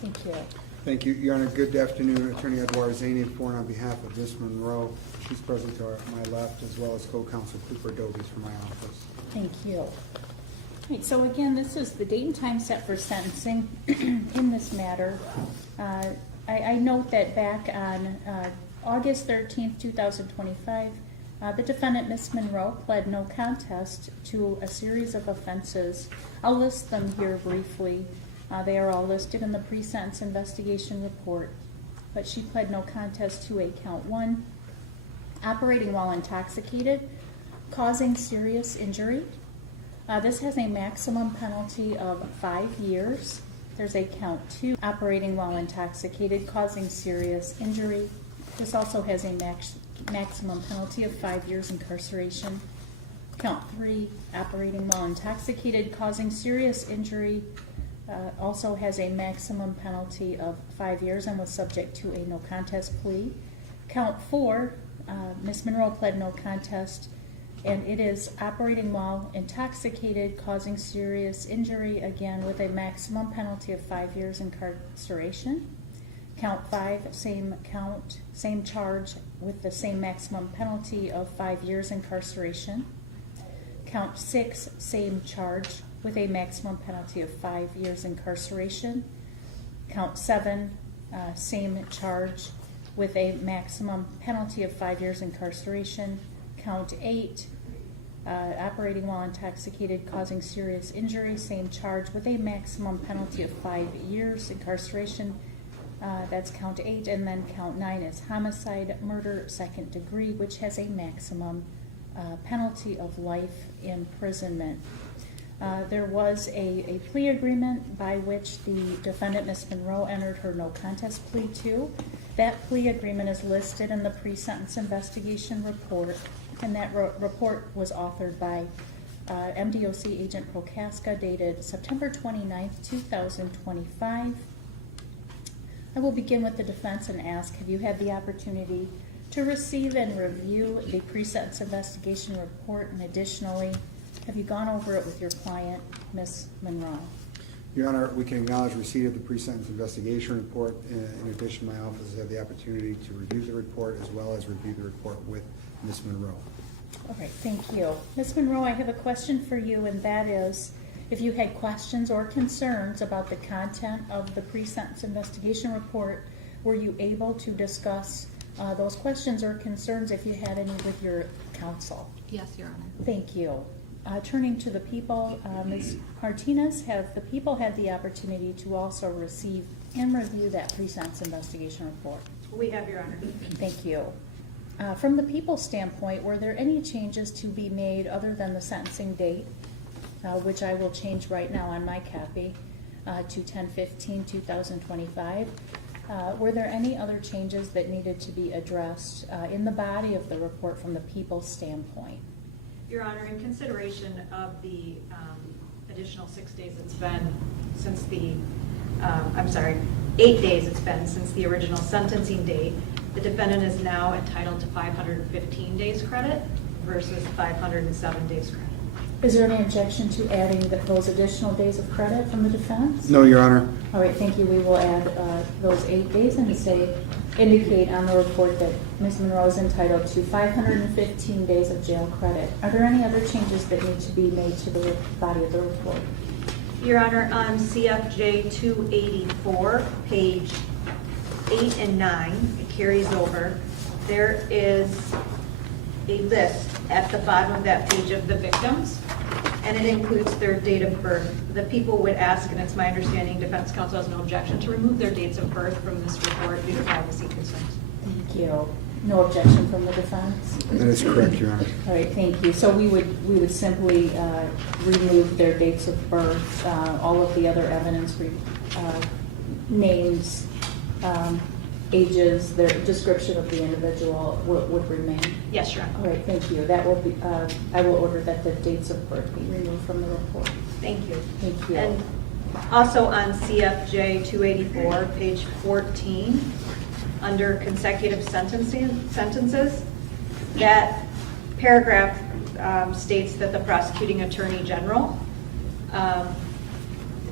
Thank you. Thank you, Your Honor. Good afternoon, Attorney Edouard Zany IV on behalf of Ms. Monroe. She's present to my left, as well as co-counsel Cooper Dobies from my office. Thank you. All right, so again, this is the date and time set for sentencing in this matter. I note that back on August 13th, 2025, the defendant, Ms. Monroe, pled no contest to a series of offenses. I'll list them here briefly. They are all listed in the pre-sentence investigation report, but she pled no contest to a count 1, operating while intoxicated, causing serious injury. This has a maximum penalty of 5 years. There's a count 2, operating while intoxicated, causing serious injury. This also has a maximum penalty of 5 years incarceration. Count 3, operating while intoxicated, causing serious injury, also has a maximum penalty of 5 years and was subject to a no contest plea. Count 4, Ms. Monroe pled no contest, and it is operating while intoxicated, causing serious injury, again with a maximum penalty of 5 years incarceration. Count 5, same count, same charge with the same maximum penalty of 5 years incarceration. Count 6, same charge with a maximum penalty of 5 years incarceration. Count 7, same charge with a maximum penalty of 5 years incarceration. Count 8, operating while intoxicated, causing serious injury, same charge with a maximum penalty of 5 years incarceration. That's count 8, and then count 9 is homicide, murder, second degree, which has a maximum penalty of life imprisonment. There was a plea agreement by which the defendant, Ms. Monroe, entered her no contest plea to. That plea agreement is listed in the pre-sentence investigation report, and that report was authored by MDOC Agent Prochaska, dated September 29th, 2025. I will begin with the defense and ask, have you had the opportunity to receive and review the pre-sentence investigation report, and additionally, have you gone over it with your client, Ms. Monroe? Your Honor, we can acknowledge receipt of the pre-sentence investigation report. In addition, my office has had the opportunity to review the report as well as review the report with Ms. Monroe. All right, thank you. Ms. Monroe, I have a question for you, and that is, if you had questions or concerns about the content of the pre-sentence investigation report, were you able to discuss those questions or concerns, if you had any, with your counsel? Yes, Your Honor. Thank you. Turning to the people, Ms. Martinez, have the people had the opportunity to also receive and review that pre-sentence investigation report? We have, Your Honor. Thank you. From the people's standpoint, were there any changes to be made other than the sentencing date, which I will change right now on my copy to 10/15/2025? Were there any other changes that needed to be addressed in the body of the report from the people's standpoint? Your Honor, in consideration of the additional 6 days it's been since the, 8 days it's been since the original sentencing date, the defendant is now entitled to 515 days credit versus 507 days credit. Is there any objection to adding those additional days of credit from the defense? No, Your Honor. All right, thank you. We will add those 8 days and indicate on the report that Ms. Monroe is entitled to 515 days of jail credit. Are there any other changes that need to be made to the body of the report? Your Honor, on CFJ 284, page 8 and 9, it carries over. There is a list at the bottom of that page of the victims, and it includes their date of birth. The people would ask, and it's my understanding defense counsel has no objection to remove their dates of birth from this report due to privacy concerns. Thank you. No objection from the defense? That is correct, Your Honor. All right, thank you. So we would simply remove their dates of birth, all of the other evidence, names, ages, their description of the individual would remain. Yes, Your Honor. All right, thank you. That will be. I will order that the dates of birth be removed from the report. Thank you. Thank you. And also on CFJ 284, page 14, under consecutive sentences, that paragraph states that the prosecuting attorney general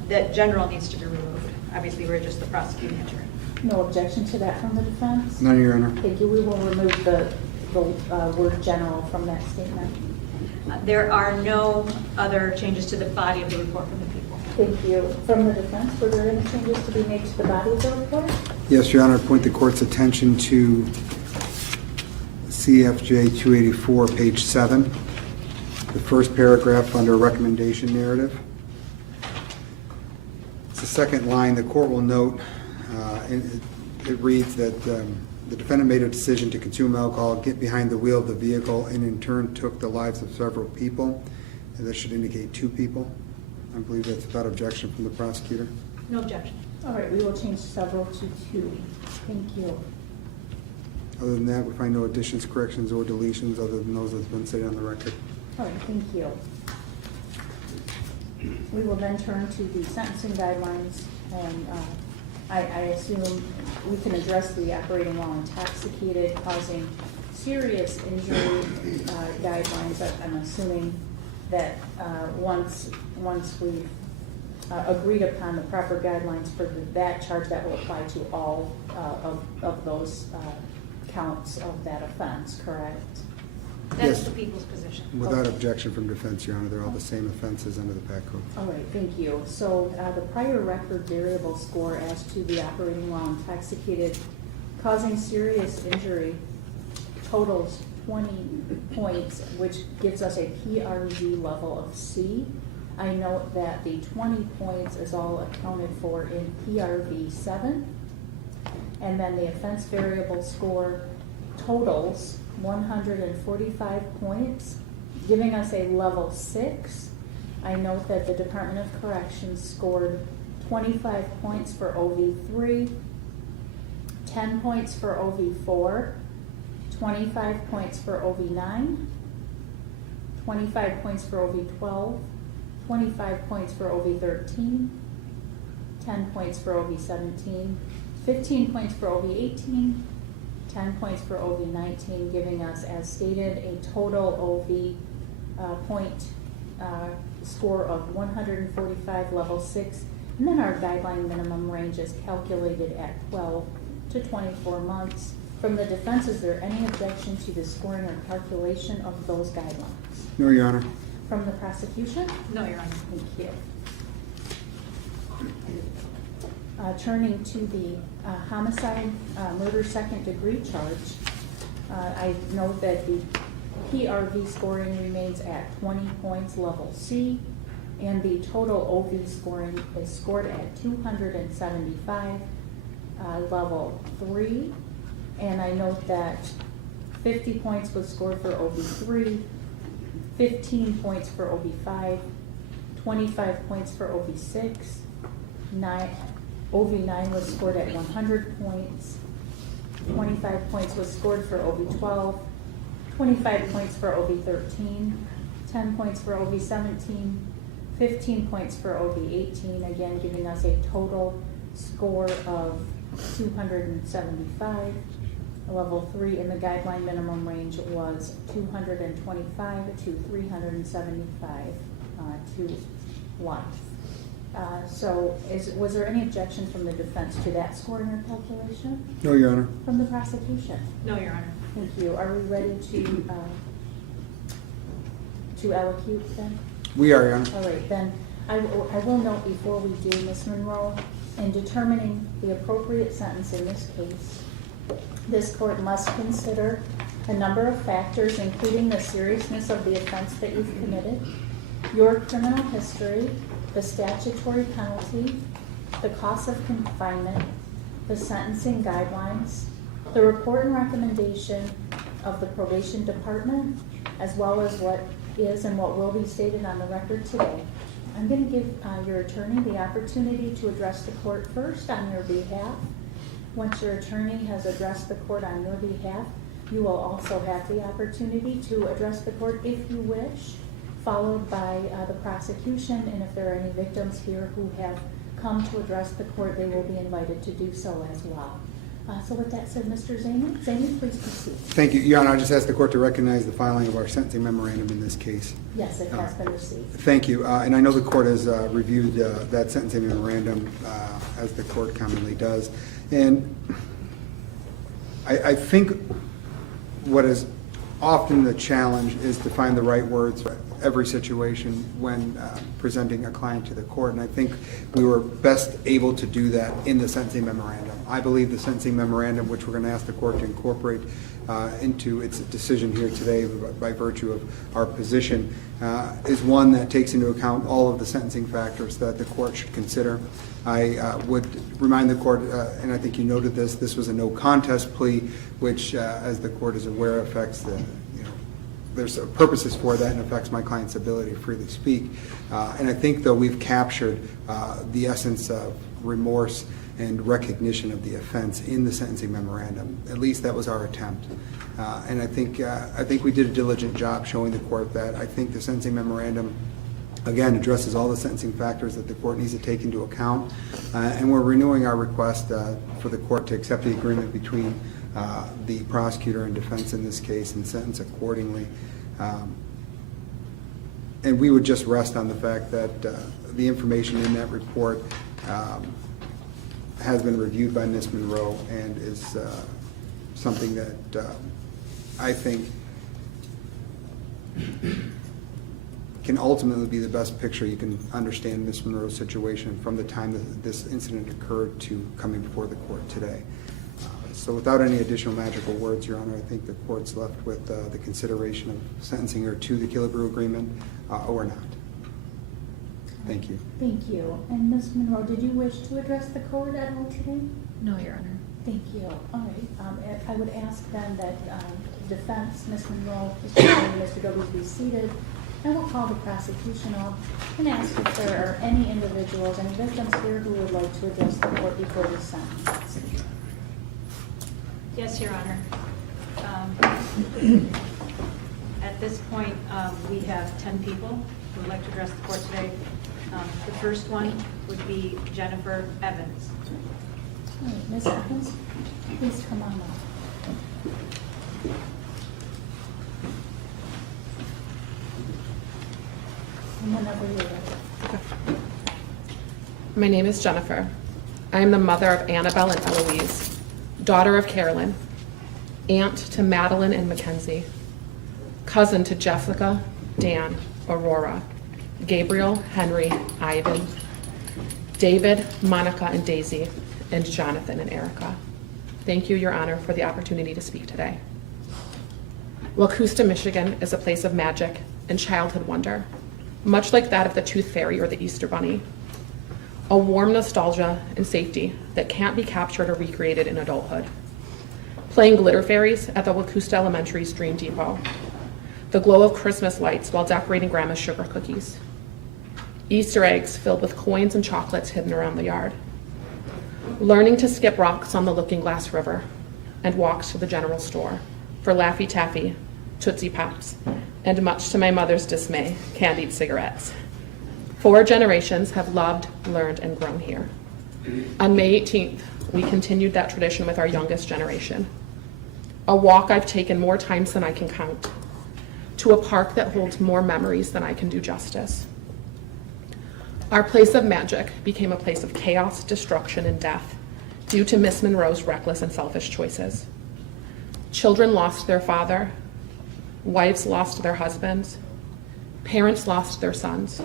that general needs to be removed. Obviously, we're just the prosecuting attorney. No objection to that from the defense? None, Your Honor. Thank you. We will remove the word general from that statement. There are no other changes to the body of the report from the people. Thank you. From the defense, were there any changes to be made to the body of the report? Yes, Your Honor, point the court's attention to CFJ 284, page 7, the first paragraph under recommendation narrative. It's the second line. The court will note, and it reads that the defendant made a decision to consume alcohol, get behind the wheel of the vehicle, and in turn took the lives of several people. And that should indicate 2 people. I believe that's without objection from the prosecutor. No objection. All right, we will change several to 2. Thank you. Other than that, we find no additions, corrections, or deletions other than those that's been stated on the record. All right, thank you. We will then turn to the sentencing guidelines, and I assume we can address the operating while intoxicated, causing serious injury guidelines. I'm assuming that once we've agreed upon the proper guidelines for that charge, that will apply to all of those counts of that offense, correct? That's Yes. the people's position. Without objection from defense, Your Honor, they're all the same offenses under the PAC code. All right, thank you. So the prior record variable score as to the operating while intoxicated causing serious injury totals 20 points, which gives us a PRV level of C. I note that the 20 points is all accounted for in PRV 7. And then the offense variable score totals 145 points, giving us a level 6. I note that the Department of Corrections scored 25 points for OV3, 10 points for OV4, 25 points for OV9, 25 points for OV12, 25 points for OV13, 10 points for OV17, 15 points for OV18, 10 points for OV19, giving us, as stated, a total OV point score of 145, level 6. And then our guideline minimum range is calculated at 12 to 24 months. From the defense, is there any objection to the scoring or calculation of those guidelines? No, Your Honor. From the prosecution? No, Your Honor. Thank you. Turning to the homicide murder second degree charge, I note that the PRV scoring remains at 20 points, level C, and the total OV scoring is scored at 275, level 3. And I note that 50 points was scored for OV3, 15 points for OV5, 25 points for OV6, OV9 was scored at 100 points, 25 points was scored for OV12, 25 points for OV13, 10 points for OV17, 15 points for OV18, again giving us a total score of 275. Level 3 in the guideline minimum range was 225 to 375 to life. So was there any objection from the defense to that scoring or calculation? No, Your Honor. From the prosecution? No, Your Honor. Thank you. Are we ready to allocute then? We are, Your Honor. All right, then I will note before we do, Ms. Monroe, in determining the appropriate sentence in this case, this court must consider a number of factors, including the seriousness of the offense that you've committed, your criminal history, the statutory penalty, the cost of confinement, the sentencing guidelines, the report and recommendation of the probation department, as well as what is and what will be stated on the record today. I'm going to give your attorney the opportunity to address the court first on your behalf. Once your attorney has addressed the court on your behalf, you will also have the opportunity to address the court if you wish, followed by the prosecution, and if there are any victims here who have come to address the court, they will be invited to do so as well. So with that said, Mr. Zaney, please proceed. Thank you, Your Honor. I just asked the court to recognize the filing of our sentencing memorandum in this case. Yes, it has been received. Thank you. And I know the court has reviewed that sentencing memorandum, as the court commonly does. And I think what is often the challenge is to find the right words for every situation when presenting a client to the court. And I think we were best able to do that in the sentencing memorandum. I believe the sentencing memorandum, which we're going to ask the court to incorporate into its decision here today by virtue of our position, is one that takes into account all of the sentencing factors that the court should consider. I would remind the court, and I think you noted this was a no contest plea, which, as the court is aware, affects the, there's purposes for that and affects my client's ability to freely speak. And I think, though, we've captured the essence of remorse and recognition of the offense in the sentencing memorandum. At least that was our attempt. And I think we did a diligent job showing the court that. I think the sentencing memorandum, again, addresses all the sentencing factors that the court needs to take into account. And we're renewing our request for the court to accept the agreement between the prosecutor and defense in this case and sentence accordingly. And we would just rest on the fact that the information in that report has been reviewed by Ms. Monroe and is something that I think can ultimately be the best picture you can understand Ms. Monroe's situation from the time that this incident occurred to coming before the court today. So without any additional magical words, Your Honor, I think the court's left with the consideration of sentencing her to the Killebrew agreement or not. Thank you. Thank you. And Ms. Monroe, did you wish to address the court at all today? No, Your Honor. Thank you. All right. I would ask then that defense, Ms. Monroe, Mr. Doby, Mr. Doby be seated. And we'll call the prosecution up and ask if there are any individuals, any victims here who would like to address the court before the sentence. Yes, Your Honor. At this point, we have 10 people who would like to address the court today. The first one would be Jennifer Evans. All right, Ms. Evans, please come on up. And whenever you're ready. My name is Jennifer. I am the mother of Annabelle and Eloise, daughter of Carolyn, aunt to Madeline and Mackenzie, cousin to Jessica, Dan, Aurora, Gabriel, Henry, Ivan, David, Monica, and Daisy, and Jonathan and Erica. Thank you, Your Honor, for the opportunity to speak today. Waukusta, Michigan is a place of magic and childhood wonder, much like that of the Tooth Fairy or the Easter Bunny. A warm nostalgia and safety that can't be captured or recreated in adulthood. Playing glitter fairies at the Waukusta Elementary's Dream Depot. The glow of Christmas lights while decorating Grandma's sugar cookies. Easter eggs filled with coins and chocolates hidden around the yard. Learning to skip rocks on the Looking Glass River and walks to the general store for Laffy Taffy, Tootsie Pops, and much to my mother's dismay, candied cigarettes. 4 generations have loved, learned, and grown here. On May 18th, we continued that tradition with our youngest generation. A walk I've taken more times than I can count, to a park that holds more memories than I can do justice. Our place of magic became a place of chaos, destruction, and death due to Miss Monroe's reckless and selfish choices. Children lost their father, wives lost their husbands, parents lost their sons,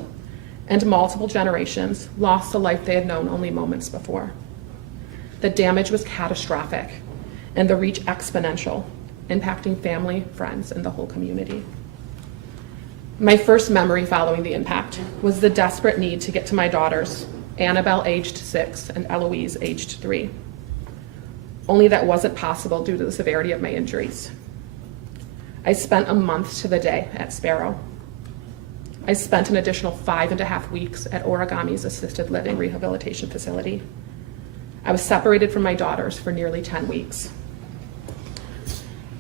and multiple generations lost the life they had known only moments before. The damage was catastrophic and the reach exponential, impacting family, friends, and the whole community. My first memory following the impact was the desperate need to get to my daughters, Annabelle aged 6 and Eloise aged 3. Only that wasn't possible due to the severity of my injuries. I spent a month to the day at Sparrow. I spent an additional 5.5 weeks at Origami's assisted living rehabilitation facility. I was separated from my daughters for nearly 10 weeks.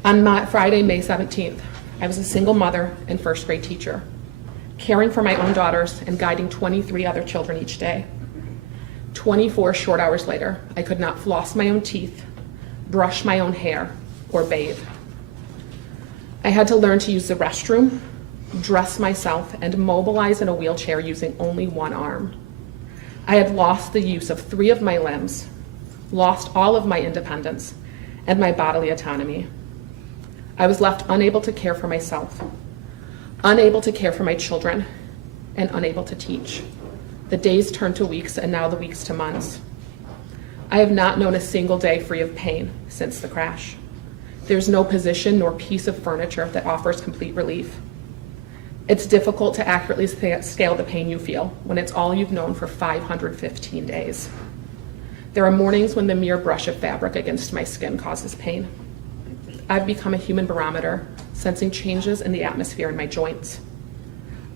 On Friday, May 17th, I was a single mother and first grade teacher, caring for my own daughters and guiding 23 other children each day. 24 short hours later, I could not floss my own teeth, brush my own hair, or bathe. I had to learn to use the restroom, dress myself, and mobilize in a wheelchair using only one arm. I had lost the use of 3 of my limbs, lost all of my independence, and my bodily autonomy. I was left unable to care for myself, unable to care for my children, and unable to teach. The days turned to weeks, and now the weeks to months. I have not known a single day free of pain since the crash. There's no position nor piece of furniture that offers complete relief. It's difficult to accurately scale the pain you feel when it's all you've known for 515 days. There are mornings when the mere brush of fabric against my skin causes pain. I've become a human barometer, sensing changes in the atmosphere in my joints.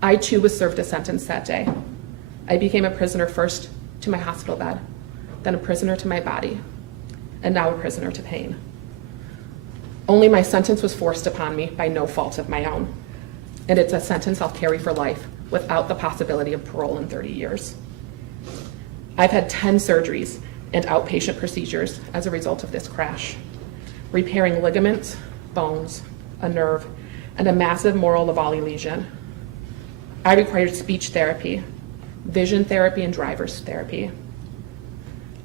I too was served a sentence that day. I became a prisoner first to my hospital bed, then a prisoner to my body, and now a prisoner to pain. Only my sentence was forced upon me by no fault of my own, and it's a sentence I'll carry for life without the possibility of parole in 30 years. I've had 10 surgeries and outpatient procedures as a result of this crash, repairing ligaments, bones, a nerve, and a massive Moral Lavalley lesion. I required speech therapy, vision therapy, and driver's therapy.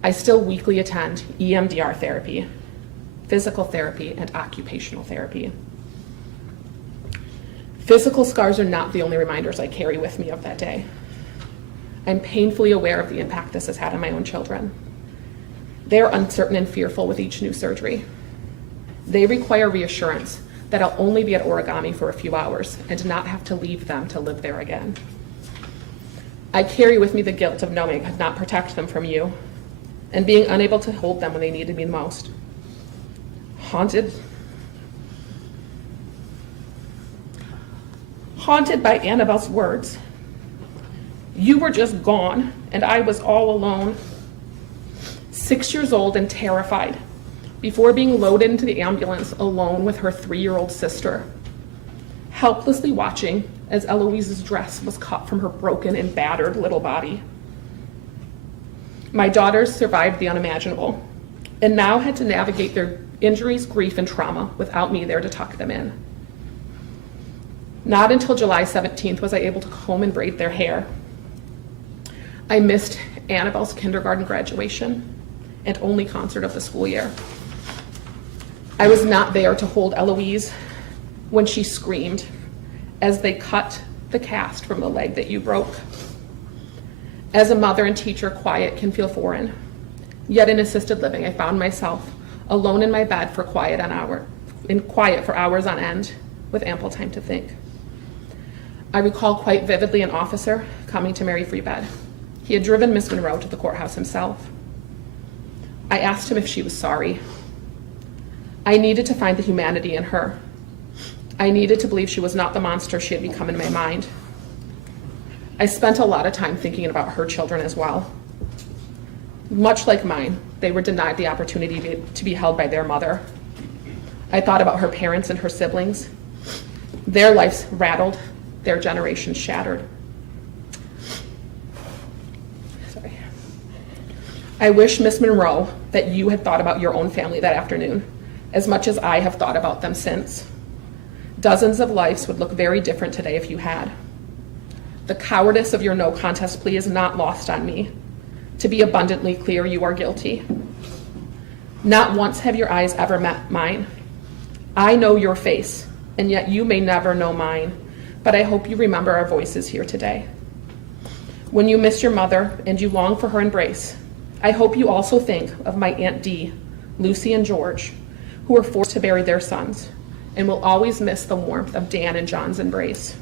I still weekly attend EMDR therapy, physical therapy, and occupational therapy. Physical scars are not the only reminders I carry with me of that day. I'm painfully aware of the impact this has had on my own children. They are uncertain and fearful with each new surgery. They require reassurance that I'll only be at origami for a few hours and not have to leave them to live there again. I carry with me the guilt of knowing I could not protect them from you and being unable to hold them when they needed me the most. Haunted by Annabelle's words. You were just gone, and I was all alone. 6 years old and terrified, before being loaded into the ambulance alone with her 3-year-old sister, helplessly watching as Eloise's dress was cut from her broken and battered little body. My daughters survived the unimaginable, and now had to navigate their injuries, grief, and trauma without me there to tuck them in. Not until July 17th was I able to comb and braid their hair. I missed Annabelle's kindergarten graduation and only concert of the school year. I was not there to hold Eloise when she screamed as they cut the cast from the leg that you broke. As a mother and teacher, quiet can feel foreign. Yet in assisted living, I found myself alone in my bed for quiet for hours on end, with ample time to think. I recall quite vividly an officer coming to Mary Free Bed. He had driven Miss Monroe to the courthouse himself. I asked him if she was sorry. I needed to find the humanity in her. I needed to believe she was not the monster she had become in my mind. I spent a lot of time thinking about her children as well. Much like mine, they were denied the opportunity to be held by their mother. I thought about her parents and her siblings. Their lives rattled, their generation shattered. Sorry. I wish, Miss Monroe, that you had thought about your own family that afternoon, as much as I have thought about them since. Dozens of lives would look very different today if you had. The cowardice of your no contest plea is not lost on me. To be abundantly clear, you are guilty. Not once have your eyes ever met mine. I know your face, and yet you may never know mine, but I hope you remember our voices here today. When you miss your mother and you long for her embrace, I hope you also think of my Aunt Dee, Lucy, and George, who were forced to bury their sons, and will always miss the warmth of Dan and John's embrace.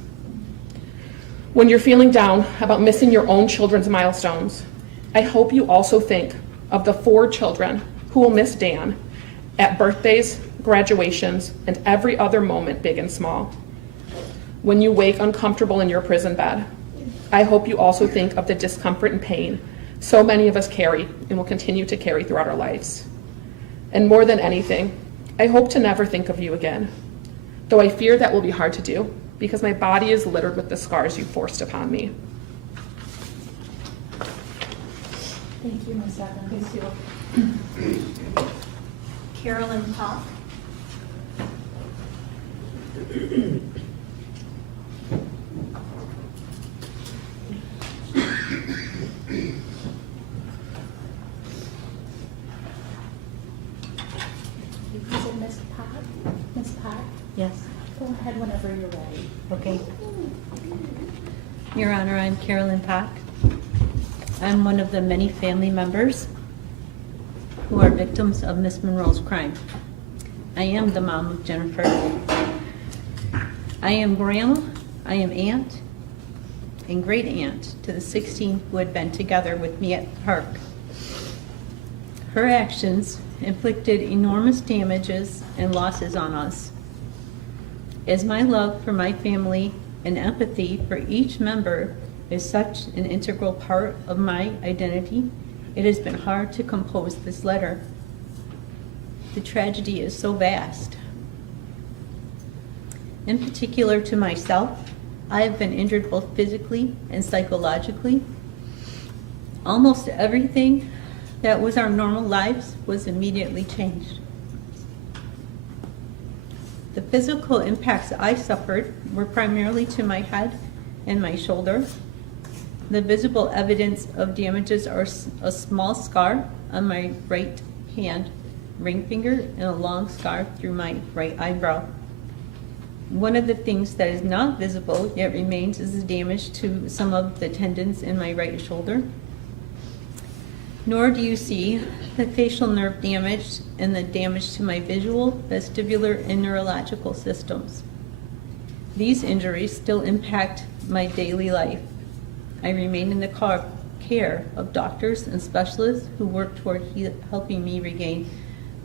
When you're feeling down about missing your own children's milestones, I hope you also think of the 4 children who will miss Dan at birthdays, graduations, and every other moment, big and small. When you wake uncomfortable in your prison bed, I hope you also think of the discomfort and pain so many of us carry and will continue to carry throughout our lives. And more than anything, I hope to never think of you again, though I fear that will be hard to do because my body is littered with the scars you forced upon me. Thank you, Ms. Evans. Thank you. Carolyn Pop. Is it Miss Pot? Miss Pot? Yes, Go ahead whenever you're ready. okay. Your Honor, I'm Carolyn Pock. I'm one of the many family members who are victims of Miss Monroe's crime. I am the mom of Jennifer. I am grandma, I am aunt, and great aunt to the 16 who had been together with me at the park. Her actions inflicted enormous damages and losses on us. As my love for my family and empathy for each member is such an integral part of my identity, it has been hard to compose this letter. The tragedy is so vast. In particular to myself, I have been injured both physically and psychologically. Almost everything that was our normal lives was immediately changed. The physical impacts I suffered were primarily to my head and my shoulder. The visible evidence of damages are a small scar on my right hand ring finger and a long scar through my right eyebrow. One of the things that is not visible yet remains is the damage to some of the tendons in my right shoulder. Nor do you see the facial nerve damage and the damage to my visual, vestibular, and neurological systems. These injuries still impact my daily life. I remain in the care of doctors and specialists who work toward helping me regain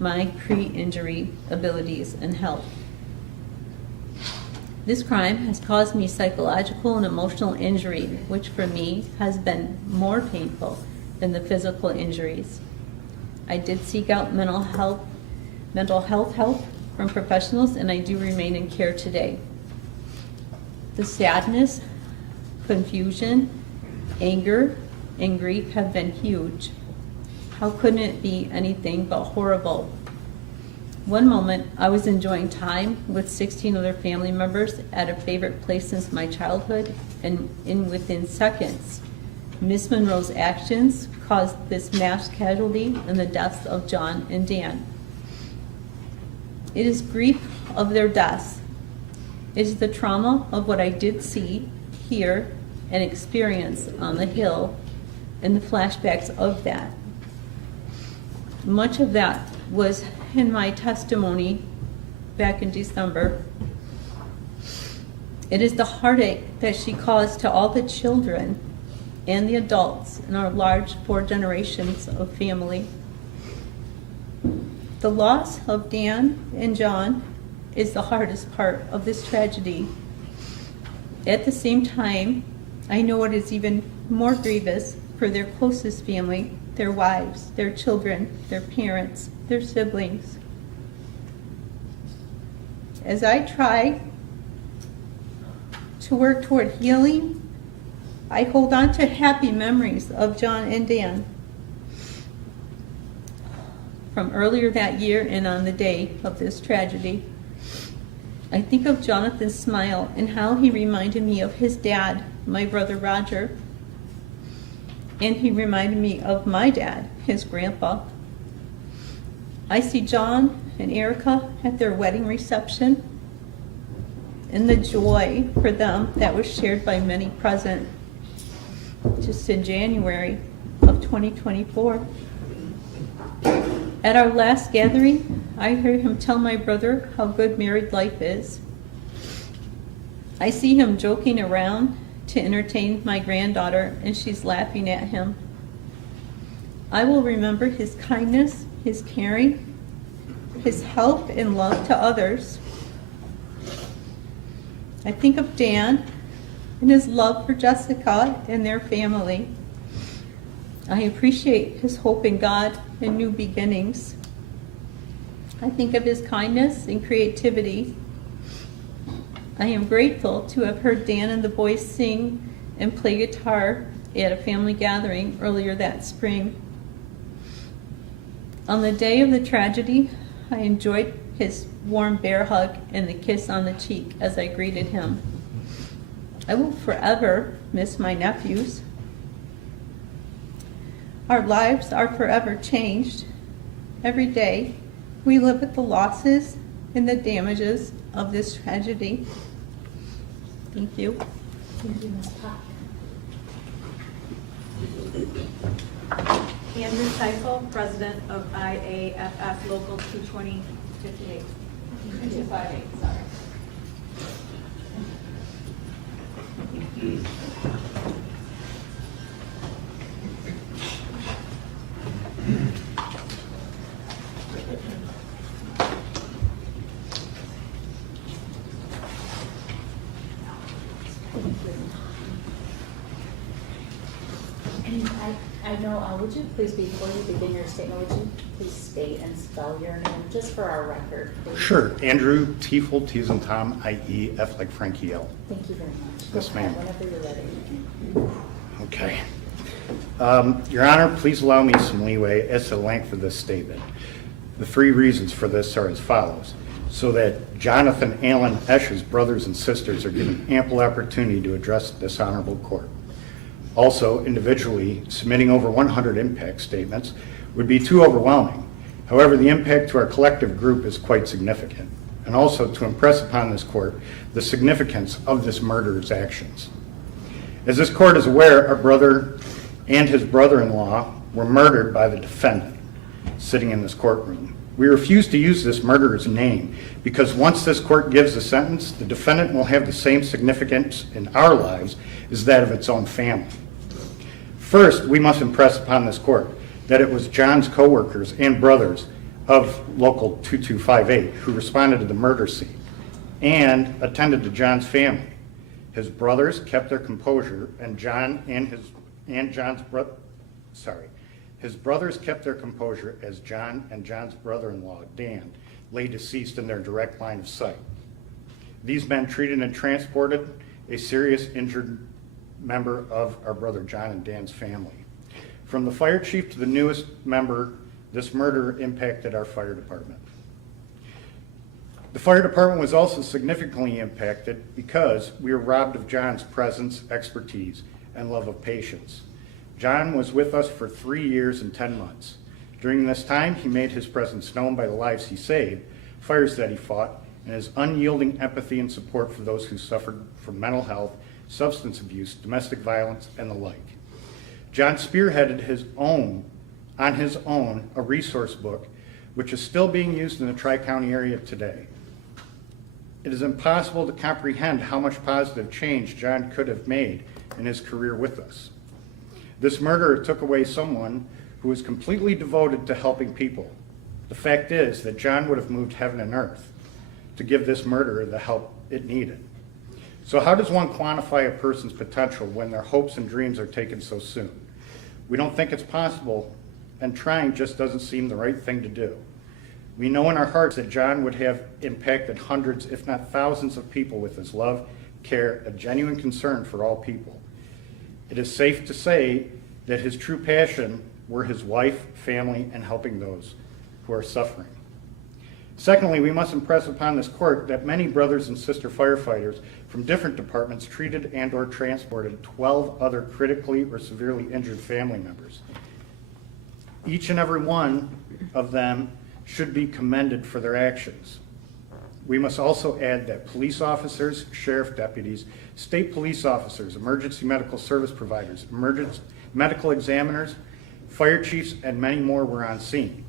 my pre-injury abilities and health. This crime has caused me psychological and emotional injury, which for me has been more painful than the physical injuries. I did seek out mental health help from professionals, and I do remain in care today. The sadness, confusion, anger, and grief have been huge. How couldn't it be anything but horrible? One moment, I was enjoying time with 16 other family members at a favorite place since my childhood, and within seconds, Miss Monroe's actions caused this mass casualty and the deaths of John and Dan. It is grief of their deaths. It is the trauma of what I did see, hear, and experience on the Hill and the flashbacks of that. Much of that was in my testimony back in December. It is the heartache that she caused to all the children and the adults in our large 4 generations of family. The loss of Dan and John is the hardest part of this tragedy. At the same time, I know it is even more grievous for their closest family, their wives, their children, their parents, their siblings. As I try to work toward healing, I hold on to happy memories of John and Dan from earlier that year and on the day of this tragedy. I think of Jonathan's smile and how he reminded me of his dad, my brother Roger, and he reminded me of my dad, his grandpa. I see John and Erica at their wedding reception and the joy for them that was shared by many present just in January of 2024. At our last gathering, I heard him tell my brother how good married life is. I see him joking around to entertain my granddaughter, and she's laughing at him. I will remember his kindness, his caring, his help and love to others. I think of Dan and his love for Jessica and their family. I appreciate his hope in God and new beginnings. I think of his kindness and creativity. I am grateful to have heard Dan and the boys sing and play guitar at a family gathering earlier that spring. On the day of the tragedy, I enjoyed his warm bear hug and the kiss on the cheek as I greeted him. I will forever miss my nephews. Our lives are forever changed. Every day, we live with the losses and the damages of this tragedy. Thank you. Thank you, Ms. Pop. Andrew Seifel, President of IAFF Local 22058. 258, sorry. And I know, would you please, before you begin your statement, would you please state and spell your name, just for our record, please? Sure. Andrew Tiefel, T's and Tom, I-E, F like Frankie L. Thank you very much. Yes, Go ahead, ma'am. Whenever you're ready. Okay. Your Honor, please allow me some leeway as to the length of this statement. The three reasons for this are as follows. So that Jonathan Allen Esch's brothers and sisters are given ample opportunity to address this honorable court. Also, individually, submitting over 100 impact statements would be too overwhelming. However, the impact to our collective group is quite significant, and also to impress upon this court the significance of this murderer's actions. As this court is aware, our brother and his brother-in-law were murdered by the defendant sitting in this courtroom. We refuse to use this murderer's name because once this court gives a sentence, the defendant will have the same significance in our lives as that of its own family. First, we must impress upon this court that it was John's co-workers and brothers of Local 2258 who responded to the murder scene and attended to John's family. His brothers kept their composure, and his brothers kept their composure as John and John's brother-in-law, Dan, lay deceased in their direct line of sight. These men treated and transported a serious injured member of our brother John and Dan's family. From the fire chief to the newest member, this murder impacted our fire department. The fire department was also significantly impacted because we were robbed of John's presence, expertise, and love of patience. John was with us for 3 years and 10 months. During this time, he made his presence known by the lives he saved, fires that he fought, and his unyielding empathy and support for those who suffered from mental health, substance abuse, domestic violence, and the like. John spearheaded on his own, a resource book, which is still being used in the Tri-County area today. It is impossible to comprehend how much positive change John could have made in his career with us. This murderer took away someone who was completely devoted to helping people. The fact is that John would have moved heaven and earth to give this murderer the help it needed. So how does one quantify a person's potential when their hopes and dreams are taken so soon? We don't think it's possible, and trying just doesn't seem the right thing to do. We know in our hearts that John would have impacted hundreds, if not thousands of people with his love, care, a genuine concern for all people. It is safe to say that his true passion were his wife, family, and helping those who are suffering. Secondly, we must impress upon this court that many brothers and sister firefighters from different departments treated and or transported 12 other critically or severely injured family members. Each and every one of them should be commended for their actions. We must also add that police officers, sheriff deputies, state police officers, emergency medical service providers, emergency medical examiners, fire chiefs, and many more were on scene.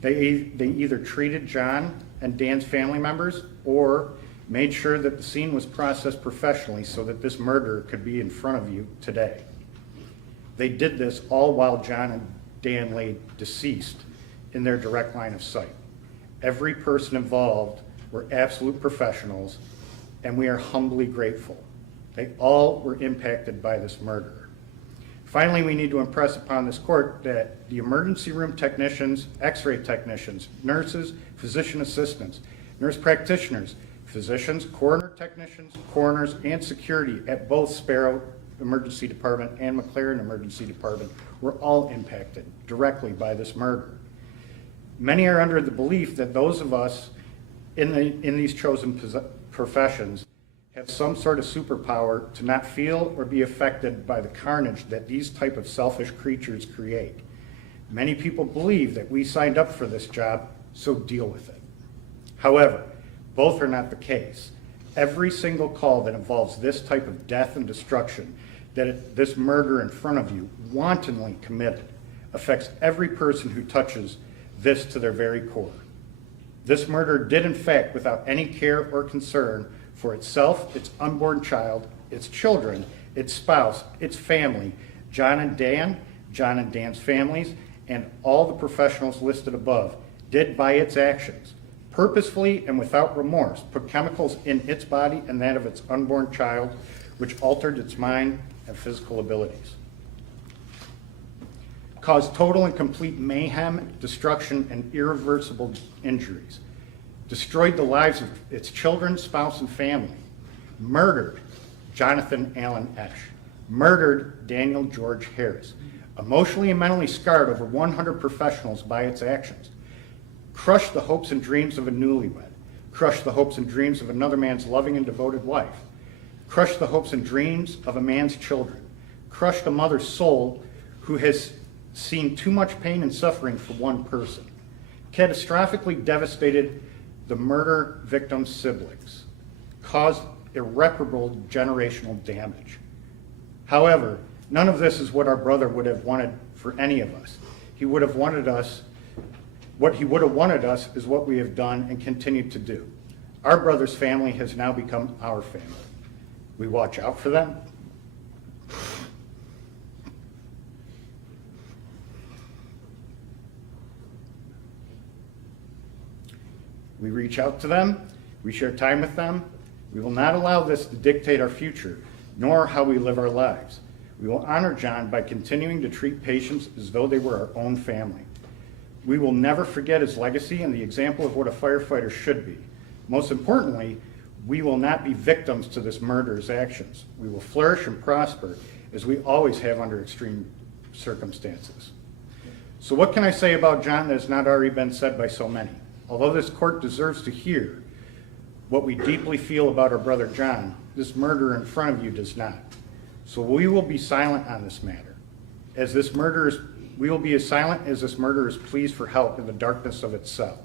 They either treated John and Dan's family members or made sure that the scene was processed professionally so that this murderer could be in front of you today. They did this all while John and Dan lay deceased in their direct line of sight. Every person involved were absolute professionals, and we are humbly grateful. They all were impacted by this murder. Finally, we need to impress upon this court that the emergency room technicians, x-ray technicians, nurses, physician assistants, nurse practitioners, physicians, coroner technicians, coroners, and security at both Sparrow Emergency Department and McLaren Emergency Department were all impacted directly by this murder. Many are under the belief that those of us in these chosen professions have some sort of superpower to not feel or be affected by the carnage that these type of selfish creatures create. Many people believe that we signed up for this job, so deal with it. However, both are not the case. Every single call that involves this type of death and destruction, this murder in front of you, wantonly committed, affects every person who touches this to their very core. This murder did in fact, without any care or concern for itself, its unborn child, its children, its spouse, its family, John and Dan's families, and all the professionals listed above, did by its actions, purposefully and without remorse, put chemicals in its body and that of its unborn child, which altered its mind and physical abilities. Caused total and complete mayhem, destruction, and irreversible injuries. Destroyed the lives of its children, spouse, and family. Murdered Jonathan Allen Esch. Murdered Daniel George Harris. Emotionally and mentally scarred over 100 professionals by its actions. Crushed the hopes and dreams of a newlywed. Crushed the hopes and dreams of another man's loving and devoted wife. Crushed the hopes and dreams of a man's children. Crushed a mother's soul who has seen too much pain and suffering for one person. Catastrophically devastated the murder victim's siblings. Caused irreparable generational damage. However, none of this is what our brother would have wanted for any of us. He would have wanted us, what he would have wanted us is what we have done and continue to do. Our brother's family has now become our family. We watch out for them. We reach out to them. We share time with them. We will not allow this to dictate our future, nor how we live our lives. We will honor John by continuing to treat patients as though they were our own family. We will never forget his legacy and the example of what a firefighter should be. Most importantly, we will not be victims to this murderer's actions. We will flourish and prosper as we always have under extreme circumstances. So what can I say about John that has not already been said by so many? Although this court deserves to hear what we deeply feel about our brother John, this murderer in front of you does not. So we will be silent on this matter. We will be as silent as this murderer's pleas for help in the darkness of its cell.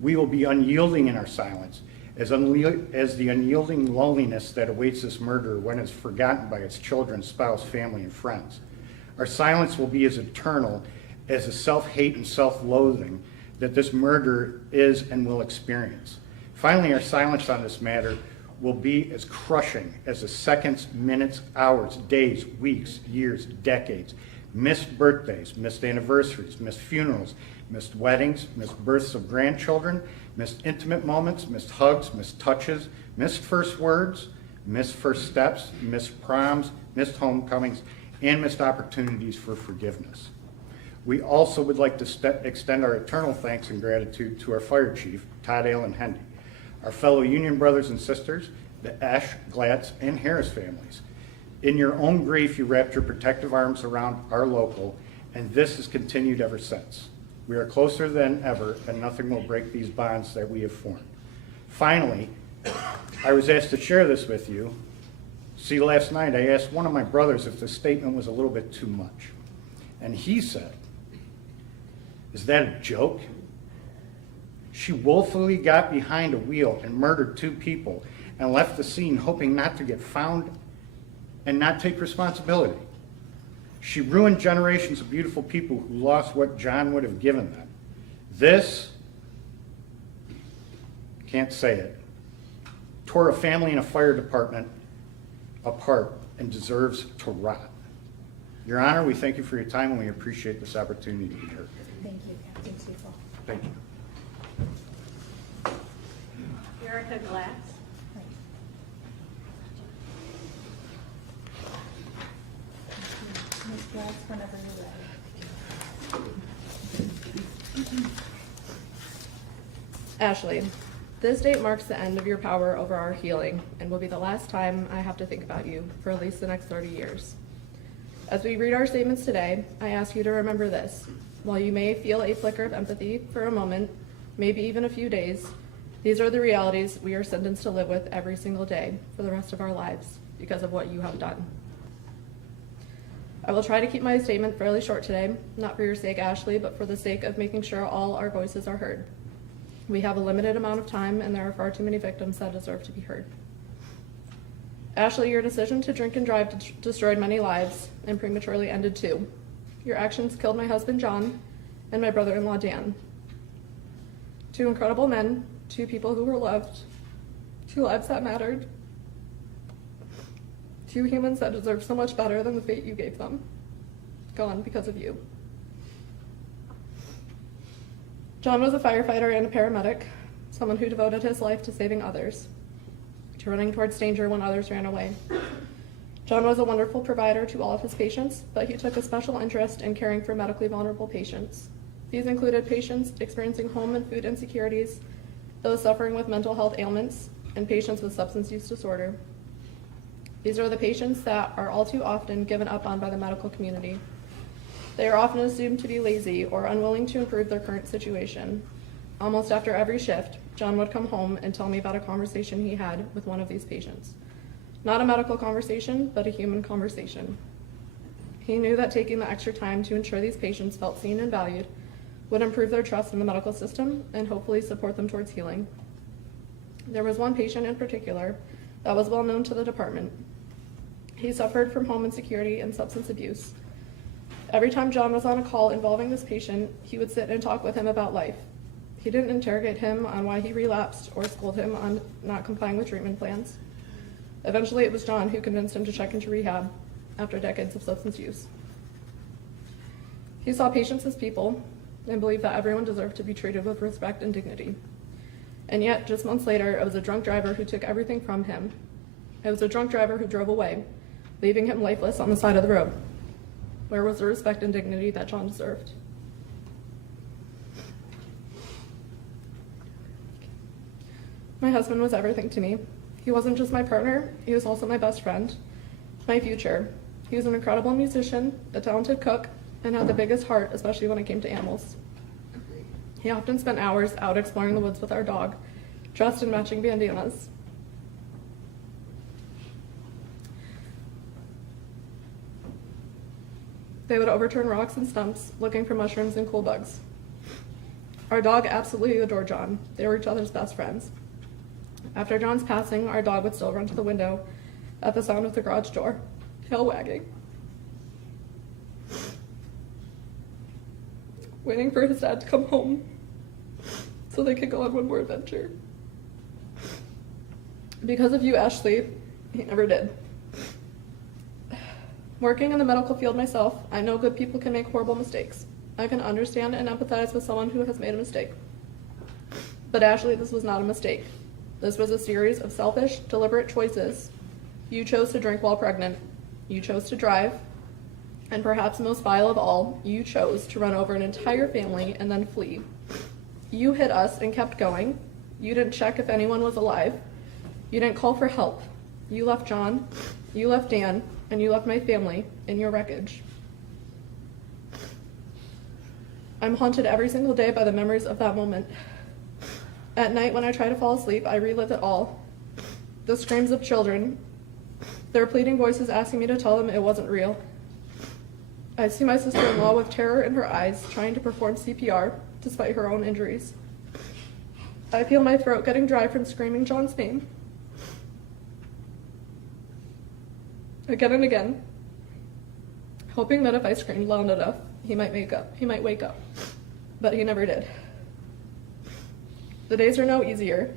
We will be unyielding in our silence, as the unyielding loneliness that awaits this murderer when it's forgotten by its children, spouse, family, and friends. Our silence will be as eternal as the self-hate and self-loathing that this murderer is and will experience. Finally, our silence on this matter will be as crushing as the seconds, minutes, hours, days, weeks, years, decades, missed birthdays, missed anniversaries, missed funerals, missed weddings, missed births of grandchildren, missed intimate moments, missed hugs, missed touches, missed first words, missed first steps, missed proms, missed homecomings, and missed opportunities for forgiveness. We also would like to extend our eternal thanks and gratitude to our fire chief, Todd Allen Hendy, our fellow union brothers and sisters, the Esch, Glatz, and Harris families. In your own grief, you wrapped your protective arms around our local, and this has continued ever since. We are closer than ever, and nothing will break these bonds that we have formed. Finally, I was asked to share this with you. See, last night I asked one of my brothers if the statement was a little bit too much. And he said, "Is that a joke? She willfully got behind a wheel and murdered 2 people and left the scene hoping not to get found and not take responsibility. She ruined generations of beautiful people who lost what John would have given them. This," can't say it, "tore a family and a fire department apart and deserves to rot." Your Honor, we thank you for your time and we appreciate this opportunity to be heard. Thank you, Captain Seifel. Thank you. Erica Glatz. Ms. Glatz, whenever you're ready. Ashley, this date marks the end of your power over our healing and will be the last time I have to think about you for at least the next 30 years. As we read our statements today, I ask you to remember this. While you may feel a flicker of empathy for a moment, maybe even a few days, these are the realities we are sentenced to live with every single day for the rest of our lives because of what you have done. I will try to keep my statement fairly short today, not for your sake, Ashley, but for the sake of making sure all our voices are heard. We have a limited amount of time, and there are far too many victims that deserve to be heard. Ashley, your decision to drink and drive destroyed many lives and prematurely ended two. Your actions killed my husband, John, and my brother-in-law, Dan. Two incredible men, two people who were loved, two lives that mattered, two humans that deserve so much better than the fate you gave them. Gone because of you. John was a firefighter and a paramedic, someone who devoted his life to saving others, to running towards danger when others ran away. John was a wonderful provider to all of his patients, but he took a special interest in caring for medically vulnerable patients. These included patients experiencing home and food insecurities, those suffering with mental health ailments, and patients with substance use disorder. These are the patients that are all too often given up on by the medical community. They are often assumed to be lazy or unwilling to improve their current situation. Almost after every shift, John would come home and tell me about a conversation he had with one of these patients. Not a medical conversation, but a human conversation. He knew that taking the extra time to ensure these patients felt seen and valued would improve their trust in the medical system and hopefully support them towards healing. There was one patient in particular that was well known to the department. He suffered from home insecurity and substance abuse. Every time John was on a call involving this patient, he would sit and talk with him about life. He didn't interrogate him on why he relapsed or scold him on not complying with treatment plans. Eventually, it was John who convinced him to check into rehab after decades of substance use. He saw patients as people and believed that everyone deserved to be treated with respect and dignity. And yet, just months later, it was a drunk driver who took everything from him. It was a drunk driver who drove away, leaving him lifeless on the side of the road. Where was the respect and dignity that John deserved? My husband was everything to me. He wasn't just my partner, he was also my best friend, my future. He was an incredible musician, a talented cook, and had the biggest heart, especially when it came to animals. He often spent hours out exploring the woods with our dog, dressed in matching bandanas. They would overturn rocks and stumps, looking for mushrooms and cool bugs. Our dog absolutely adored John. They were each other's best friends. After John's passing, our dog would still run to the window at the sound of the garage door, tail wagging, waiting for his dad to come home so they could go on one more adventure. Because of you, Ashley, he never did. Working in the medical field myself, I know good people can make horrible mistakes. I can understand and empathize with someone who has made a mistake. But Ashley, this was not a mistake. This was a series of selfish, deliberate choices. You chose to drink while pregnant. You chose to drive. And perhaps most vile of all, you chose to run over an entire family and then flee. You hit us and kept going. You didn't check if anyone was alive. You didn't call for help. You left John, you left Dan, and you left my family in your wreckage. I'm haunted every single day by the memories of that moment. At night when I try to fall asleep, I relive it all. The screams of children, their pleading voices asking me to tell them it wasn't real. I see my sister-in-law with terror in her eyes trying to perform CPR despite her own injuries. I feel my throat getting dry from screaming John's name. Again and again, hoping that if I screamed loud enough, he might wake up, but he never did. The days are no easier.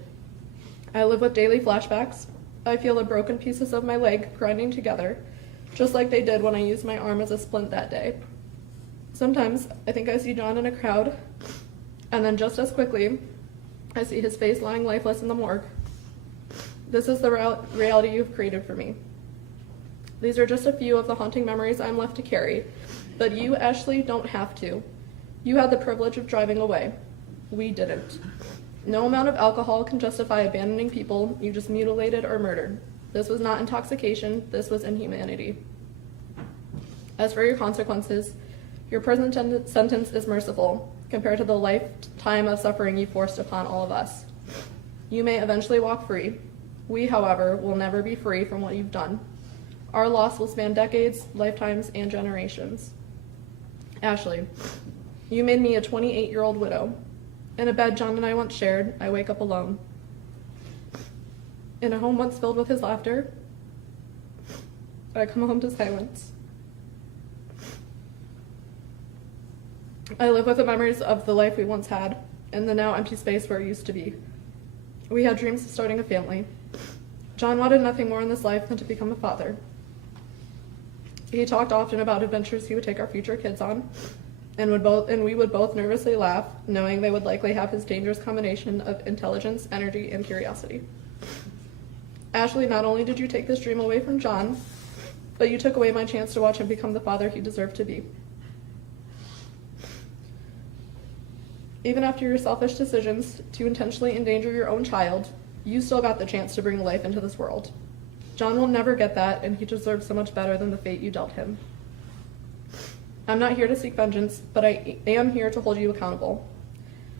I live with daily flashbacks. I feel the broken pieces of my leg grinding together, just like they did when I used my arm as a splint that day. Sometimes I think I see John in a crowd, and then just as quickly, I see his face lying lifeless in the morgue. This is the reality you've created for me. These are just a few of the haunting memories I'm left to carry, but you, Ashley, don't have to. You had the privilege of driving away. We didn't. No amount of alcohol can justify abandoning people you just mutilated or murdered. This was not intoxication, this was inhumanity. As for your consequences, Your prison sentence is merciful compared to the lifetime of suffering you forced upon all of us. You may eventually walk free. We, however, will never be free from what you've done. Our loss will span decades, lifetimes, and generations. Ashley, you made me a 28-year-old widow. In a bed John and I once shared, I wake up alone. In a home once filled with his laughter, I come home to silence. I live with the memories of the life we once had and the now empty space where it used to be. We had dreams of starting a family. John wanted nothing more in this life than to become a father. He talked often about adventures he would take our future kids on, and we would both nervously laugh, knowing they would likely have his dangerous combination of intelligence, energy, and curiosity. Ashley, not only did you take this dream away from John, but you took away my chance to watch him become the father he deserved to be. Even after your selfish decisions to intentionally endanger your own child, you still got the chance to bring life into this world. John will never get that, and he deserves so much better than the fate you dealt him. I'm not here to seek vengeance, but I am here to hold you accountable.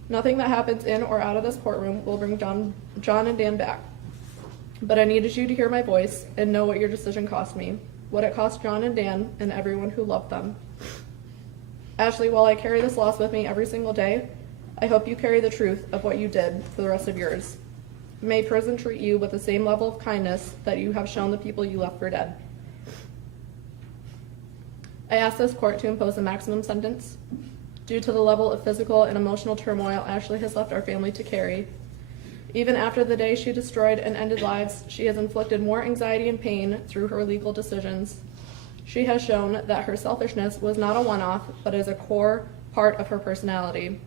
Nothing that happens in or out of this courtroom will bring John and Dan back. But I needed you to hear my voice and know what your decision cost me, what it cost John and Dan and everyone who loved them. Ashley, while I carry this loss with me every single day, I hope you carry the truth of what you did for the rest of yours. May prison treat you with the same level of kindness that you have shown the people you left for dead. I ask this court to impose a maximum sentence. Due to the level of physical and emotional turmoil Ashley has left our family to carry, even after the day she destroyed and ended lives, she has inflicted more anxiety and pain through her legal decisions. She has shown that her selfishness was not a one-off, but is a core part of her personality.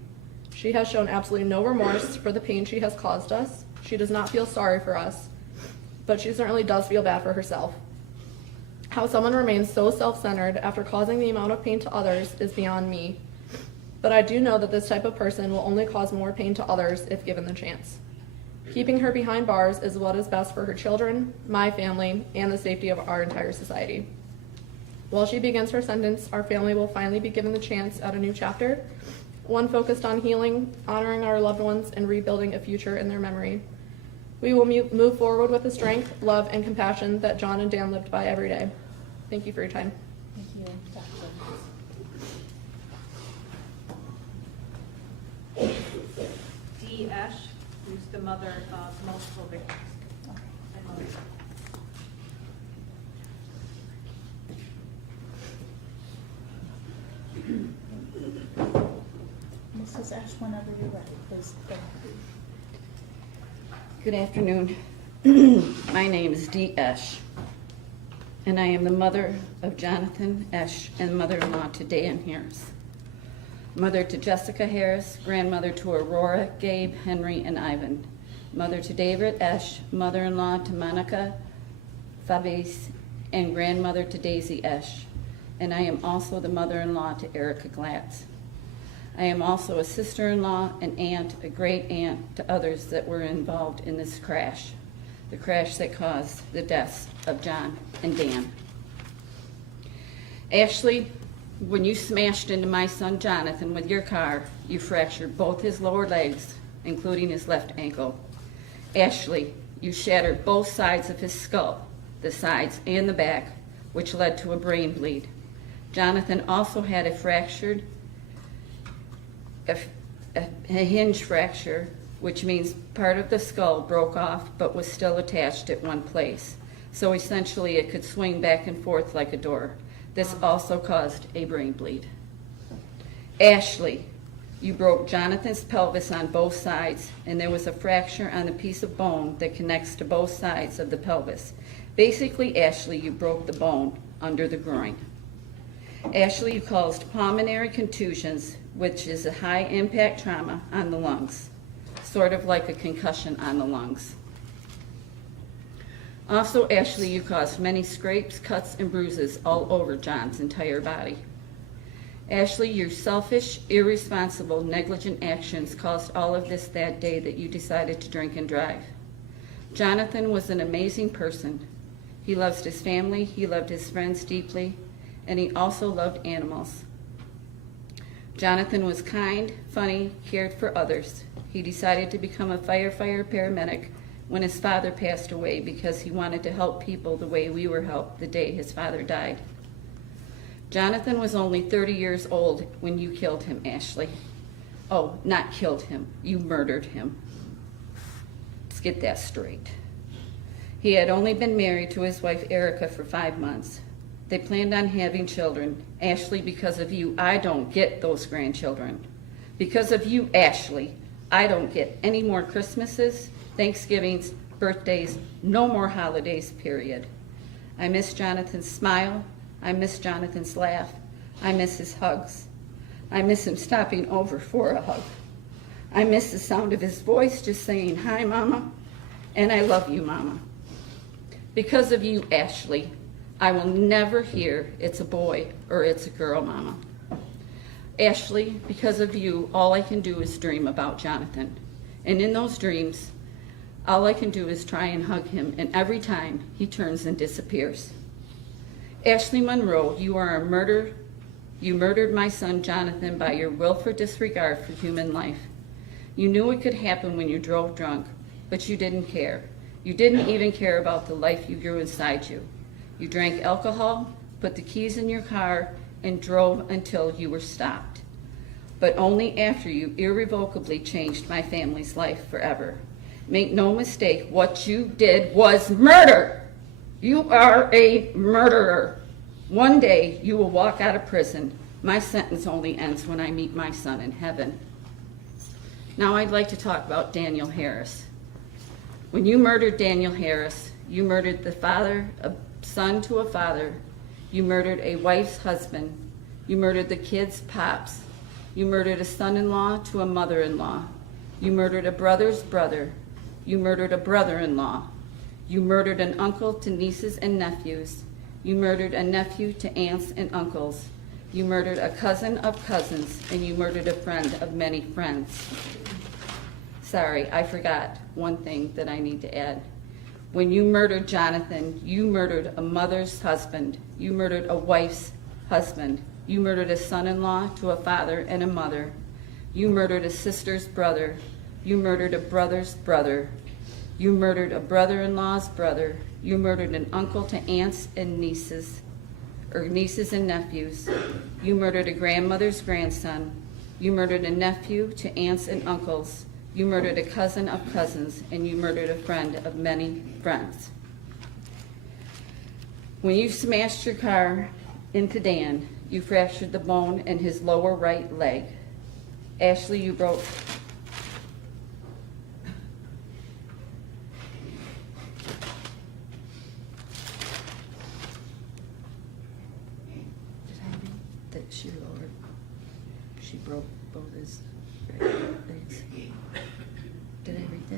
She has shown absolutely no remorse for the pain she has caused us. She does not feel sorry for us, but she certainly does feel bad for herself. How someone remains so self-centered after causing the amount of pain to others is beyond me. But I do know that this type of person will only cause more pain to others if given the chance. Keeping her behind bars is what is best for her children, my family, and the safety of our entire society. While she begins her sentence, our family will finally be given the chance at a new chapter, one focused on healing, honoring our loved ones, and rebuilding a future in their memory. We will move forward with the strength, love, and compassion that John and Dan lived by every day. Thank you for your time. Thank you, Dr. D. Esch, who's the mother of multiple victims. Mrs. Ash, whenever you're ready, please go ahead. Good afternoon. My name is Dee Esch, and I am the mother of Jonathan Esch and mother-in-law to Dan Harris, mother to Jessica Harris, grandmother to Aurora, Gabe, Henry, and Ivan, mother to David Esch, mother-in-law to Monica Fabrice, and grandmother to Daisy Esch, and I am also the mother-in-law to Erica Glatz. I am also a sister-in-law, an aunt, a great-aunt to others that were involved in this crash, the crash that caused the deaths of John and Dan. Ashley, when you smashed into my son Jonathan with your car, you fractured both his lower legs, including his left ankle. Ashley, you shattered both sides of his skull, the sides and the back, which led to a brain bleed. Jonathan also had a fractured a hinge fracture, which means part of the skull broke off but was still attached at one place. So essentially it could swing back and forth like a door. This also caused a brain bleed. Ashley, you broke Jonathan's pelvis on both sides, and there was a fracture on the piece of bone that connects to both sides of the pelvis. Basically, Ashley, you broke the bone under the groin. Ashley, you caused pulmonary contusions, which is a high impact trauma on the lungs, sort of like a concussion on the lungs. Also, Ashley, you caused many scrapes, cuts, and bruises all over John's entire body. Ashley, your selfish, irresponsible, negligent actions caused all of this that day that you decided to drink and drive. Jonathan was an amazing person. He loves his family, he loved his friends deeply, and he also loved animals. Jonathan was kind, funny, cared for others. He decided to become a firefighter paramedic when his father passed away because he wanted to help people the way we were helped the day his father died. Jonathan was only 30 years old when you killed him, Ashley. Oh, not killed him. You murdered him. Let's get that straight. He had only been married to his wife Erica for 5 months. They planned on having children. Ashley, because of you, I don't get those grandchildren. Because of you, Ashley, I don't get any more Christmases, Thanksgivings, birthdays, no more holidays, period. I miss Jonathan's smile. I miss Jonathan's laugh. I miss his hugs. I miss him stopping over for a hug. I miss the sound of his voice just saying, "Hi, Mama," and "I love you, Mama." Because of you, Ashley, I will never hear "it's a boy" or "it's a girl, Mama." Ashley, because of you, all I can do is dream about Jonathan. And in those dreams, all I can do is try and hug him, and every time he turns and disappears. Ashley Monroe, you are a murderer. You murdered my son Jonathan by your willful disregard for human life. You knew it could happen when you drove drunk, but you didn't care. You didn't even care about the life you grew inside you. You drank alcohol, put the keys in your car, and drove until you were stopped. But only after you irrevocably changed my family's life forever. Make no mistake, what you did was murder. You are a murderer. One day you will walk out of prison. My sentence only ends when I meet my son in heaven. Now I'd like to talk about Daniel Harris. When you murdered Daniel Harris, you murdered the father, a son to a father. You murdered a wife's husband. You murdered the kid's pops. You murdered a son-in-law to a mother-in-law. You murdered a brother's brother. You murdered a brother-in-law. You murdered an uncle to nieces and nephews. You murdered a nephew to aunts and uncles. You murdered a cousin of cousins, and you murdered a friend of many friends. Sorry, I forgot one thing that I need to add. When you murdered Jonathan, you murdered a mother's husband. You murdered a wife's husband. You murdered a son-in-law to a father and a mother. You murdered a sister's brother. You murdered a brother's brother. You murdered a brother-in-law's brother. You murdered an uncle to aunts and nieces, or nieces and nephews. You murdered a grandmother's grandson. You murdered a nephew to aunts and uncles. You murdered a cousin of cousins, and you murdered a friend of many friends. When you smashed your car into Dan, you fractured the bone in his lower right leg. Ashley, you broke... that she broke both his legs. Did I read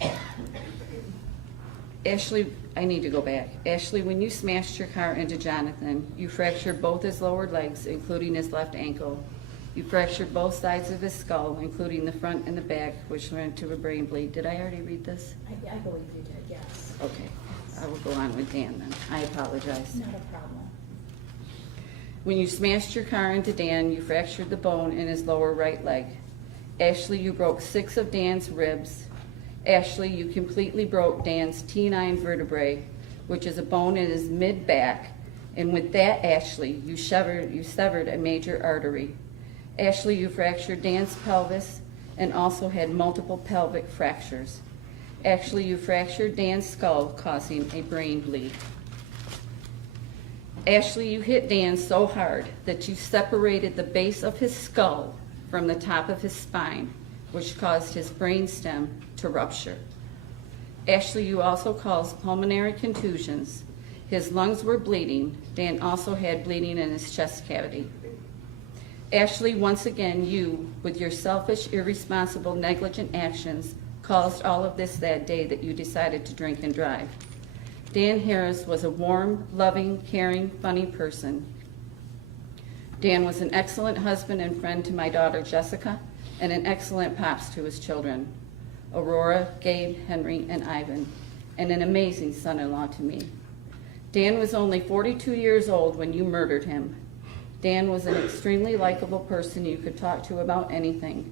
that? Ashley, I need to go back. Ashley, when you smashed your car into Jonathan, you fractured both his lower legs, including his left ankle. You fractured both sides of his skull, including the front and the back, which went to a brain bleed. Did I already read this? I believe you did, yes. Okay, I will go on with Dan then. I apologize. Not a problem. When you smashed your car into Dan, you fractured the bone in his lower right leg. Ashley, you broke 6 of Dan's ribs. Ashley, you completely broke Dan's T9 vertebrae, which is a bone in his mid-back. And with that, Ashley, you severed a major artery. Ashley, you fractured Dan's pelvis and also had multiple pelvic fractures. Ashley, you fractured Dan's skull, causing a brain bleed. Ashley, you hit Dan so hard that you separated the base of his skull from the top of his spine, which caused his brainstem to rupture. Ashley, you also caused pulmonary contusions. His lungs were bleeding. Dan also had bleeding in his chest cavity. Ashley, once again, you, with your selfish, irresponsible, negligent actions, caused all of this that day that you decided to drink and drive. Dan Harris was a warm, loving, caring, funny person. Dan was an excellent husband and friend to my daughter Jessica, and an excellent pops to his children, Aurora, Gabe, Henry, and Ivan, and an amazing son-in-law to me. Dan was only 42 years old when you murdered him. Dan was an extremely likable person you could talk to about anything.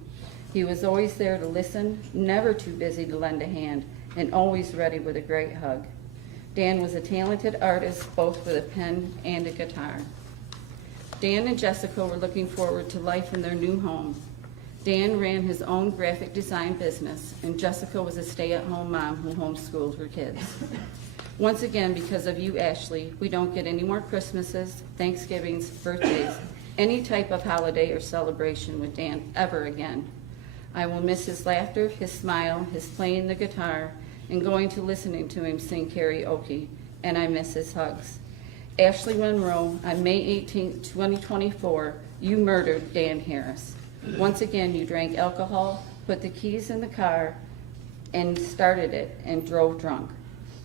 He was always there to listen, never too busy to lend a hand, and always ready with a great hug. Dan was a talented artist, both with a pen and a guitar. Dan and Jessica were looking forward to life in their new home. Dan ran his own graphic design business, and Jessica was a stay-at-home mom who homeschooled her kids. Once again, because of you, Ashley, we don't get any more Christmases, Thanksgivings, birthdays, any type of holiday or celebration with Dan ever again. I will miss his laughter, his smile, his playing the guitar, and going to listening to him sing karaoke, and I miss his hugs. Ashley Monroe, on May 18, 2024, you murdered Dan Harris. Once again, you drank alcohol, put the keys in the car, and started it, and drove drunk.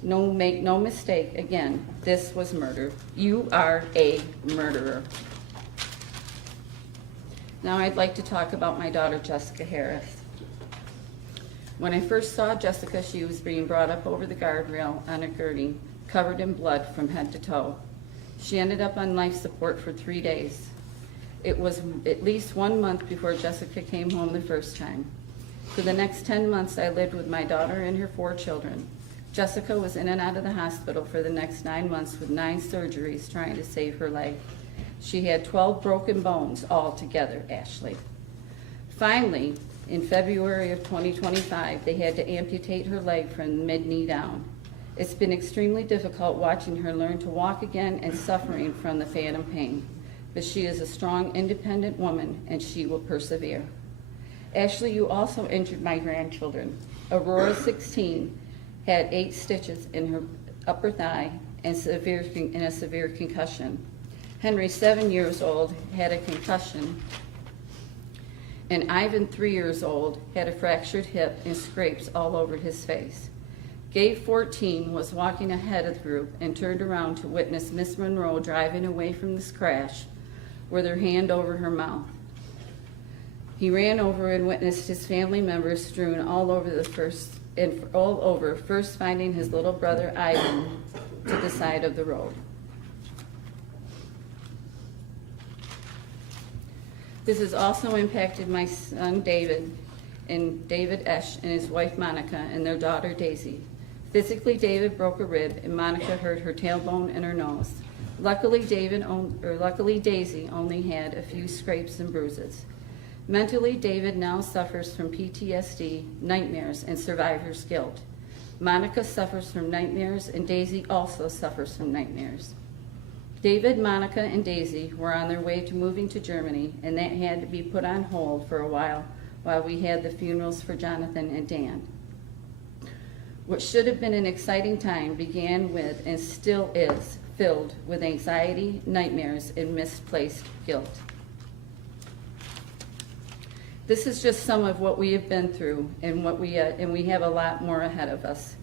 Make no mistake, again, this was murder. You are a murderer. Now I'd like to talk about my daughter, Jessica Harris. When I first saw Jessica, she was being brought up over the guardrail on a gurney, covered in blood from head to toe. She ended up on life support for 3 days. It was at least 1 month before Jessica came home the first time. For the next 10 months, I lived with my daughter and her 4 children. Jessica was in and out of the hospital for the next 9 months with 9 surgeries trying to save her life. She had 12 broken bones altogether, Ashley. Finally, in February of 2025, they had to amputate her leg from the mid-knee down. It's been extremely difficult watching her learn to walk again and suffering from the phantom pain. But she is a strong, independent woman, and she will persevere. Ashley, you also injured my grandchildren. Aurora, 16, had 8 stitches in her upper thigh and a severe concussion. Henry, 7 years old, had a concussion. And Ivan, 3 years old, had a fractured hip and scrapes all over his face. Gabe, 14, was walking ahead of the group and turned around to witness Miss Monroe driving away from this crash with her hand over her mouth. He ran over and witnessed his family members strewn all over first finding his little brother Ivan to the side of the road. This has also impacted my son David Esch and his wife Monica and their daughter Daisy. Physically, David broke a rib and Monica hurt her tailbone and her nose. Luckily, Daisy only had a few scrapes and bruises. Mentally, David now suffers from PTSD, nightmares, and survivor's guilt. Monica suffers from nightmares, and Daisy also suffers from nightmares. David, Monica, and Daisy were on their way to moving to Germany, and that had to be put on hold for a while we had the funerals for Jonathan and Dan. What should have been an exciting time began with, and still is, filled with anxiety, nightmares, and misplaced guilt. This is just some of what we have been through, and we have a lot more ahead of us.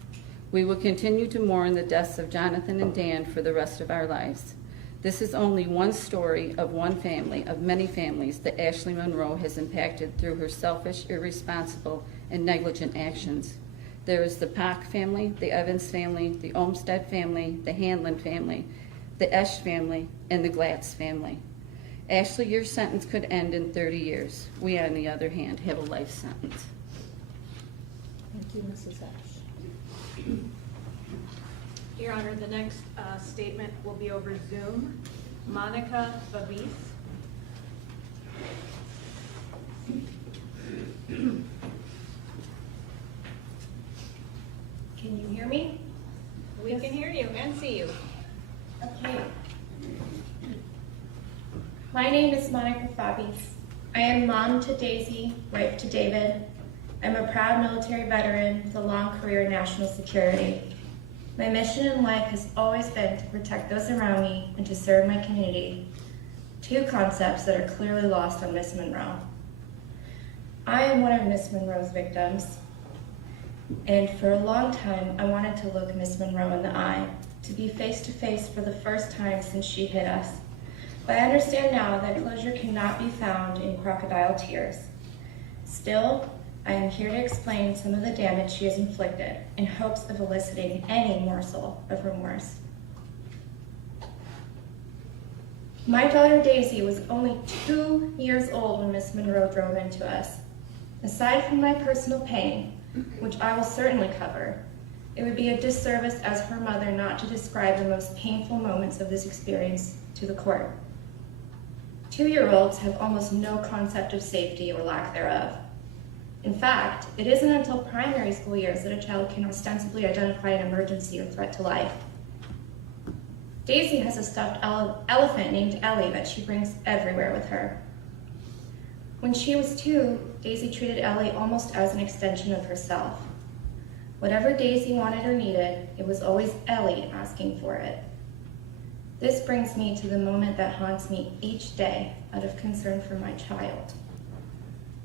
We will continue to mourn the deaths of Jonathan and Dan for the rest of our lives. This is only one story of one family, of many families that Ashley Monroe has impacted through her selfish, irresponsible, and negligent actions. There is the Pack family, the Evans family, the Olmsted family, the Hanlon family, the Esch family, and the Glatz family. Ashley, your sentence could end in 30 years. We, on the other hand, have a life sentence. Thank you, Mrs. Esch. Your Honor, the next statement will be over Zoom. Monica Babis. Can you hear me? We can hear you and see you. Okay. My name is Monica Fabies. I am mom to Daisy, wife to David. I'm a proud military veteran with a long career in national security. My mission in life has always been to protect those around me and to serve my community. 2 concepts that are clearly lost on Miss Monroe. I am one of Miss Monroe's victims, and for a long time I wanted to look Miss Monroe in the eye, to be face to face for the first time since she hit us. But I understand now that closure cannot be found in crocodile tears. Still, I am here to explain some of the damage she has inflicted in hopes of eliciting any morsel of remorse. My daughter Daisy was only 2 years old when Miss Monroe drove into us. Aside from my personal pain, which I will certainly cover, it would be a disservice as her mother not to describe the most painful moments of this experience to the court. 2-year-olds have almost no concept of safety or lack thereof. In fact, it isn't until primary school years that a child can ostensibly identify an emergency or threat to life. Daisy has a stuffed elephant named Ellie that she brings everywhere with her. When she was 2, Daisy treated Ellie almost as an extension of herself. Whatever Daisy wanted or needed, it was always Ellie asking for it. This brings me to the moment that haunts me each day out of concern for my child.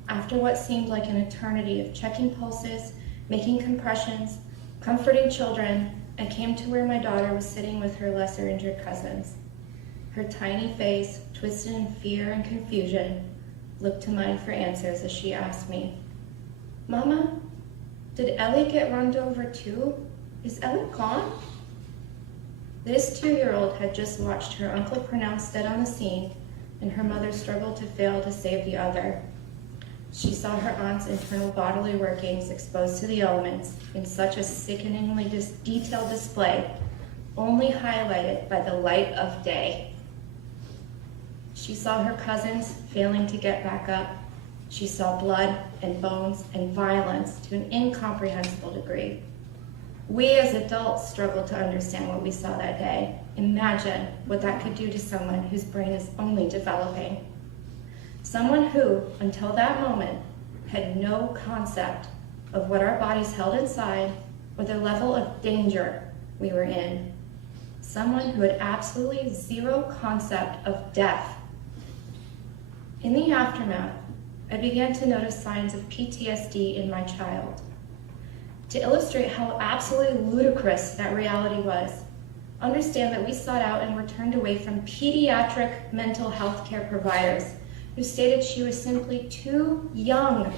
After what seemed like an eternity of checking pulses, making compressions, comforting children, I came to where my daughter was sitting with her lesser injured cousins. Her tiny face, twisted in fear and confusion, looked to mine for answers as she asked me, "Mama, did Ellie get run over too? Is Ellie gone?" This 2-year-old had just watched her uncle pronounced dead on the scene, and her mother struggled to fail to save the other. She saw her aunt's internal bodily workings exposed to the elements in such a sickeningly detailed display, only highlighted by the light of day. She saw her cousins failing to get back up. She saw blood and bones and violence to an incomprehensible degree. We as adults struggled to understand what we saw that day. Imagine what that could do to someone whose brain is only developing. Someone who, until that moment, had no concept of what our bodies held inside or the level of danger we were in. Someone who had absolutely zero concept of death. In the aftermath, I began to notice signs of PTSD in my child. To illustrate how absolutely ludicrous that reality was, understand that we sought out and were turned away from pediatric mental health care providers who stated she was simply too young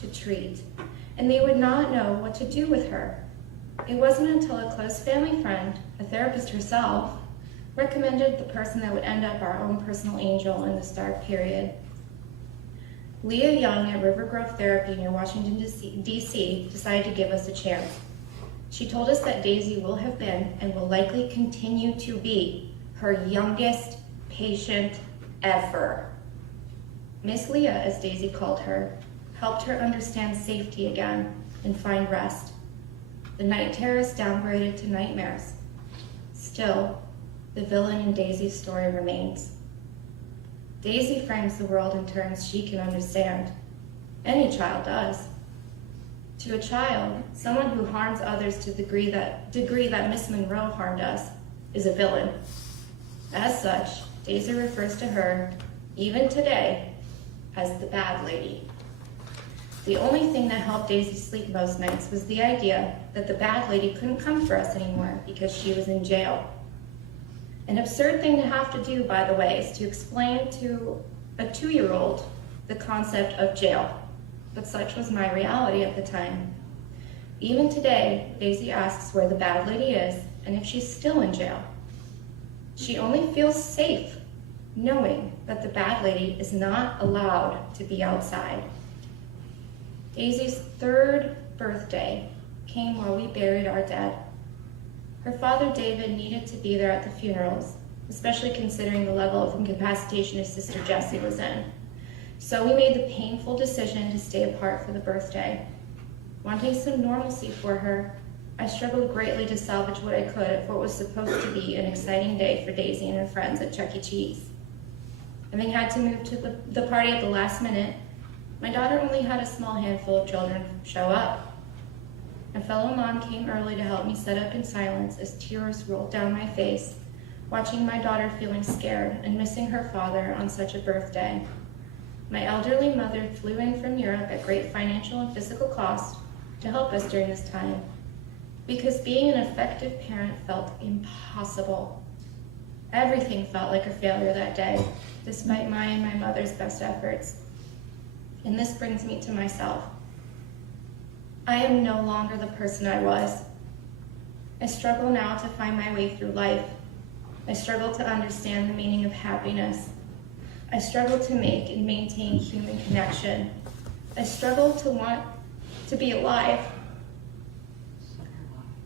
to treat, and they would not know what to do with her. It wasn't until a close family friend, a therapist herself, recommended the person that would end up our own personal angel in this dark period. Leah Young at River Grove Therapy near Washington, D.C. decided to give us a chance. She told us that Daisy will have been and will likely continue to be her youngest patient ever. Miss Leah, as Daisy called her, helped her understand safety again and find rest. The night terrors downgraded to nightmares. Still, the villain in Daisy's story remains. Daisy frames the world in terms she can understand. Any child does. To a child, someone who harms others to the degree that Miss Monroe harmed us is a villain. As such, Daisy refers to her, even today, as the bad lady. The only thing that helped Daisy sleep most nights was the idea that the bad lady couldn't come for us anymore because she was in jail. An absurd thing to have to do, by the way, is to explain to a 2-year-old the concept of jail, but such was my reality at the time. Even today, Daisy asks where the bad lady is and if she's still in jail. She only feels safe knowing that the bad lady is not allowed to be outside. Daisy's 3rd birthday came while we buried our dead. Her father, David, needed to be there at the funerals, especially considering the level of incapacitation his sister Jessie was in. So we made the painful decision to stay apart for the birthday. Wanting some normalcy for her, I struggled greatly to salvage what I could of what was supposed to be an exciting day for Daisy and her friends at Chuck E. Cheese. Having had to move to the party at the last minute, my daughter only had a small handful of children show up. A fellow mom came early to help me set up in silence as tears rolled down my face, watching my daughter feeling scared and missing her father on such a birthday. My elderly mother flew in from Europe at great financial and physical cost to help us during this time, because being an effective parent felt impossible. Everything felt like a failure that day, despite my and my mother's best efforts. And this brings me to myself. I am no longer the person I was. I struggle now to find my way through life. I struggle to understand the meaning of happiness. I struggle to make and maintain human connection. I struggle to want to be alive.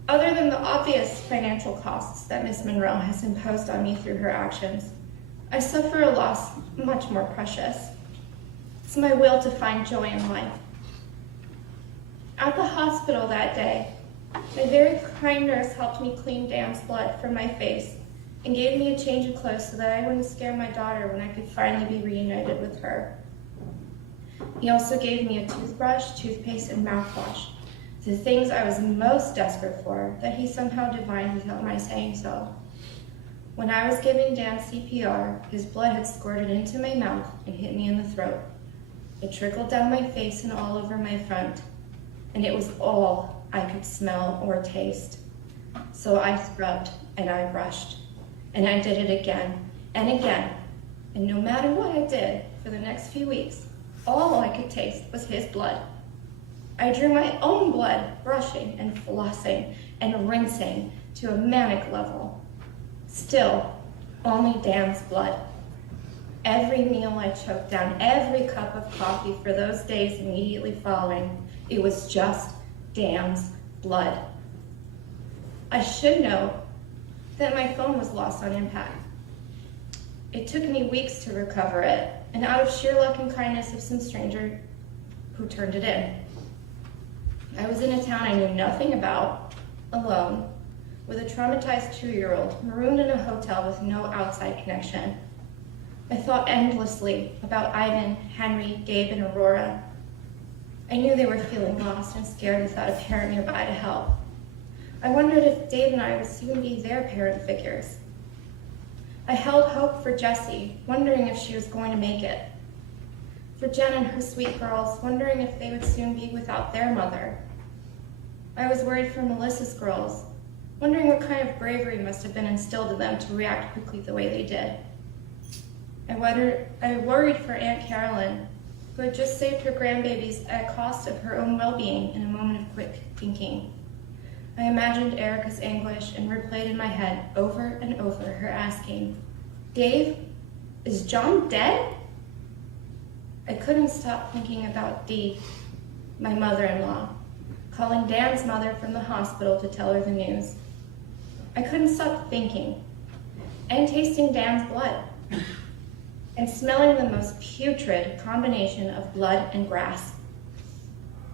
Other than the obvious financial costs that Ms. Monroe has imposed on me through her actions, I suffer a loss much more precious. It's my will to find joy in life. At the hospital that day, my very kind nurse helped me clean Dan's blood from my face and gave me a change of clothes so that I wouldn't scare my daughter when I could finally be reunited with her. He also gave me a toothbrush, toothpaste, and mouthwash, the things I was most desperate for that he somehow divined without my saying so. When I was giving Dan CPR, his blood had squirted into my mouth and hit me in the throat. It trickled down my face and all over my front, and it was all I could smell or taste. So I scrubbed and I brushed, and I did it again and again, and no matter what I did for the next few weeks, all I could taste was his blood. I drew my own blood, brushing and flossing and rinsing to a manic level. Still, only Dan's blood. Every meal I choked down, every cup of coffee for those days immediately following, it was just Dan's blood. I should know that my phone was lost on impact. It took me weeks to recover it, and out of sheer luck and kindness of some stranger who turned it in. I was in a town I knew nothing about, alone, with a traumatized 2-year-old marooned in a hotel with no outside connection. I thought endlessly about Ivan, Henry, Gabe, and Aurora. I knew they were feeling lost and scared without a parent nearby to help. I wondered if Dave and I would soon be their parent figures. I held hope for Jessie, wondering if she was going to make it. For Jen and her sweet girls, wondering if they would soon be without their mother. I was worried for Melissa's girls, wondering what kind of bravery must have been instilled in them to react quickly the way they did. I worried for Aunt Carolyn, who had just saved her grandbabies at cost of her own well-being in a moment of quick thinking. I imagined Erica's anguish and replayed in my head over and over her asking, "Dave, is John dead?" I couldn't stop thinking about Dee, my mother-in-law, calling Dan's mother from the hospital to tell her the news. I couldn't stop thinking and tasting Dan's blood and smelling the most putrid combination of blood and grass.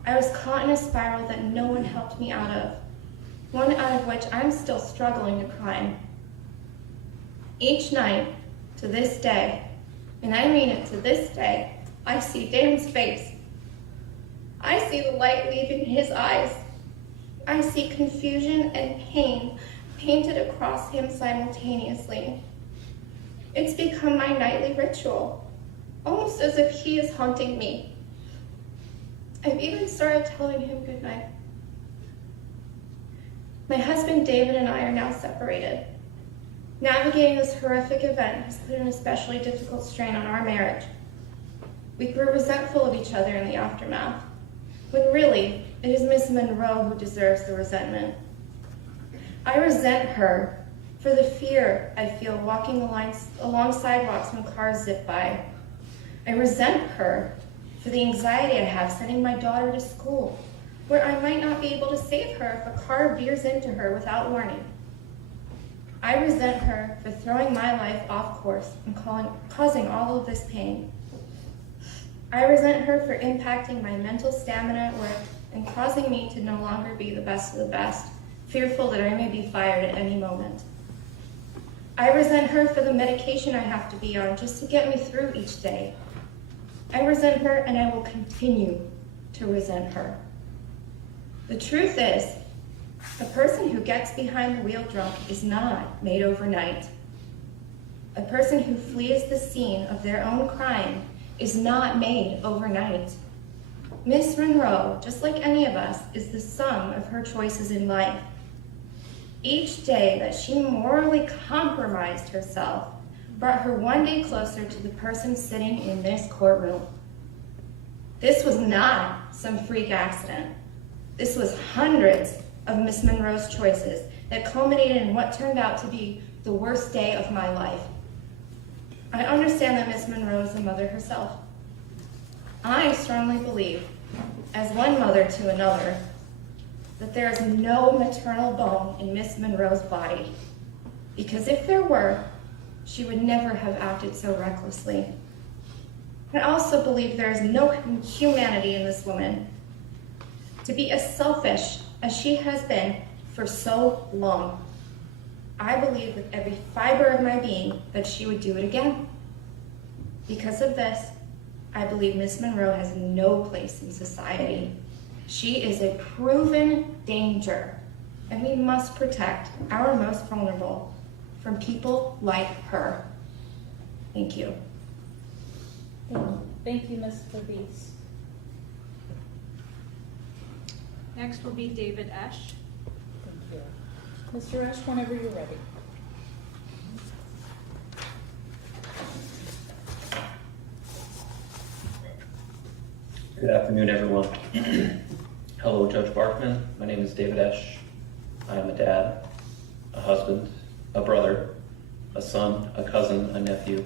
I was caught in a spiral that no one helped me out of, one out of which I'm still struggling to climb. Each night, to this day, and I mean it to this day, I see Dan's face. I see the light leaving his eyes. I see confusion and pain painted across him simultaneously. It's become my nightly ritual, almost as if he is haunting me. I've even started telling him goodnight. My husband David and I are now separated. Navigating this horrific event has put an especially difficult strain on our marriage. We grew resentful of each other in the aftermath, when really, it is Miss Monroe who deserves the resentment. I resent her for the fear I feel walking along sidewalks when cars zip by. I resent her for the anxiety I have sending my daughter to school, where I might not be able to save her if a car veers into her without warning. I resent her for throwing my life off course and causing all of this pain. I resent her for impacting my mental stamina at work and causing me to no longer be the best of the best, fearful that I may be fired at any moment. I resent her for the medication I have to be on just to get me through each day. I resent her, and I will continue to resent her. The truth is, a person who gets behind the wheel drunk is not made overnight. A person who flees the scene of their own crime is not made overnight. Miss Monroe, just like any of us, is the sum of her choices in life. Each day that she morally compromised herself brought her one day closer to the person sitting in this courtroom. This was not some freak accident. This was hundreds of Miss Monroe's choices that culminated in what turned out to be the the worst day of my life. I understand that Miss Monroe is a mother herself. I strongly believe, as one mother to another, that there is no maternal bone in Miss Monroe's body, because if there were, she would never have acted so recklessly. I also believe there is no humanity in this woman to be as selfish as she has been for so long. I believe with every fiber of my being that she would do it again. Because of this, I believe Miss Monroe has no place in society. She is a proven danger, and we must protect our most vulnerable from people like her. Thank you. Thank you, Ms. Felice. Next will be David Esch. Thank you. Mr. Esch, whenever you're ready. Good afternoon, everyone. Hello, Judge Barkman. My name is David Esch. I am a dad, a husband, a brother, a son, a cousin, a nephew,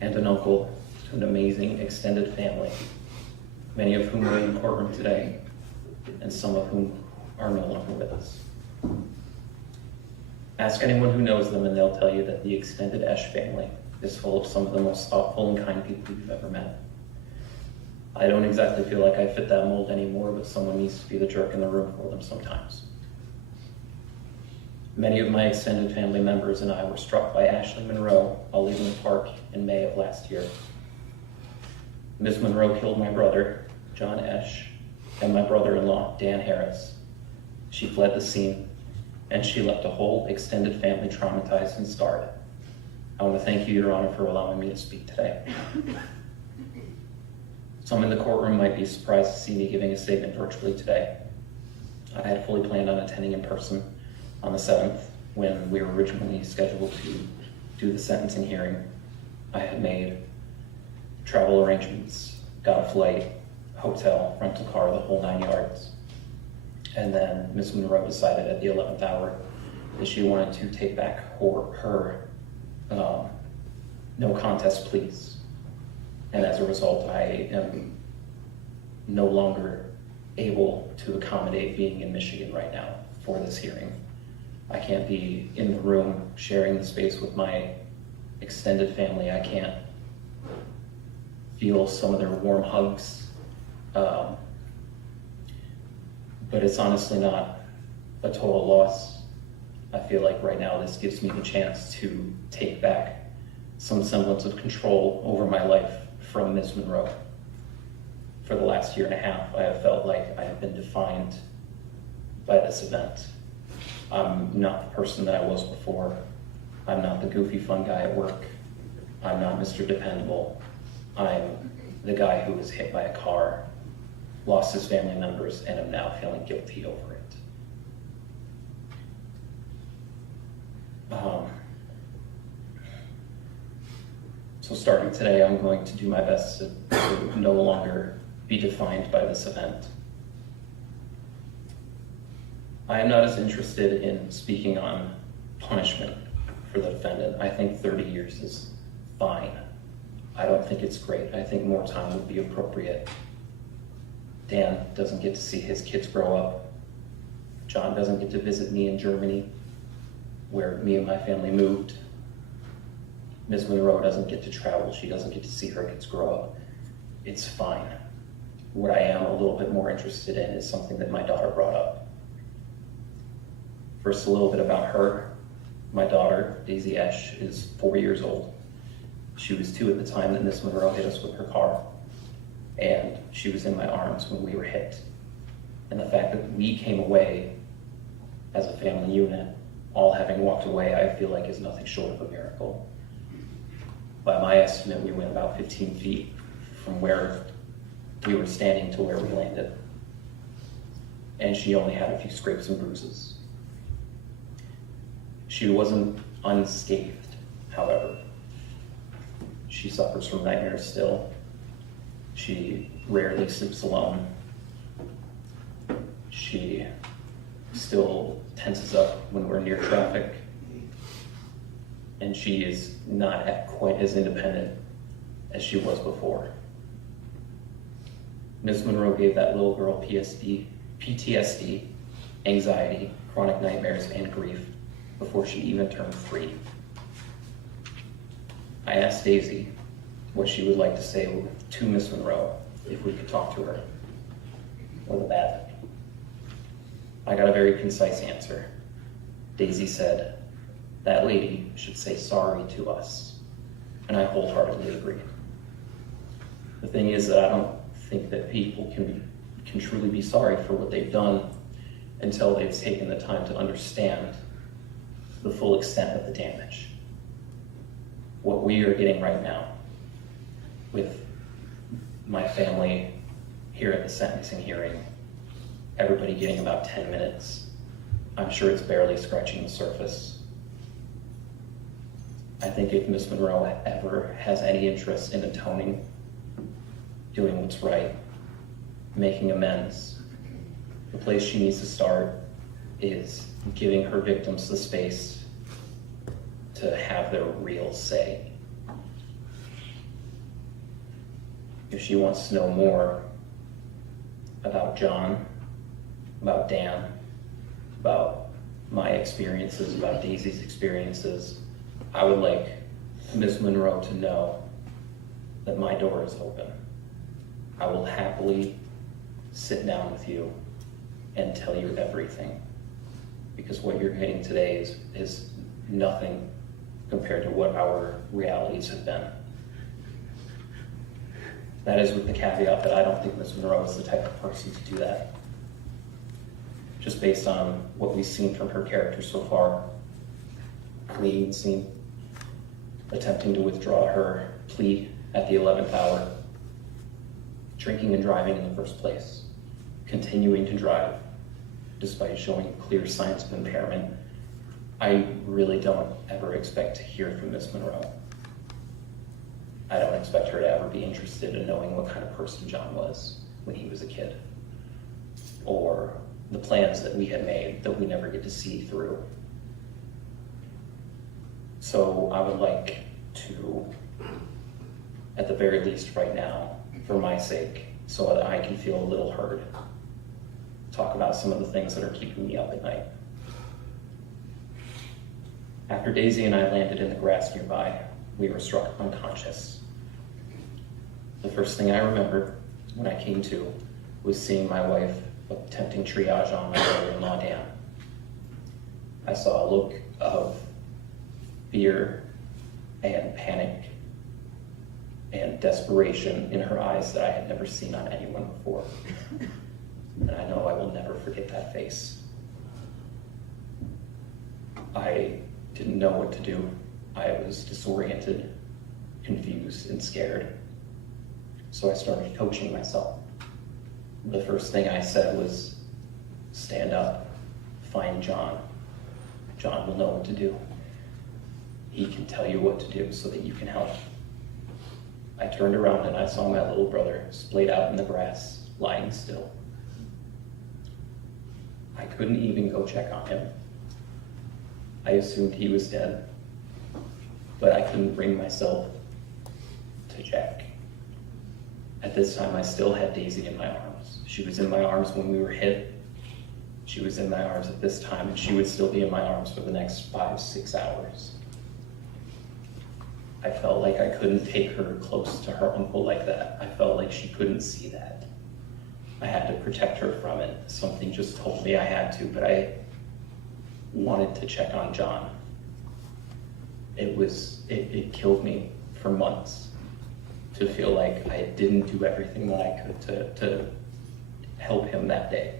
and an uncle to an amazing extended family, many of whom are in the courtroom today, and some of whom are no longer with us. Ask anyone who knows them and they'll tell you that the extended Esch family is full of some of the most thoughtful and kind people you've ever met. I don't exactly feel like I fit that mold anymore, but someone needs to be the jerk in the room for them sometimes. Many of my extended family members and I were struck by Ashley Monroe while leaving the park in May of last year. Ms. Monroe killed my brother, John Esch, and my brother-in-law, Dan Harris. She fled the scene, and she left a whole extended family traumatized and scarred. I want to thank you, Your Honor, for allowing me to speak today. Some in the courtroom might be surprised to see me giving a statement virtually today. I had fully planned on attending in person on the 7th when we were originally scheduled to do the sentencing hearing. I had made travel arrangements, got a flight, hotel, rental car, the whole 9 yards. And then Ms. Monroe decided at the 11th hour that she wanted to take back her no contest pleas. And as a result, I am no longer able to accommodate being in Michigan right now for this hearing. I can't be in the room sharing the space with my extended family. I can't feel some of their warm hugs. But it's honestly not a total loss. I feel like right now this gives me the chance to take back some semblance of control over my life from Ms. Monroe. For the last year and a half, I have felt like I have been defined by this event. I'm not the person that I was before. I'm not the goofy fun guy at work. I'm not Mr. Dependable. I'm the guy who was hit by a car, lost his family members, and am now feeling guilty over it. So starting today, I'm going to do my best to no longer be defined by this event. I am not as interested in speaking on punishment for the defendant. I think 30 years is fine. I don't think it's great. I think more time would be appropriate. Dan doesn't get to see his kids grow up. John doesn't get to visit me in Germany, where me and my family moved. Ms. Monroe doesn't get to travel. She doesn't get to see her kids grow up. It's fine. What I am a little bit more interested in is something that my daughter brought up. First, a little bit about her. My daughter, Daisy Esch, is 4 years old. She was 2 at the time that Ms. Monroe hit us with her car. And she was in my arms when we were hit. And the fact that we came away as a family unit, all having walked away, I feel like is nothing short of a miracle. By my estimate, we went about 15 feet from where we were standing to where we landed. And she only had a few scrapes and bruises. She wasn't unscathed, however. She suffers from nightmares still. She rarely sleeps alone. She still tenses up when we're near traffic. and she is not quite as independent as she was before. Ms. Monroe gave that little girl PTSD, anxiety, chronic nightmares, and grief before she even turned 3. I asked Daisy what she would like to say to Ms. Monroe if we could talk to her, or the bad thing. I got a very concise answer. Daisy said, "That lady should say sorry to us," and I wholeheartedly agree. The thing is that I don't think that people can truly be sorry for what they've done until they've taken the time to understand the full extent of the damage. What we are getting right now with my family here at the sentencing hearing, everybody getting about 10 minutes, I'm sure it's barely scratching the surface. I think if Ms. Monroe ever has any interest in atoning, doing what's right, making amends, the place she needs to start is giving her victims the space to have their real say. If she wants to know more about John, about Dan, about my experiences, about Daisy's experiences, I would like Ms. Monroe to know that my door is open. I will happily sit down with you and tell you everything, because what you're getting today is nothing compared to what our realities have been. That is with the caveat that I don't think Ms. Monroe is the type of person to do that. Just based on what we've seen from her character so far, pleading scene, attempting to withdraw her plea at the 11th hour, drinking and driving in the first place, continuing to drive despite showing clear signs of impairment. I really don't ever expect to hear from Ms. Monroe. I don't expect her to ever be interested in knowing what kind of person John was when he was a kid, or the plans that we had made that we never get to see through. So I would like to, at the very least right now, for my sake, so that I can feel a little heard, talk about some of the things that are keeping me up at night. After Daisy and I landed in the grass nearby, we were struck unconscious. The first thing I remember when I came to was seeing my wife attempting triage on my brother-in-law, Dan. I saw a look of fear and panic and desperation in her eyes that I had never seen on anyone before. And I know I will never forget that face. I didn't know what to do. I was disoriented, confused, and scared. So I started coaching myself. The first thing I said was, stand up, find John. John will know what to do. He can tell you what to do so that you can help. I turned around and I saw my little brother splayed out in the grass, lying still. I couldn't even go check on him. I assumed he was dead, but I couldn't bring myself to check. At this time, I still had Daisy in my arms. She was in my arms when we were hit. She was in my arms at this time, and she would still be in my arms for the next 5-6 hours. I felt like I couldn't take her close to her uncle like that. I felt like she couldn't see that. I had to protect her from it. Something just told me I had to, but I wanted to check on John. It killed me for months to feel like I didn't do everything that I could to help him that day.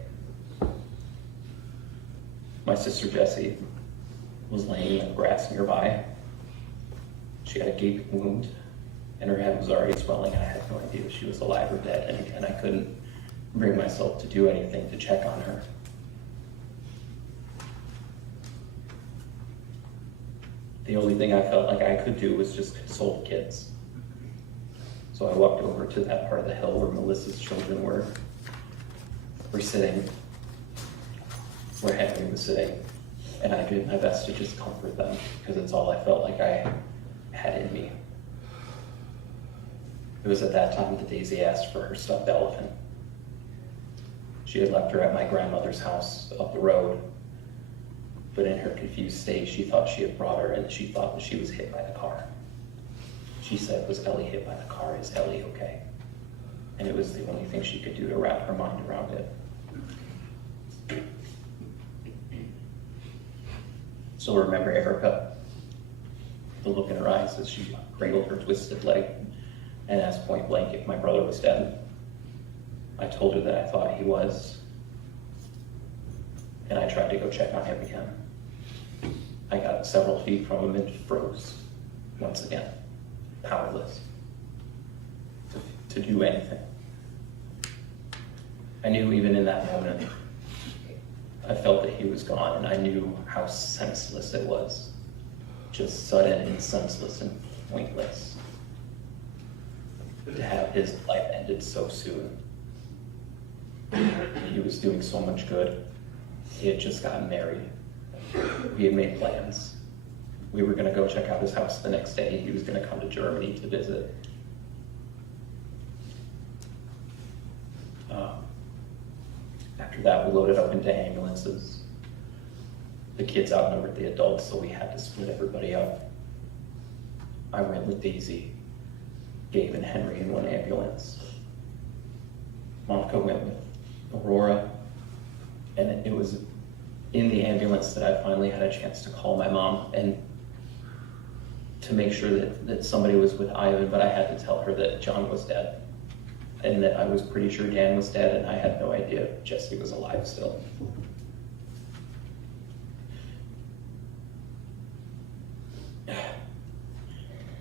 My sister Jessie was laying in the grass nearby. She had a gaping wound and her head was already swelling. I had no idea if she was alive or dead, and again, I couldn't bring myself to do anything to check on her. The only thing I felt like I could do was just console the kids. So I walked over to that part of the hill where Melissa's children were sitting, where Henry was sitting. And I did my best to just comfort them because it's all I felt like I had in me. It was at that time that Daisy asked for her stuffed elephant. She had left her at my grandmother's house up the road, but in her confused state, she thought she had brought her and she thought that she was hit by the car. She said, "Was Ellie hit by the car? Is Ellie okay?" And it was the only thing she could do to wrap her mind around it. So remember Erica, the look in her eyes as she cradled her twisted leg and asked point blank if my brother was dead. I told her that I thought he was, and I tried to go check on him again. I got several feet from him and froze once again, powerless to do anything. I knew even in that moment, I felt that he was gone, and I knew how senseless it was. Just sudden and senseless and pointless. To have his life ended so soon. He was doing so much good. He had just gotten married. We had made plans. We were gonna go check out his house the next day. He was gonna come to Germany to visit. After that, we loaded up into ambulances. The kids outnumbered the adults, so we had to split everybody up. I went with Daisy, Gabe, and Henry in one ambulance. Monica went with Aurora, and it was in the ambulance that I finally had a chance to call my mom and to make sure that somebody was with Ivan, but I had to tell her that John was dead and that I was pretty sure Dan was dead, and I had no idea Jesse was alive still.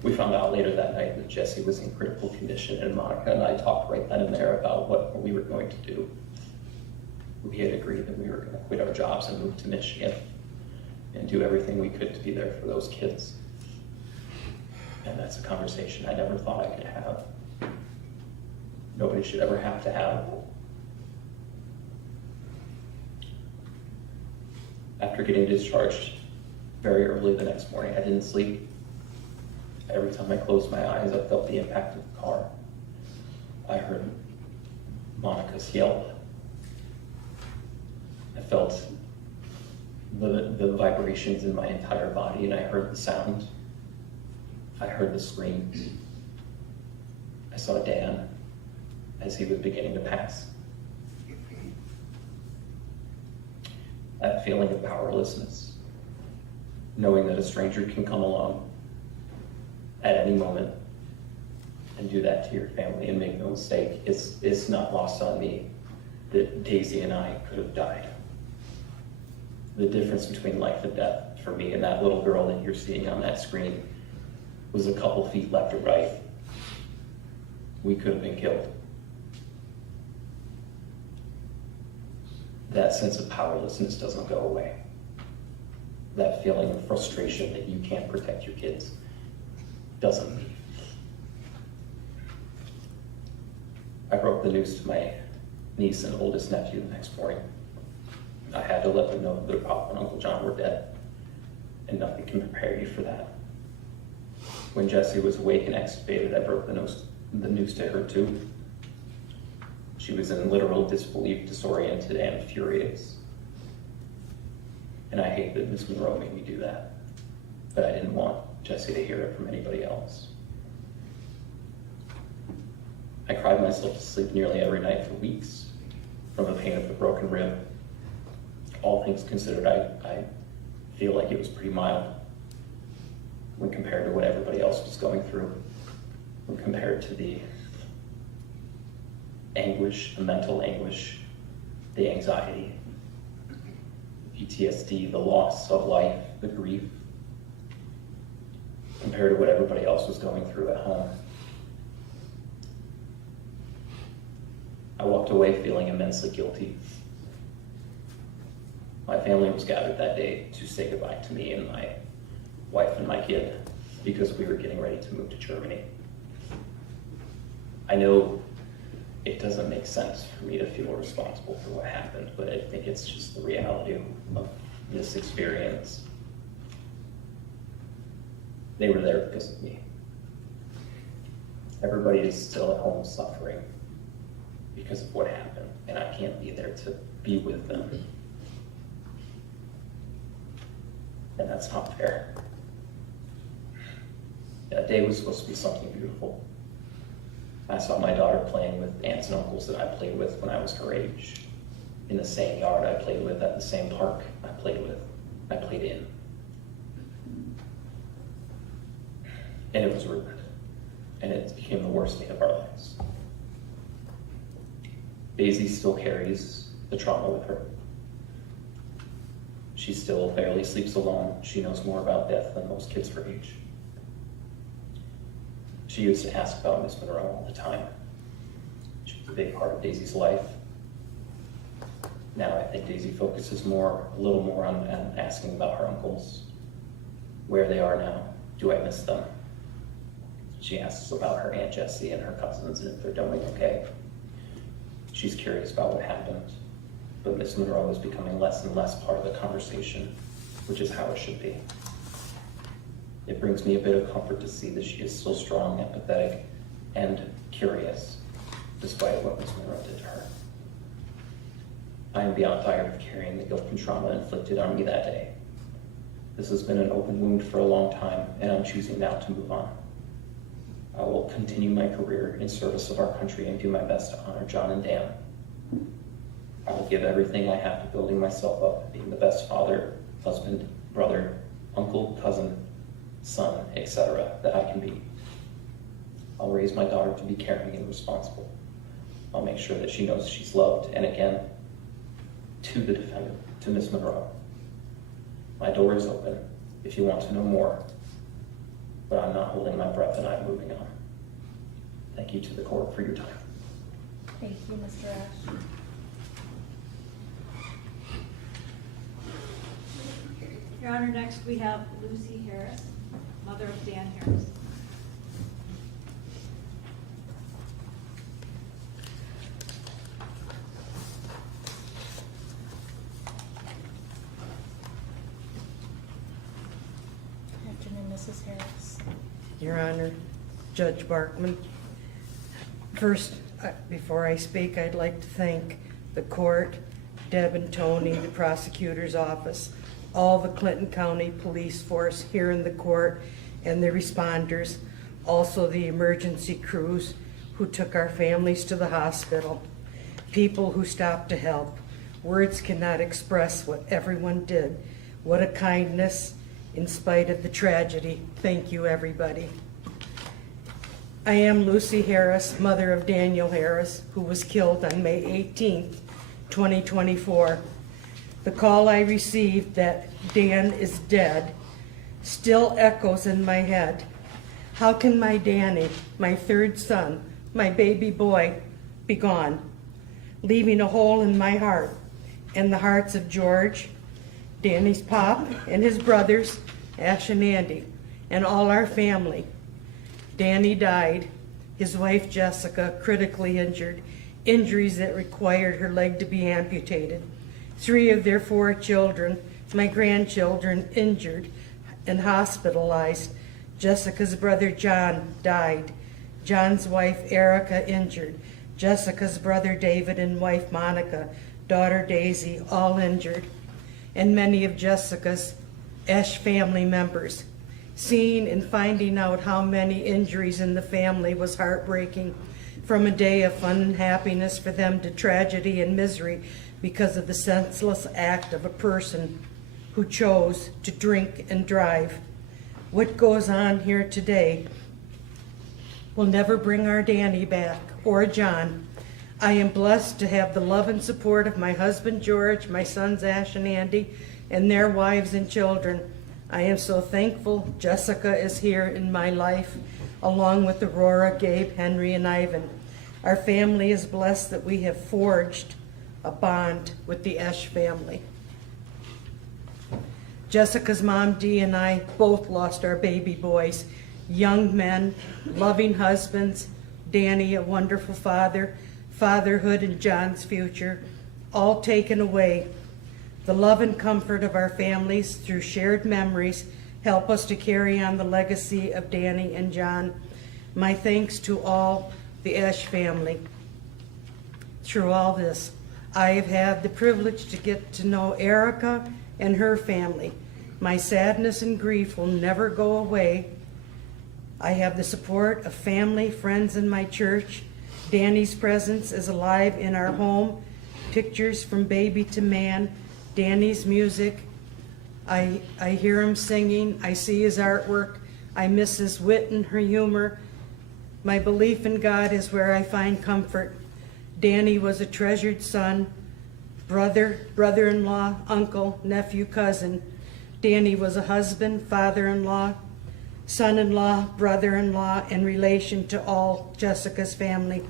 We found out later that night that Jesse was in critical condition, and Monica and I talked right then and there about what we were going to do. We had agreed that we were going to quit our jobs and move to Michigan and do everything we could to be there for those kids. And that's a conversation I never thought I could have. Nobody should ever have to have. After getting discharged very early the next morning, I didn't sleep. Every time I closed my eyes, I felt the impact of the car. I heard Monica's yelp. I felt the vibrations in my entire body, and I heard the sound. I heard the screams. I saw Dan as he was beginning to pass. That feeling of powerlessness, knowing that a stranger can come along at any moment and do that to your family and make no mistake, it's not lost on me that Daisy and I could have died. The difference between life and death for me and that little girl that you're seeing on that screen was a couple feet left or right. We could have been killed. That sense of powerlessness doesn't go away. That feeling of frustration that you can't protect your kids doesn't leave. I broke the news to my niece and oldest nephew the next morning. I had to let them know that their papa and Uncle John were dead, and nothing can prepare you for that. When Jessie was awake and extubated, I broke the news to her too. She was in literal disbelief, disoriented, and furious. And I hate that Miss Monroe made me do that, but I didn't want Jessie to hear it from anybody else. I cried myself to sleep nearly every night for weeks from the pain of the broken rib. All things considered, I feel like it was pretty mild when compared to what everybody else was going through, when compared to the anguish, the mental anguish, the anxiety, PTSD, the loss of life, the grief, compared to what everybody else was going through at home. I walked away feeling immensely guilty. My family was gathered that day to say goodbye to me and my wife and my kid because we were getting ready to move to Germany. I know it doesn't make sense for me to feel responsible for what happened, but I think it's just the reality of this experience. They were there because of me. Everybody is still at home suffering because of what happened, and I can't be there to be with them. And that's not fair. That day was supposed to be something beautiful. I saw my daughter playing with aunts and uncles that I played with when I was her age, in the same yard I played with, at the same park I played in. And it was ruined. And it became the worst day of our lives. Daisy still carries the trauma with her. She still barely sleeps alone. She knows more about death than most kids her age. She used to ask about Miss Monroe all the time. She was a big part of Daisy's life. Now I think Daisy focuses a little more on asking about her uncles, where they are now, do I miss them? She asks about her Aunt Jessie and her cousins and if they're doing okay. She's curious about what happened, but Miss Monroe is becoming less and less part of the conversation, which is how it should be. It brings me a bit of comfort to see that she is still strong, empathetic, and curious, despite what Miss Monroe did to her. I am beyond tired of carrying the guilt and trauma inflicted on me that day. This has been an open wound for a long time, and I'm choosing now to move on. I will continue my career in service of our country and do my best to honor John and Dan. I will give everything I have to building myself up, being the best father, husband, brother, uncle, cousin, son, etc. that I can be. I'll raise my daughter to be caring and responsible. I'll make sure that she knows she's loved, and again, to the defendant, to Miss Monroe. My door is open if you want to know more, but I'm not holding my breath and I'm moving on. Thank you to the court for your time. Thank you, Mr. Ash. Your Honor, next we have Lucy Harris, mother of Dan Harris. Afternoon, Mrs. Harris. Your Honor, Judge Barkman. First, before I speak, I'd like to thank the court, Deb and Tony, the prosecutor's office, all the Clinton County Police Force here in the court, and the responders, also the emergency crews who took our families to the hospital, people who stopped to help. Words cannot express what everyone did. What a kindness in spite of the tragedy. Thank you, everybody. I am Lucy Harris, mother of Daniel Harris, who was killed on May 18th, 2024. The call I received that Dan is dead still echoes in my head. How can my Danny, my third son, my baby boy, be gone, leaving a hole in my heart and the hearts of George, Danny's pop, and his brothers, Ash and Andy, and all our family. Danny died, his wife Jessica critically injured, injuries that required her leg to be amputated. 3 of their 4 children, my grandchildren, injured and hospitalized. Jessica's brother John died. John's wife Erica injured. Jessica's brother David and wife Monica, daughter Daisy, all injured. And many of Jessica's Esh family members. Seeing and finding out how many injuries in the family was heartbreaking. From a day of fun and happiness for them to tragedy and misery because of the senseless act of a person who chose to drink and drive. What goes on here today will never bring our Danny back, or John. I am blessed to have the love and support of my husband George, my sons Ash and Andy, and their wives and children. I am so thankful Jessica is here in my life, along with Aurora, Gabe, Henry, and Ivan. Our family is blessed that we have forged a bond with the Esh family. Jessica's mom, Dee, and I both lost our baby boys, young men, loving husbands, Danny, a wonderful father, fatherhood and John's future, all taken away. The love and comfort of our families through shared memories help us to carry on the legacy of Danny and John. My thanks to all the Esch family. Through all this, I have had the privilege to get to know Erica and her family. My sadness and grief will never go away. I have the support of family, friends, and my church. Danny's presence is alive in our home. Pictures from baby to man, Danny's music. I hear him singing. I see his artwork. I miss his wit and her humor. My belief in God is where I find comfort. Danny was a treasured son, brother, brother-in-law, uncle, nephew, cousin. Danny was a husband, father-in-law, son-in-law, brother-in-law, and relation to all Jessica's family.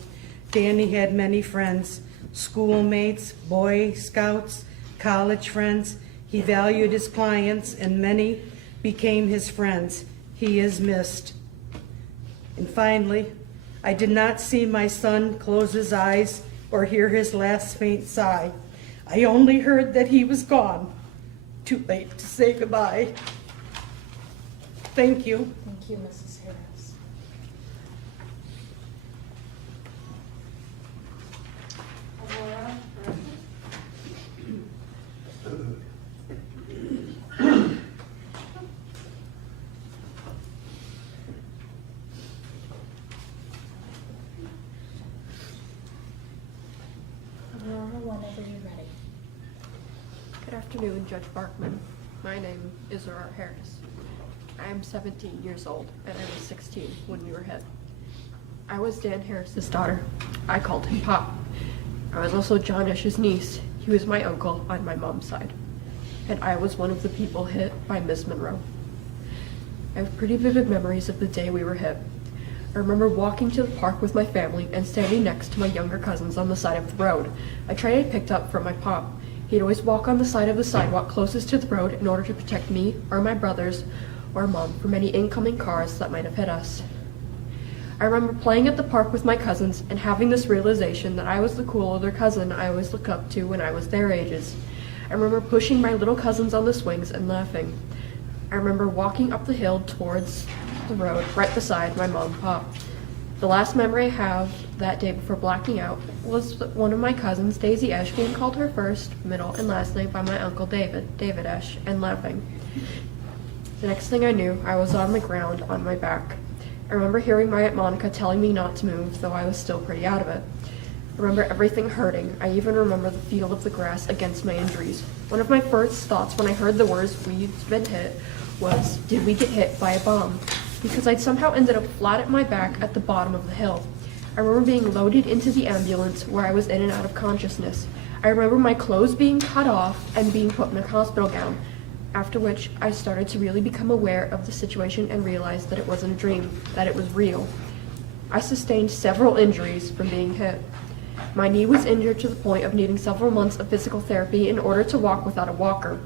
Danny had many friends, schoolmates, Boy Scouts, college friends. He valued his clients, and many became his friends. He is missed. And finally, I did not see my son close his eyes or hear his last faint sigh. I only heard that he was gone. Too late to say goodbye. Thank you. Thank you, Mrs. Harris. Aurora, whenever you're ready. Good afternoon, Judge Barkman. My name is Aurora Harris. I am 17 years old, and I was 16 when we were hit. I was Dan Harris's daughter. I called him Pop. I was also John Esch's niece. He was my uncle on my mom's side. And I was one of the people hit by Miss Monroe. I have pretty vivid memories of the day we were hit. I remember walking to the park with my family and standing next to my younger cousins on the side of the road. A train I picked up from my pop. He'd always walk on the side of the sidewalk closest to the road in order to protect me or my brothers or Mom from any incoming cars that might have hit us. I remember playing at the park with my cousins and having this realization that I was the cool older cousin I always looked up to when I was their ages. I remember pushing my little cousins on the swings and laughing. I remember walking up the hill towards the road right beside my mom and pop. The last memory I have that day before blacking out was one of my cousins, Daisy Esch, being called her first, middle, and last name by my uncle David Esch, and laughing. The next thing I knew, I was on the ground on my back. I remember hearing my Aunt Monica telling me not to move, though I was still pretty out of it. I remember everything hurting. I even remember the feel of the grass against my injuries. One of my first thoughts when I heard the words "we've been hit" was, did we get hit by a bomb? Because I'd somehow ended up flat at my back at the bottom of the hill. I remember being loaded into the ambulance where I was in and out of consciousness. I remember my clothes being cut off and being put in a hospital gown, after which I started to really become aware of the situation and realized that it wasn't a dream, that it was real. I sustained several injuries from being hit. My knee was injured to the point of needing several months of physical therapy in order to walk without a walker.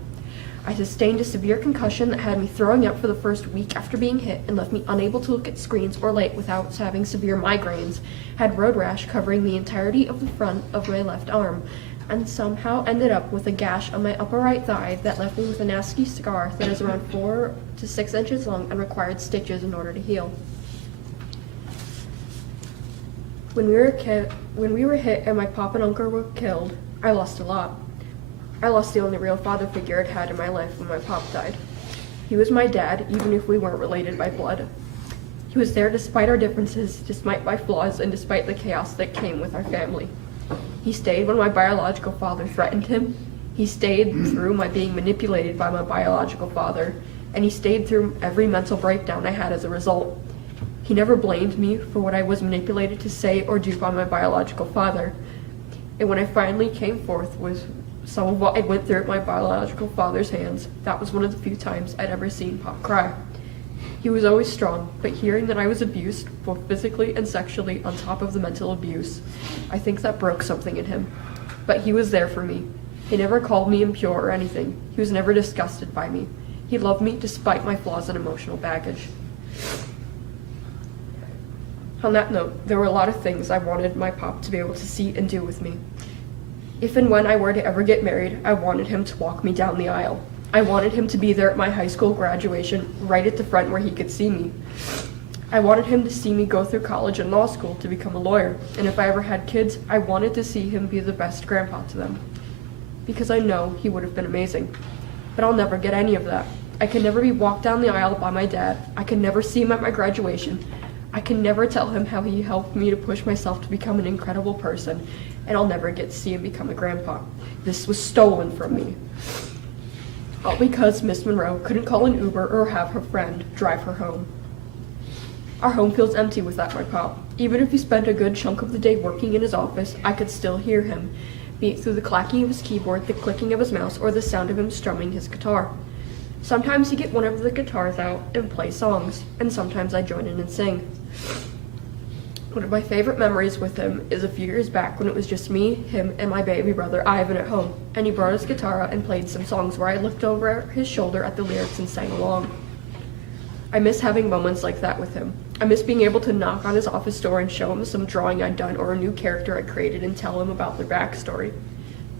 I sustained a severe concussion that had me throwing up for the first week after being hit and left me unable to look at screens or light without having severe migraines, had road rash covering the entirety of the front of my left arm, and somehow ended up with a gash on my upper right thigh that left me with a nasty scar that is around 4 to 6 inches long and required stitches in order to heal. When we were hit and my pop and uncle were killed, I lost a lot. I lost the only real father figure I'd had in my life when my pop died. He was my dad, even if we weren't related by blood. He was there despite our differences, despite my flaws, and despite the chaos that came with our family. He stayed when my biological father threatened him. He stayed through my being manipulated by my biological father, and he stayed through every mental breakdown I had as a result. He never blamed me for what I was manipulated to say or do by my biological father. And when I finally came forth with some of what I went through at my biological father's hands, that was one of the few times I'd ever seen Pop cry. He was always strong, but hearing that I was abused, both physically and sexually, on top of the mental abuse, I think that broke something in him. But he was there for me. He never called me impure or anything. He was never disgusted by me. He loved me despite my flaws and emotional baggage. On that note, there were a lot of things I wanted my pop to be able to see and do with me. If and when I were to ever get married, I wanted him to walk me down the aisle. I wanted him to be there at my high school graduation, right at the front where he could see me. I wanted him to see me go through college and law school to become a lawyer, and if I ever had kids, I wanted to see him be the best grandpa to them. Because I know he would have been amazing. But I'll never get any of that. I can never be walked down the aisle by my dad. I can never see him at my graduation. I can never tell him how he helped me to push myself to become an incredible person, and I'll never get to see him become a grandpa. This was stolen from me. All because Miss Monroe couldn't call an Uber or have her friend drive her home. Our home feels empty without my pop. Even if he spent a good chunk of the day working in his office, I could still hear him, be it through the clacking of his keyboard, the clicking of his mouse, or the sound of him strumming his guitar. Sometimes he'd get one of the guitars out and play songs, and sometimes I'd join in and sing. One of my favorite memories with him is a few years back when it was just me, him, and my baby brother Ivan at home, and he brought his guitar out and played some songs where I looked over his shoulder at the lyrics and sang along. I miss having moments like that with him. I miss being able to knock on his office door and show him some drawing I'd done or a new character I created and tell him about their backstory.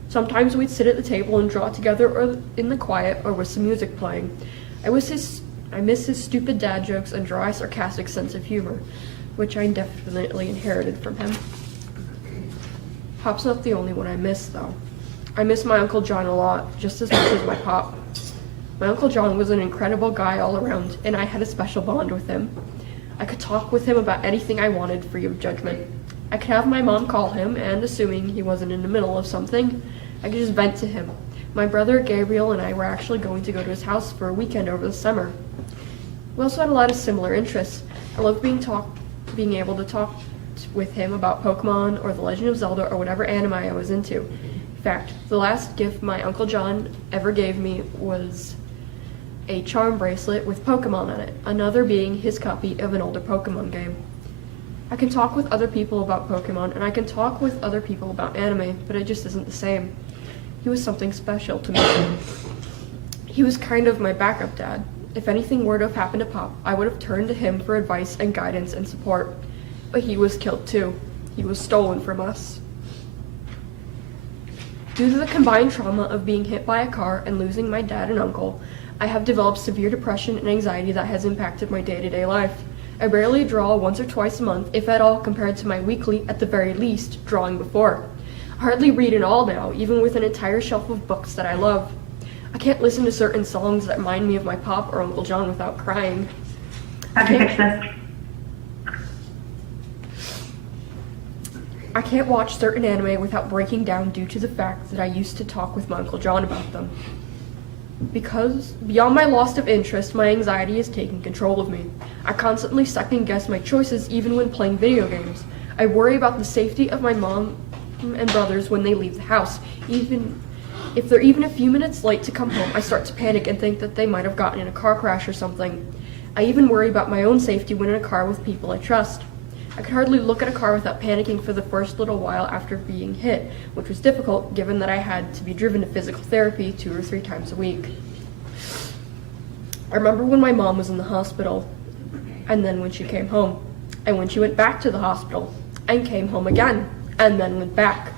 Sometimes we'd sit at the table and draw together or in the quiet or with some music playing. I miss his stupid dad jokes and dry, sarcastic sense of humor, which I definitely inherited from him. Pop's not the only one I miss, though. I miss my Uncle John a lot, just as much as my Pop. My Uncle John was an incredible guy all around, and I had a special bond with him. I could talk with him about anything I wanted, free of judgment. I could have my mom call him, and assuming he wasn't in the middle of something, I could just vent to him. My brother Gabriel and I were actually going to go to his house for a weekend over the summer. We also had a lot of similar interests. I loved being able to talk with him about Pokemon or The Legend of Zelda or whatever anime I was into. In fact, the last gift my Uncle John ever gave me was a charm bracelet with Pokemon on it, another being his copy of an older Pokemon game. I can talk with other people about Pokemon, and I can talk with other people about anime, but it just isn't the same. He was something special to me. He was kind of my backup dad. If anything were to have happened to Pop, I would have turned to him for advice and guidance and support. But he was killed too. He was stolen from us. Due to the combined trauma of being hit by a car and losing my dad and uncle, I have developed severe depression and anxiety that has impacted my day-to-day life. I barely draw once or twice a month, if at all, compared to my weekly, at the very least, drawing before. I hardly read at all now, even with an entire shelf of books that I love. I can't listen to certain songs that remind me of my Pop or Uncle John without crying. I can't watch certain anime without breaking down due to the fact that I used to talk with my Uncle John about them. Because, beyond my loss of interest, my anxiety has taken control of me. I constantly second-guess my choices even when playing video games. I worry about the safety of my mom and brothers when they leave the house. Even if they're even a few minutes late to come home, I start to panic and think that they might have gotten in a car crash or something. I even worry about my own safety when in a car with people I trust. I could hardly look at a car without panicking for the first little while after being hit, which was difficult given that I had to be driven to physical therapy 2 or 3 times a week. I remember when my mom was in the hospital, and then when she came home, and when she went back to the hospital, and came home again, and then went back.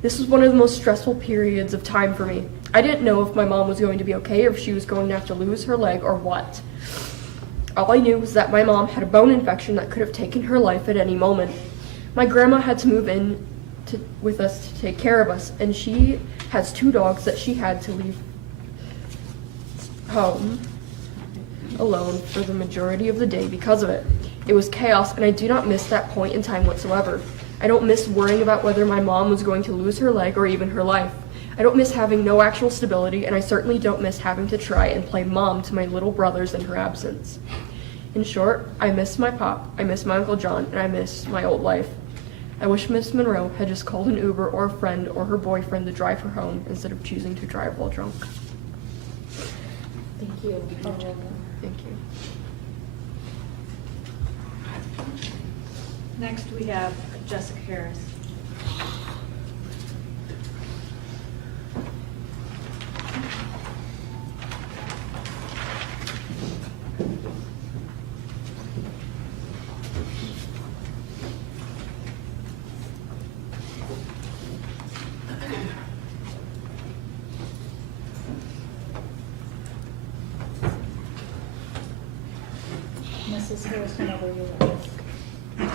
This was one of the most stressful periods of time for me. I didn't know if my mom was going to be okay or if she was going to have to lose her leg or what. All I knew was that my mom had a bone infection that could have taken her life at any moment. My grandma had to move in with us to take care of us, and she has 2 dogs that she had to leave home alone for the majority of the day because of it. It was chaos, and I do not miss that point in time whatsoever. I don't miss worrying about whether my mom was going to lose her leg or even her life. I don't miss having no actual stability, and I certainly don't miss having to try and play mom to my little brothers in her absence. In short, I miss my Pop, I miss my Uncle John, and I miss my old life. I wish Miss Monroe had just called an Uber or a friend or her boyfriend to drive her home instead of choosing to drive while drunk. Thank you. Thank you. Next, we have Jessica Harris. Ms. Harris, whenever you're ready.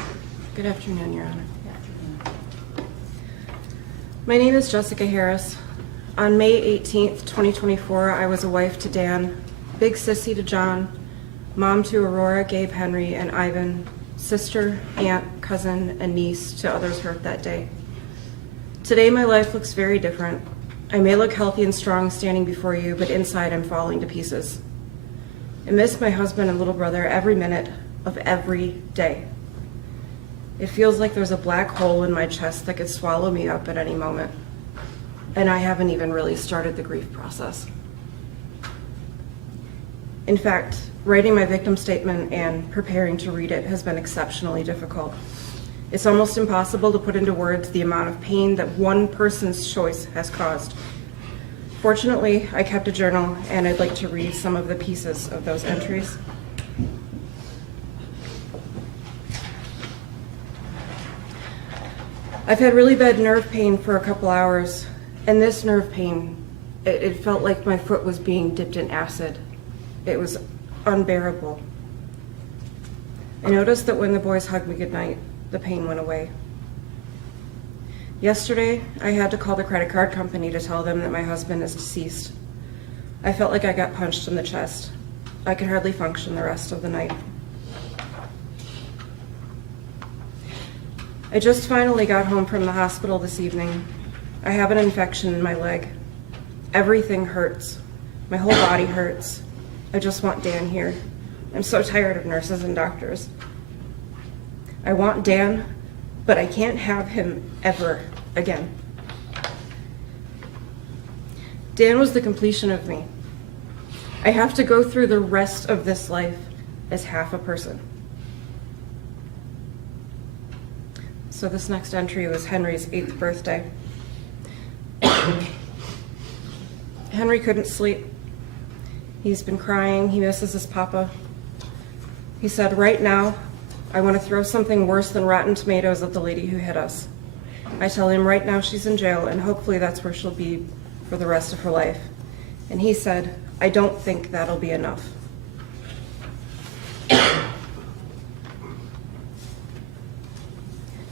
Good afternoon, Your Honor. Good afternoon. My name is Jessica Harris. On May 18th, 2024, I was a wife to Dan, big sissy to John, mom to Aurora, Gabe, Henry, and Ivan, sister, aunt, cousin, and niece to others hurt that day. Today, my life looks very different. I may look healthy and strong standing before you, but inside I'm falling to pieces. I miss my husband and little brother every minute of every day. It feels like there's a black hole in my chest that could swallow me up at any moment. And I haven't even really started the grief process. In fact, writing my victim statement and preparing to read it has been exceptionally difficult. It's almost impossible to put into words the amount of pain that one person's choice has caused. Fortunately, I kept a journal, and I'd like to read some of the pieces of those entries. I've had really bad nerve pain for a couple hours, and this nerve pain, it felt like my foot was being dipped in acid. It was unbearable. I noticed that when the boys hugged me goodnight, the pain went away. Yesterday, I had to call the credit card company to tell them that my husband is deceased. I felt like I got punched in the chest. I could hardly function the rest of the night. I just finally got home from the hospital this evening. I have an infection in my leg. Everything hurts. My whole body hurts. I just want Dan here. I'm so tired of nurses and doctors. I want Dan, but I can't have him ever again. Dan was the completion of me. I have to go through the rest of this life as half a person. So this next entry was Henry's 8th birthday. Henry couldn't sleep. He's been crying. He misses his papa. He said, right now, I want to throw something worse than rotten tomatoes at the lady who hit us. I tell him right now she's in jail, and hopefully that's where she'll be for the rest of her life. And he said, I don't think that'll be enough.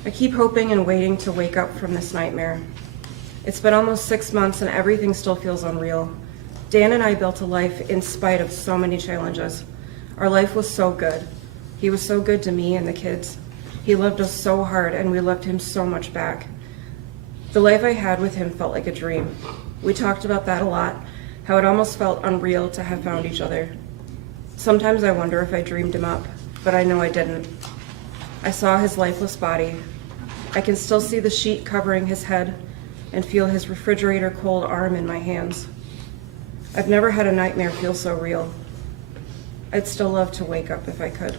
I keep hoping and waiting to wake up from this nightmare. It's been almost 6 months and everything still feels unreal. Dan and I built a life in spite of so many challenges. Our life was so good. He was so good to me and the kids. He loved us so hard and we loved him so much back. The life I had with him felt like a dream. We talked about that a lot, how it almost felt unreal to have found each other. Sometimes I wonder if I dreamed him up, but I know I didn't. I saw his lifeless body. I can still see the sheet covering his head and feel his refrigerator cold arm in my hands. I've never had a nightmare feel so real. I'd still love to wake up if I could.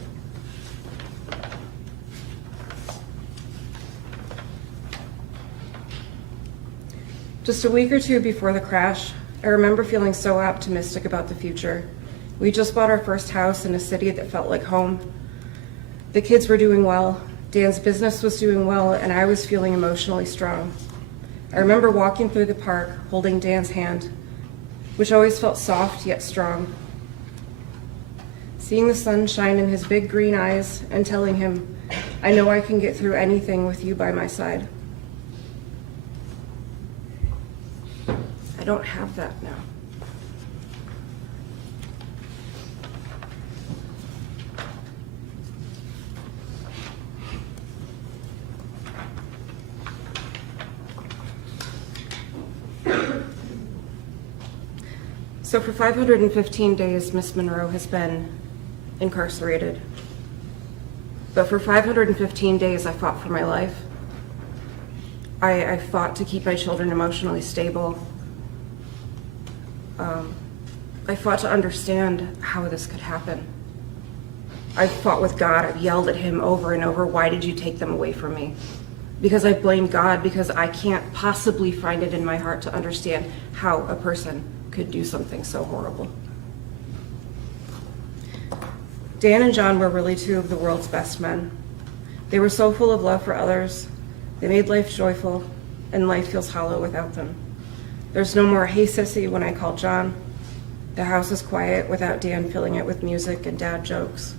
Just a week or two before the crash, I remember feeling so optimistic about the future. We just bought our first house in a city that felt like home. The kids were doing well, Dan's business was doing well, and I was feeling emotionally strong. I remember walking through the park, holding Dan's hand, which always felt soft yet strong. Seeing the sun shine in his big green eyes and telling him, I know I can get through anything with you by my side. I don't have that now. So for 515 days, Miss Monroe has been incarcerated. But for 515 days, I fought for my life. I fought to keep my children emotionally stable. I fought to understand how this could happen. I fought with God. I've yelled at him over and over, why did you take them away from me? Because I blamed God, because I can't possibly find it in my heart to understand how a person could do something so horrible. Dan and John were really two of the world's best men. They were so full of love for others. They made life joyful, and life feels hollow without them. There's no more hey sissy when I call John. The house is quiet without Dan filling it with music and dad jokes.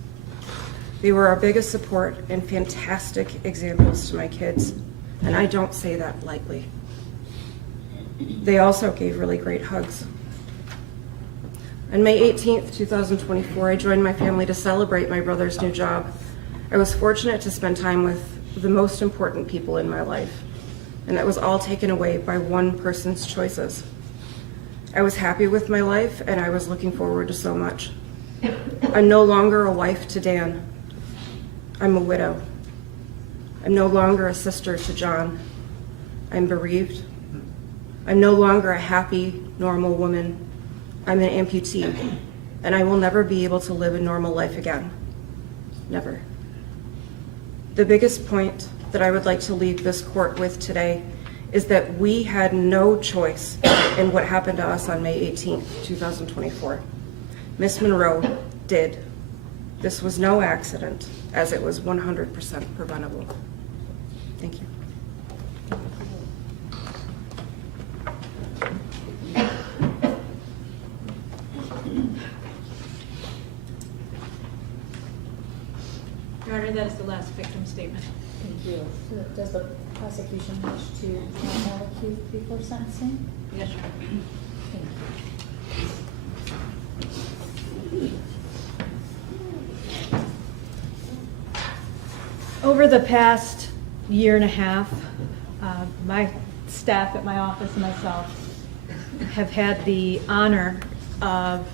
They were our biggest support and fantastic examples to my kids, and I don't say that lightly. They also gave really great hugs. On May 18th, 2024, I joined my family to celebrate my brother's new job. I was fortunate to spend time with the most important people in my life, and that was all taken away by one person's choices. I was happy with my life, and I was looking forward to so much. I'm no longer a wife to Dan. I'm a widow. I'm no longer a sister to John. I'm bereaved. I'm no longer a happy, normal woman. I'm an amputee, and I will never be able to live a normal life again. Never. The biggest point that I would like to leave this court with today is that we had no choice in what happened to us on May 18th, 2024. Miss Monroe did. This was no accident, as it was 100% preventable. Thank you. Your Honor, that is the last victim statement. Thank you. Does the prosecution wish to call accused before sentencing? Yes, Your Honor. Thank you. Over the past year and a half, my staff at my office and myself have had the honor of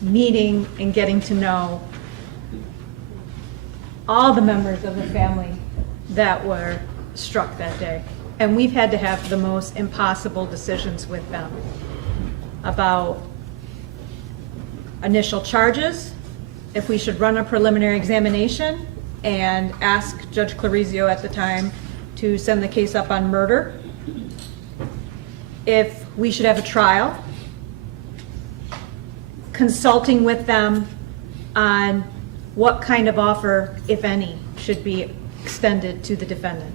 meeting and getting to know all the members of the family that were struck that day. And we've had to have the most impossible decisions with them about initial charges, if we should run a preliminary examination and ask Judge Clarizio at the time to send the case up on murder, if we should have a trial, consulting with them on what kind of offer, if any, should be extended to the defendant.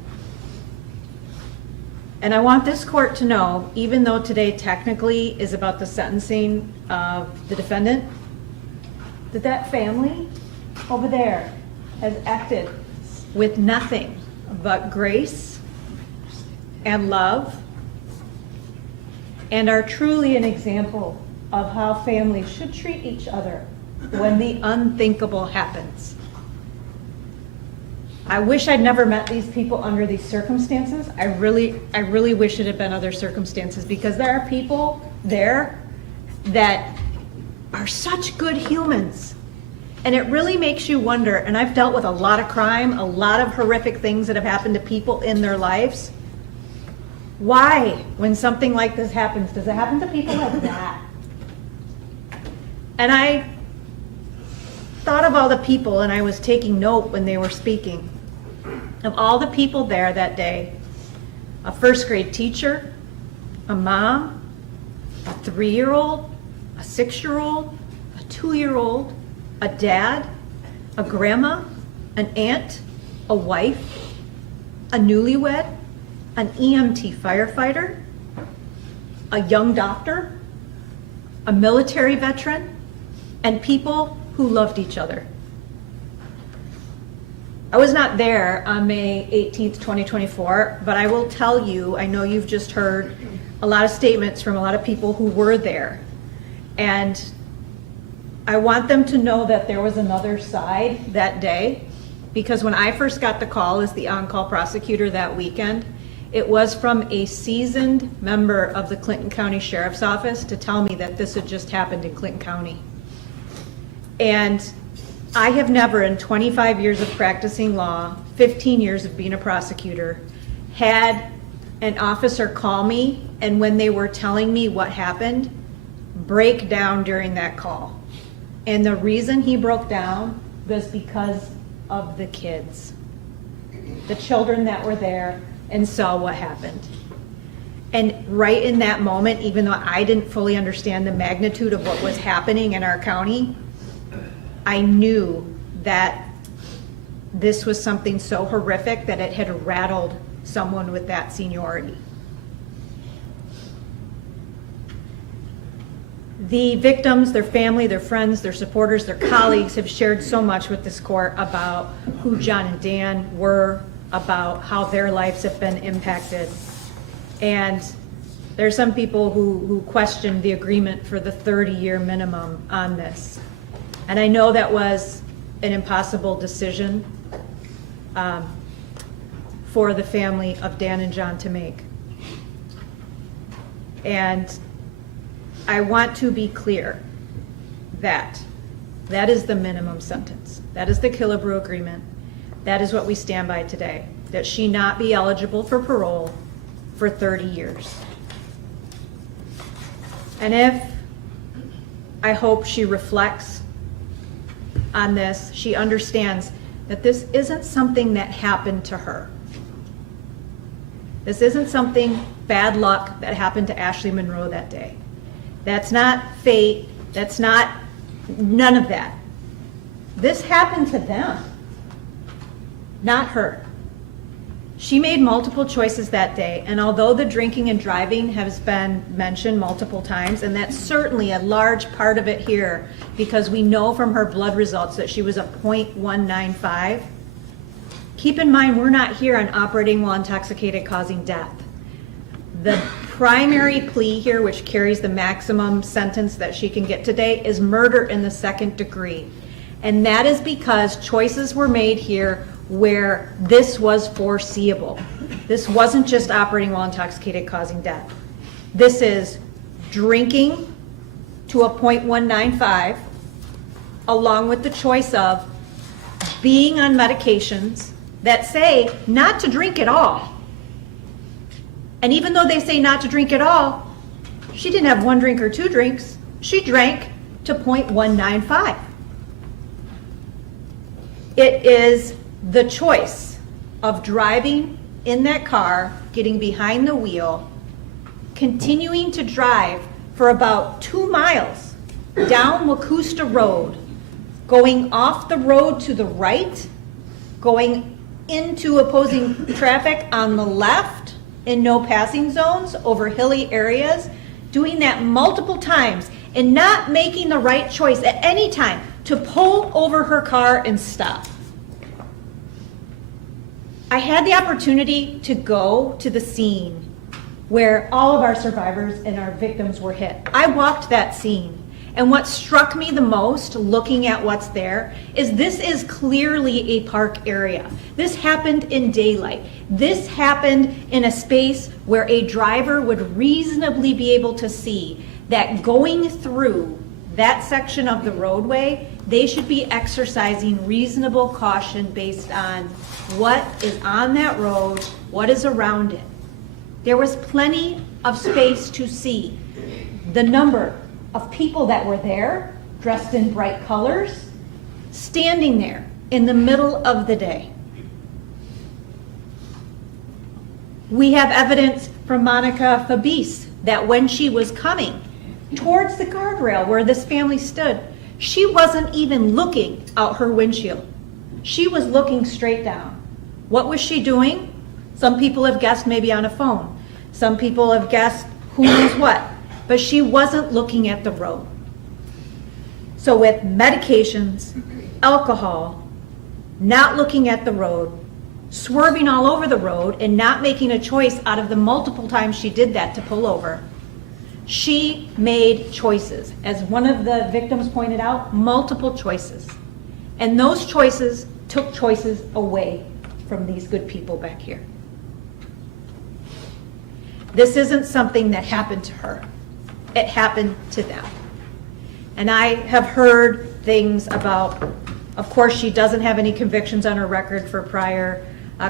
And I want this court to know, even though today technically is about the sentencing of the defendant, that that family over there has acted with nothing but grace and love, and are truly an example of how families should treat each other when the unthinkable happens. I wish I'd never met these people under these circumstances. I really wish it had been other circumstances, because there are people there that are such good humans. And it really makes you wonder, and I've dealt with a lot of crime, a lot of horrific things that have happened to people in their lives. Why, when something like this happens, does it happen to people like that? And I thought of all the people, and I was taking note when they were speaking, of all the people there that day. A first grade teacher, a mom, a 3-year-old, a 6-year-old, a 2-year-old, a dad, a grandma, an aunt, a wife, a newlywed, an EMT firefighter, a young doctor, a military veteran, and people who loved each other. I was not there on May 18th, 2024, but I will tell you, I know you've just heard a lot of statements from a lot of people who were there. And I want them to know that there was another side that day, because when I first got the call as the on-call prosecutor that weekend, it was from a seasoned member of the Clinton County Sheriff's Office to tell me that this had just happened in Clinton County. And I have never, in 25 years of practicing law, 15 years of being a prosecutor, had an officer call me, and when they were telling me what happened, break down during that call. And the reason he broke down was because of the kids, the children that were there and saw what happened. And right in that moment, even though I didn't fully understand the magnitude of what was happening in our county, I knew that this was something so horrific that it had rattled someone with that seniority. The victims, their family, their friends, their supporters, their colleagues have shared so much with this court about who John and Dan were, about how their lives have been impacted. And there are some people who question the agreement for the 30-year minimum on this. And I know that was an impossible decision for the family of Dan and John to make. And I want to be clear that that is the minimum sentence. That is the Killebrew agreement. That is what we stand by today, that she not be eligible for parole for 30 years. And I hope she reflects on this, she understands that this isn't something that happened to her. This isn't something bad luck that happened to Ashley Monroe that day. That's not fate. That's not none of that. This happened to them, not her. She made multiple choices that day, and although the drinking and driving has been mentioned multiple times, and that's certainly a large part of it here, because we know from her blood results that she was a .195, keep in mind we're not here on operating while intoxicated causing death. The primary plea here, which carries the maximum sentence that she can get today, is murder in the second degree. And that is because choices were made here where this was foreseeable. This wasn't just operating while intoxicated causing death. This is drinking to a .195, along with the choice of being on medications that say not to drink at all. And even though they say not to drink at all, she didn't have 1 drink or 2 drinks. She drank to .195. It is the choice of driving in that car, getting behind the wheel, continuing to drive for about 2 miles down Wacusta Road, going off the road to the right, going into opposing traffic on the left in no passing zones over hilly areas, doing that multiple times and not making the right choice at any time to pull over her car and stop. I had the opportunity to go to the scene where all of our survivors and our victims were hit. I walked that scene, and what struck me the most looking at what's there is this is clearly a park area. This happened in daylight. This happened in a space where a driver would reasonably be able to see that going through that section of the roadway, they should be exercising reasonable caution based on what is on that road, what is around it. There was plenty of space to see the number of people that were there, dressed in bright colors, standing there in the middle of the day. We have evidence from Monica Fabis that when she was coming towards the guardrail where this family stood, she wasn't even looking out her windshield. She was looking straight down. What was she doing? Some people have guessed maybe on a phone. Some people have guessed who knows what. But she wasn't looking at the road. So with medications, alcohol, not looking at the road, swerving all over the road, and not making a choice out of the multiple times she did that to pull over, she made choices. As one of the victims pointed out, multiple choices. And those choices took choices away from these good people back here. This isn't something that happened to her. It happened to them. And I have heard things about, of course, she doesn't have any convictions on her record for prior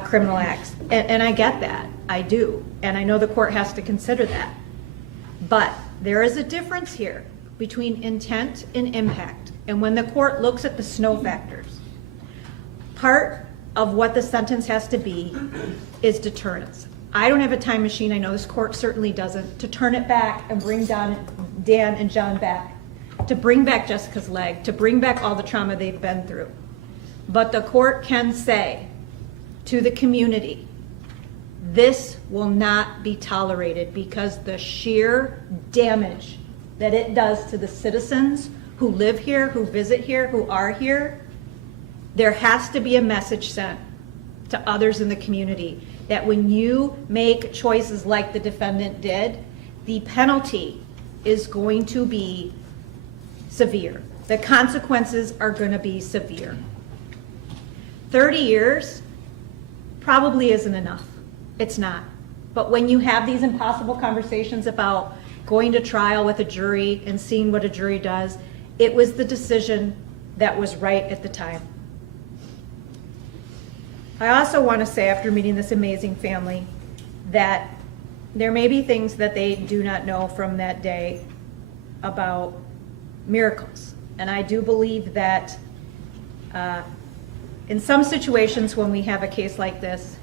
criminal acts. And I get that. I do. And I know the court has to consider that. But there is a difference here between intent and impact. And when the court looks at the snow factors, part of what the sentence has to be is deterrence. I don't have a time machine, I know this court certainly doesn't, to turn it back and bring Dan and John back, to bring back Jessica's leg, to bring back all the trauma they've been through. But the court can say to the community, this will not be tolerated because the sheer damage that it does to the citizens who live here, who visit here, who are here, there has to be a message sent to others in the community that when you make choices like the defendant did, the penalty is going to be severe. The consequences are going to be severe. 30 years probably isn't enough. It's not. But when you have these impossible conversations about going to trial with a jury and seeing what a jury does, it was the decision that was right at the time. I also want to say, after meeting this amazing family, that there may be things that they do not know from that day about miracles. And I do believe that in some situations when we have a case like this,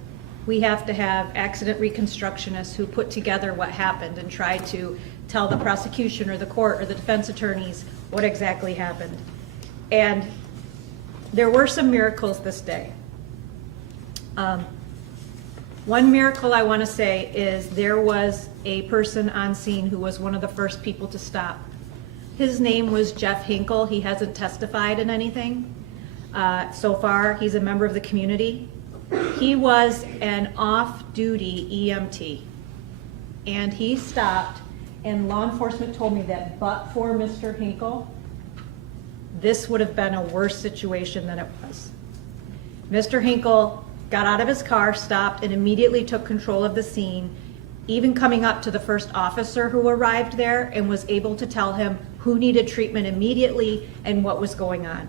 we have to have accident reconstructionists who put together what happened and try to tell the prosecution or the court or the defense attorneys what exactly happened. And there were some miracles this day. One miracle I want to say is there was a person on scene who was one of the first people to stop. His name was Jeff Hinkle. He hasn't testified in anything so far. He's a member of the community. He was an off-duty EMT, and he stopped, and law enforcement told me that but for Mr. Hinkle, this would have been a worse situation than it was. Mr. Hinkle got out of his car, stopped, and immediately took control of the scene, even coming up to the first officer who arrived there and was able to tell him who needed treatment immediately and what was going on.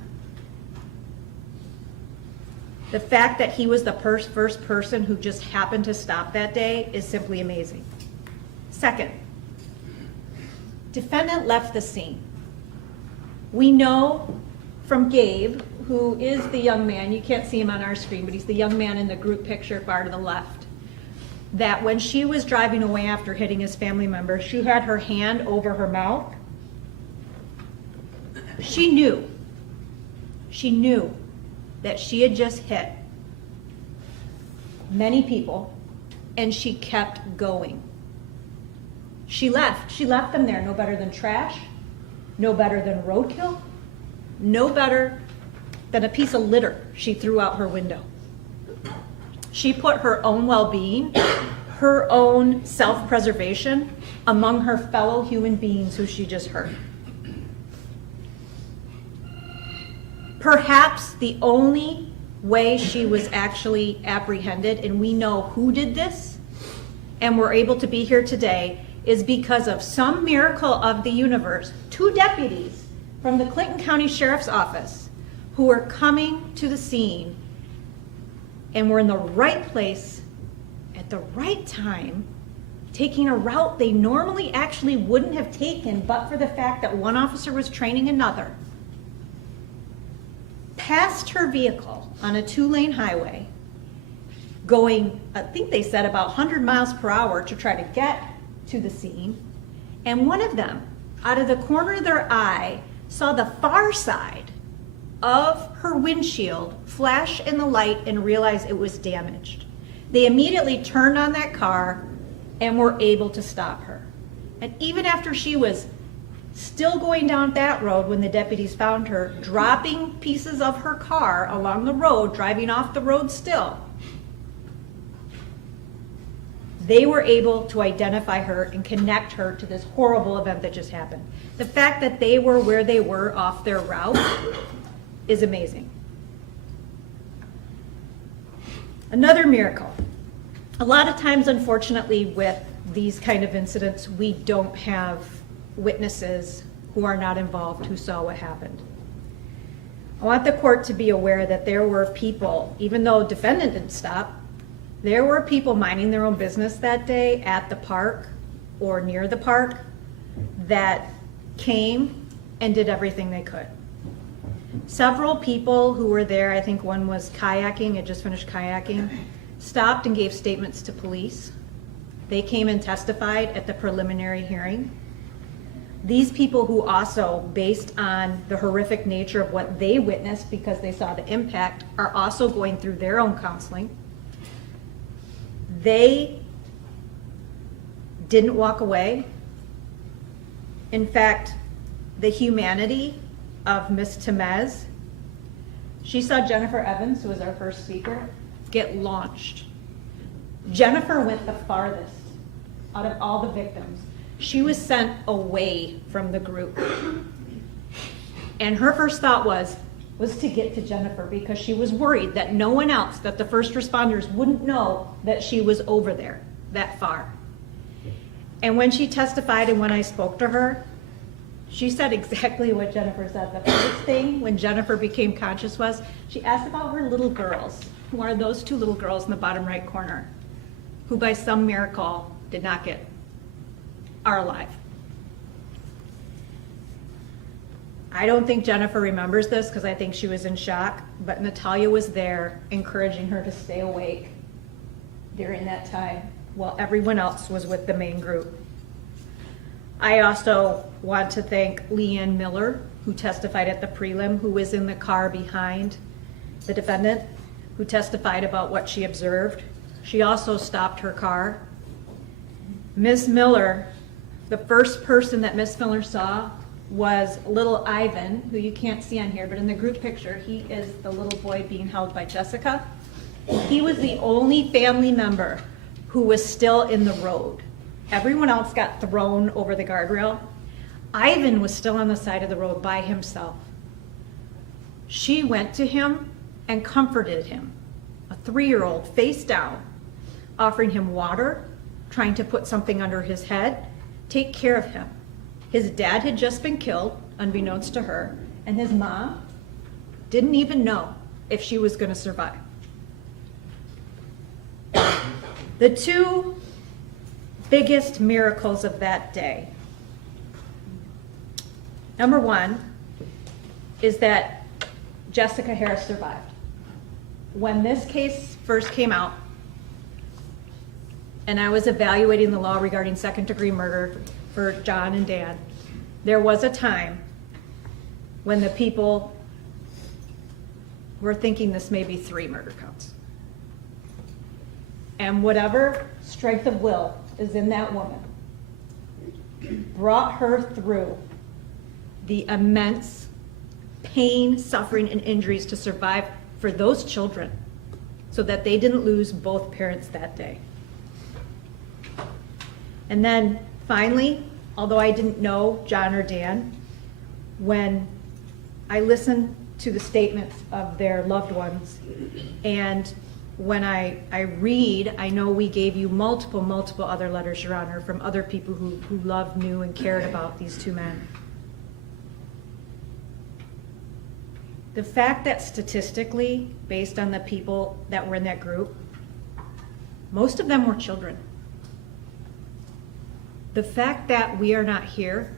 The fact that he was the first person who just happened to stop that day is simply amazing. Second, defendant left the scene. We know from Gabe, who is the young man, you can't see him on our screen, but he's the young man in the group picture far to the left, that when she was driving away after hitting his family member, she had her hand over her mouth. She knew that she had just hit many people, and she kept going. She left them there, no better than trash, no better than roadkill, no better than a piece of litter she threw out her window. She put her own well-being, her own self-preservation among her fellow human beings who she just hurt. Perhaps the only way she was actually apprehended, and we know who did this, and we're able to be here today, is because of some miracle of the universe. 2 deputies from the Clinton County Sheriff's Office who were coming to the scene and were in the right place at the right time, taking a route they normally actually wouldn't have taken but for the fact that one officer was training another, passed her vehicle on a 2-lane highway, going, I think they said about 100 miles per hour to try to get to the scene, and one of them, out of the corner of their eye, saw the far side of her windshield flash in the light and realized it was damaged. They immediately turned on that car and were able to stop her. And even after she was still going down that road when the deputies found her, dropping pieces of her car along the road, driving off the road still, they were able to identify her and connect her to this horrible event that just happened. The fact that they were where they were off their route is amazing. Another miracle. A lot of times, unfortunately, with these kind of incidents, we don't have witnesses who are not involved who saw what happened. I want the court to be aware that there were people, even though defendant didn't stop, there were people minding their own business that day at the park or near the park that came and did everything they could. Several people who were there, I think one was kayaking, had just finished kayaking, stopped and gave statements to police. They came and testified at the preliminary hearing. These people who also, based on the horrific nature of what they witnessed because they saw the impact, are also going through their own counseling. They didn't walk away. In fact, the humanity of Miss Temez, she saw Jennifer Evans, who was our first speaker, get launched. Jennifer went the farthest out of all the victims. She was sent away from the group. And her first thought was to get to Jennifer, because she was worried that no one else, that the first responders wouldn't know that she was over there that far. And when she testified and when I spoke to her, she said exactly what Jennifer said. The first thing when Jennifer became conscious was she asked about her little girls, who are those two little girls in the bottom right corner, who by some miracle are alive. I don't think Jennifer remembers this because I think she was in shock, but Natalia was there encouraging her to stay awake during that time while everyone else was with the main group. I also want to thank Leanne Miller, who testified at the prelim, who was in the car behind the defendant, who testified about what she observed. She also stopped her car. Ms. Miller, the first person that Ms. Miller saw was little Ivan, who you can't see on here, but in the group picture, he is the little boy being held by Jessica. He was the only family member who was still in the road. Everyone else got thrown over the guardrail. Ivan was still on the side of the road by himself. She went to him and comforted him, a 3-year-old face down, offering him water, trying to put something under his head, take care of him. His dad had just been killed, unbeknownst to her, and his mom didn't even know if she was going to survive. The two biggest miracles of that day. Number one is that Jessica Harris survived. When this case first came out, and I was evaluating the law regarding second-degree murder for John and Dan, there was a time when the people were thinking this may be 3 murder counts. And whatever strength of will is in that woman brought her through the immense pain, suffering, and injuries to survive for those children so that they didn't lose both parents that day. And then finally, although I didn't know John or Dan, when I listened to the statements of their loved ones, and when I read, I know we gave you multiple other letters, Your Honor, from other people who loved, knew, and cared about these 2 men. The fact that statistically, based on the people that were in that group, most of them were children. The fact that we are not here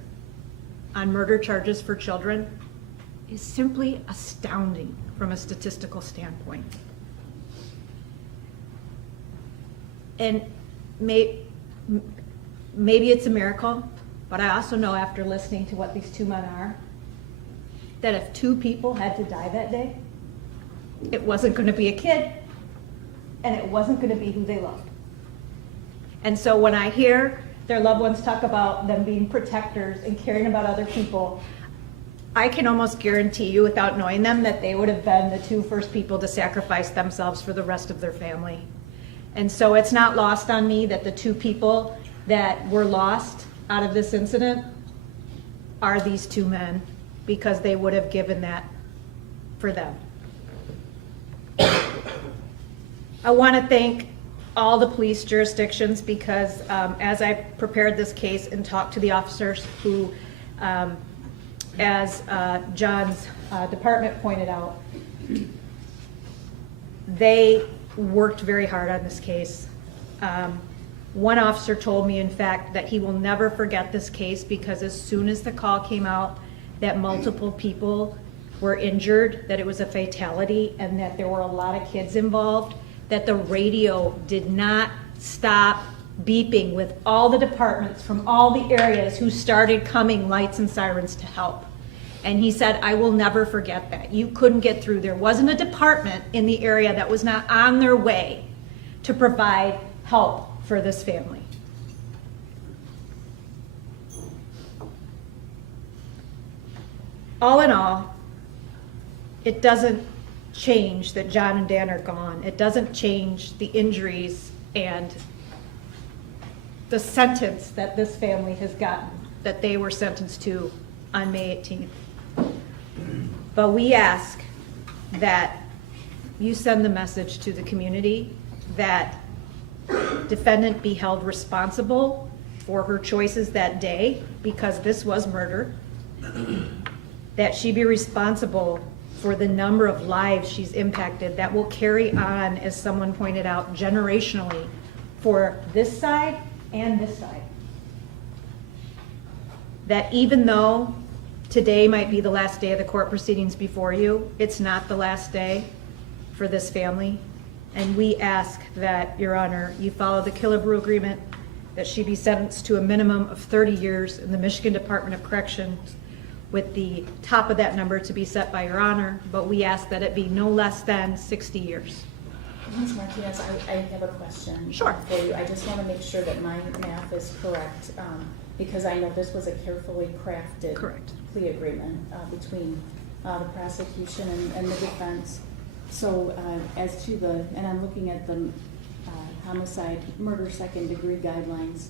on murder charges for children is simply astounding from a statistical standpoint. And maybe it's a miracle, but I also know after listening to what these 2 men are, that if 2 people had to die that day, it wasn't going to be a kid, and it wasn't going to be who they loved. And so when I hear their loved ones talk about them being protectors and caring about other people, I can almost guarantee you, without knowing them, that they would have been the 2 first people to sacrifice themselves for the rest of their family. And so it's not lost on me that the 2 people that were lost out of this incident are these 2 men, because they would have given that for them. I want to thank all the police jurisdictions, because as I prepared this case and talked to the officers who, as John's department pointed out, they worked very hard on this case. One officer told me, in fact, that he will never forget this case, because as soon as the call came out that multiple people were injured, that it was a fatality, and that there were a lot of kids involved, that the radio did not stop beeping with all the departments from all the areas who started coming lights and sirens to help. And he said, I will never forget that. You couldn't get through. There wasn't a department in the area that was not on their way to provide help for this family. all in all, it doesn't change that John and Dan are gone. It doesn't change the injuries and the sentence that this family has gotten, that they were sentenced to on May 18th. But we ask that you send the message to the community that defendant be held responsible for her choices that day, because this was murder, that she be responsible for the number of lives she's impacted that will carry on, as someone pointed out, generationally for this side and this side. That even though today might be the last day of the court proceedings before you, it's not the last day for this family. And we ask that, Your Honor, you follow the Killebrew agreement, that she be sentenced to a minimum of 30 years in the Michigan Department of Corrections, with the top of that number to be set by Your Honor, but we ask that it be no less than 60 years. Ms. Martinez, I have a question Sure. for you. I just want to make sure that my math is correct, because I know this was a carefully crafted Correct. plea agreement between the prosecution and the defense. So as to the, and I'm looking at the homicide, murder second degree guidelines,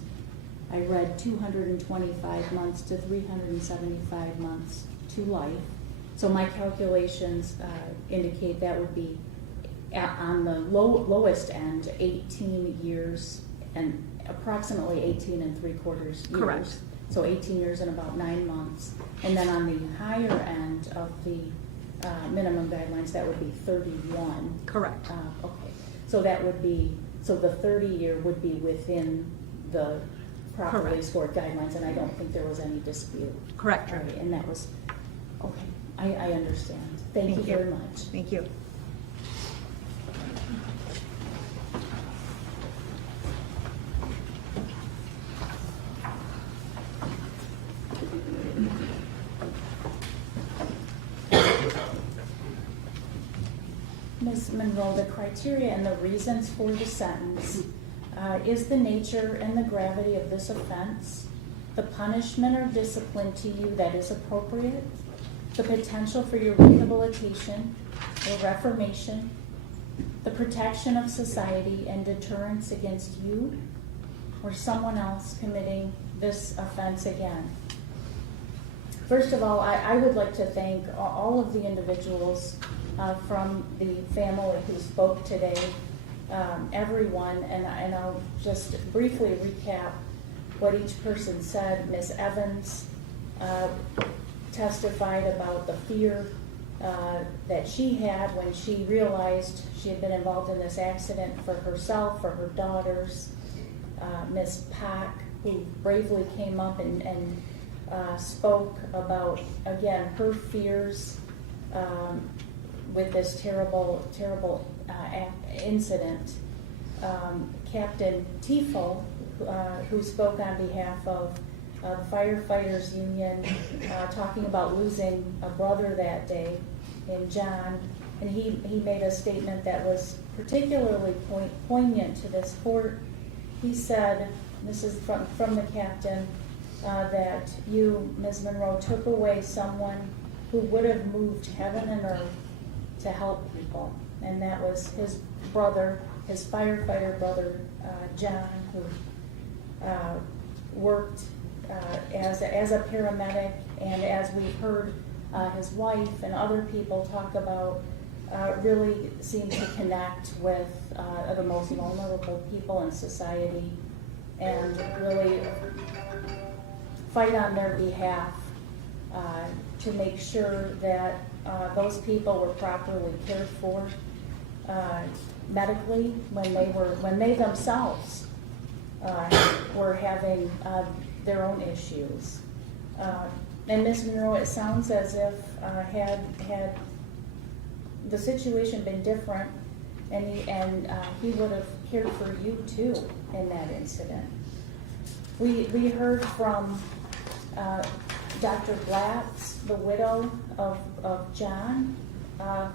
I read 225 months to 375 months to life. So my calculations indicate that would be on the lowest end, 18 years and approximately 18 3/4 years. Correct. So 18 years and about 9 months. And then on the higher end of the minimum guidelines, that would be 31. Correct. Okay. So that would be, so the 30-year would be within the properly Correct. scored guidelines, and I don't think there was any dispute. Correct. Right, and that was, okay, I understand. Thank you very much. Thank you. Ms. Monroe, the criteria and the reasons for the sentence is the nature and the gravity of this offense, the punishment or discipline to you that is appropriate, the potential for your rehabilitation or reformation, the protection of society and deterrence against you or someone else committing this offense again. First of all, I would like to thank all of the individuals from the family who spoke today, everyone, and I'll just briefly recap what each person said. Ms. Evans testified about the fear that she had when she realized she had been involved in this accident for herself, for her daughters. Ms. Pack, who bravely came up and spoke about, again, her fears with this terrible incident. Captain Tifo, who spoke on behalf of the Firefighters Union, talking about losing a brother that day in John, and he made a statement that was particularly poignant to this court. He said, this is from the captain, that you, Ms. Monroe, took away someone who would have moved heaven and earth to help people, and that was his brother, his firefighter brother, John, who worked as a paramedic, and as we've heard his wife and other people talk about, really seemed to connect with the most vulnerable people in society and really fight on their behalf to make sure that those people were properly cared for medically when they themselves were having their own issues. And Ms. Monroe, it sounds as if had the situation been different, and he would have cared for you too in that incident. We heard from Dr. Blatz, the widow of John,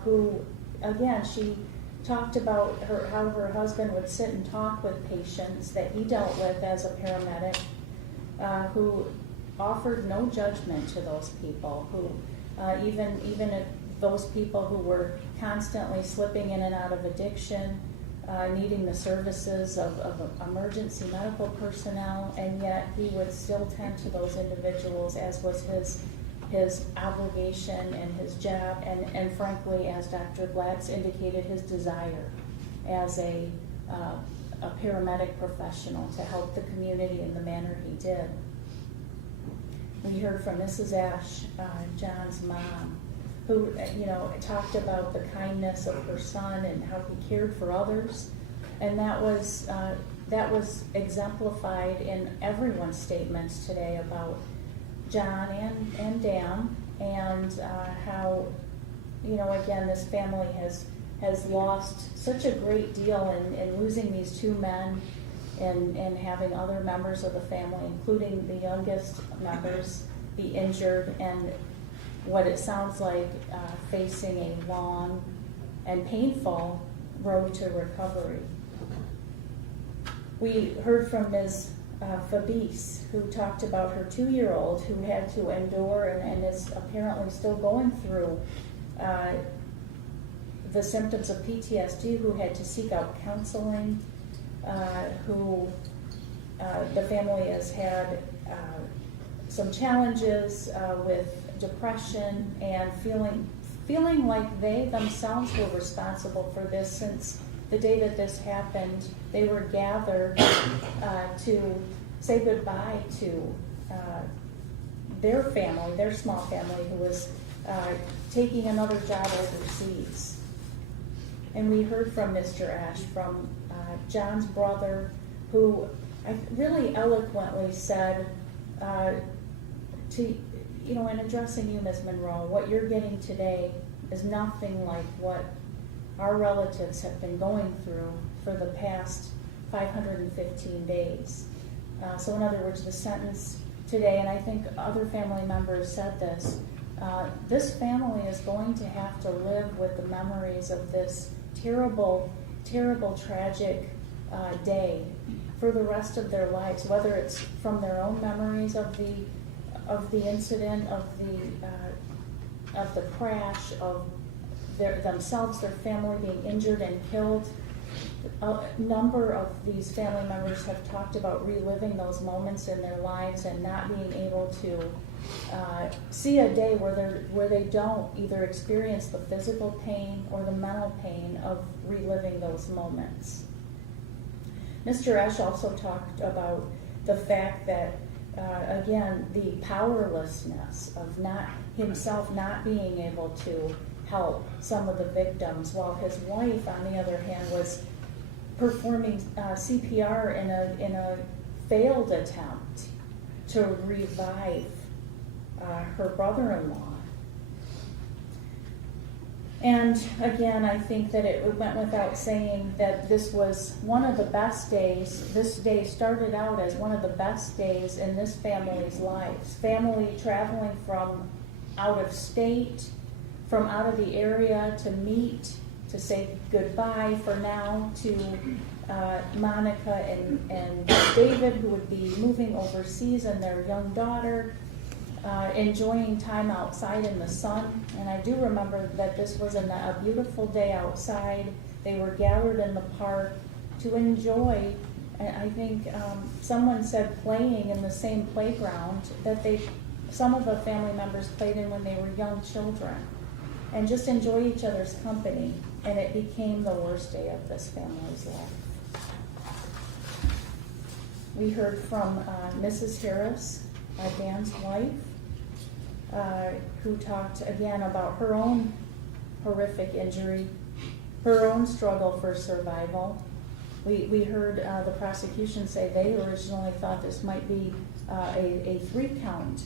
who, again, she talked about how her husband would sit and talk with patients that he dealt with as a paramedic, who offered no judgment to those people, who even if those people who were constantly slipping in and out of addiction, needing the services of emergency medical personnel, and yet he would still tend to those individuals, as was his obligation and his job, and frankly, as Dr. Glatz indicated, his desire as a paramedic professional to help the community in the manner he did. We heard from Mrs. Ash, John's mom, who talked about the kindness of her son and how he cared for others, and that was exemplified in everyone's statements today about John and Dan, and how again this family has lost such a great deal in losing these two men, and having other members of the family, including the youngest members, be injured, and what it sounds like facing a long and painful road to recovery. We heard from Ms. Fabrice, who talked about her 2-year-old who had to endure and is apparently still going through the symptoms of PTSD, who had to seek out counseling, who the family has had some challenges with depression, and feeling like they themselves were responsible for this. Since the day that this happened, they were gathered to say goodbye to their family, their small family, who was taking another job overseas. And we heard from Mr. Ash, from John's brother, who really eloquently said in addressing you, Ms. Monroe, what you're getting today is nothing like what our relatives have been going through for the past 515 days. So in other words, the sentence today, and I think other family members said this, this family is going to have to live with the memories of this terrible, terrible, tragic day for the rest of their lives, whether it's from their own memories of the incident, of the crash, of themselves, their family being injured and killed. A number of these family members have talked about reliving those moments in their lives and not being able to see a day where they don't either experience the physical pain or the mental pain of reliving those moments. Mr. Esch also talked about the fact that again, the powerlessness of himself not being able to help some of the victims, while his wife, on the other hand, was performing CPR in a failed attempt to revive her brother-in-law. And again, I think that it went without saying that this was one of the best days. This day started out as one of the best days in this family's lives. Family traveling from out of state, from out of the area to meet, to say goodbye for now to Monica and David, who would be moving overseas, and their young daughter, enjoying time outside in the sun. And I do remember that this was a beautiful day outside. They were gathered in the park to enjoy, and I think someone said playing in the same playground that some of the family members played in when they were young children, and just enjoy each other's company. And it became the worst day of this family's life. We heard from Mrs. Harris, Dan's wife, who talked again about her own horrific injury, her own struggle for survival. We heard the prosecution say they originally thought this might be a 3-count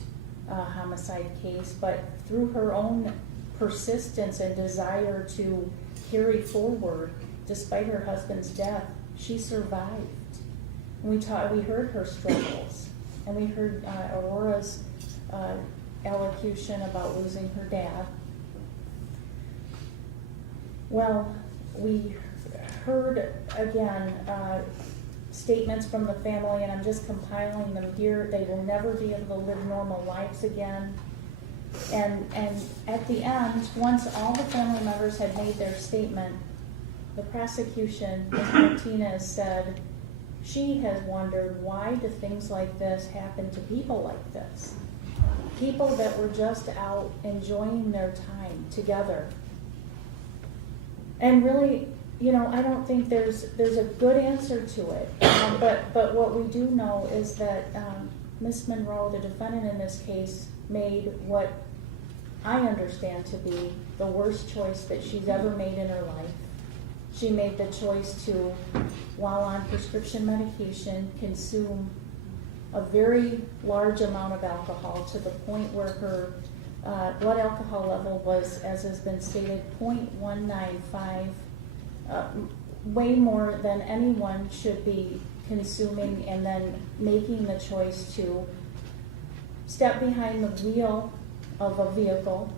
homicide case, but through her own persistence and desire to carry forward despite her husband's death, she survived. And we heard her struggles, and we heard Aurora's elocution about losing her dad. Well, we heard again statements from the family, and I'm just compiling them here. They will never be able to live normal lives again. And at the end, once all the family members had made their statement, the prosecution, Ms. Martinez, said she has wondered, why do things like this happen to people like this? People that were just out enjoying their time together. And really, you know, I don't think there's a good answer to it. But what we do know is that Ms. Monroe, the defendant in this case, made what I understand to be the worst choice that she's ever made in her life. She made the choice to, while on prescription medication, consume a very large amount of alcohol to the point where her blood alcohol level was, as has been stated, 0.195, way more than anyone should be consuming, and then making the choice to step behind the wheel of a vehicle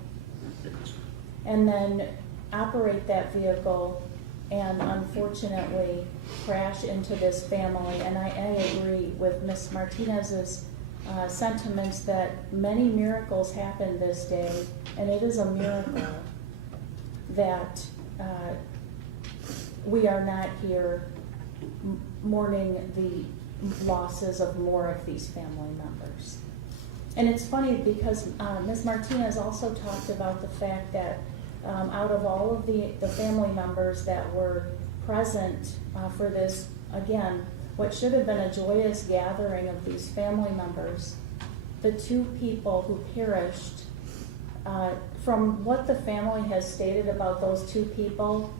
and then operate that vehicle and unfortunately crash into this family. And I agree with Ms. Martinez's sentiments that many miracles happened this day, and it is a miracle that we are not here mourning the losses of more of these family members. And it's funny because Ms. Martinez also talked about the fact that out of all of the family members that were present for this, again, what should have been a joyous gathering of these family members, the two people who perished, from what the family has stated about those two people,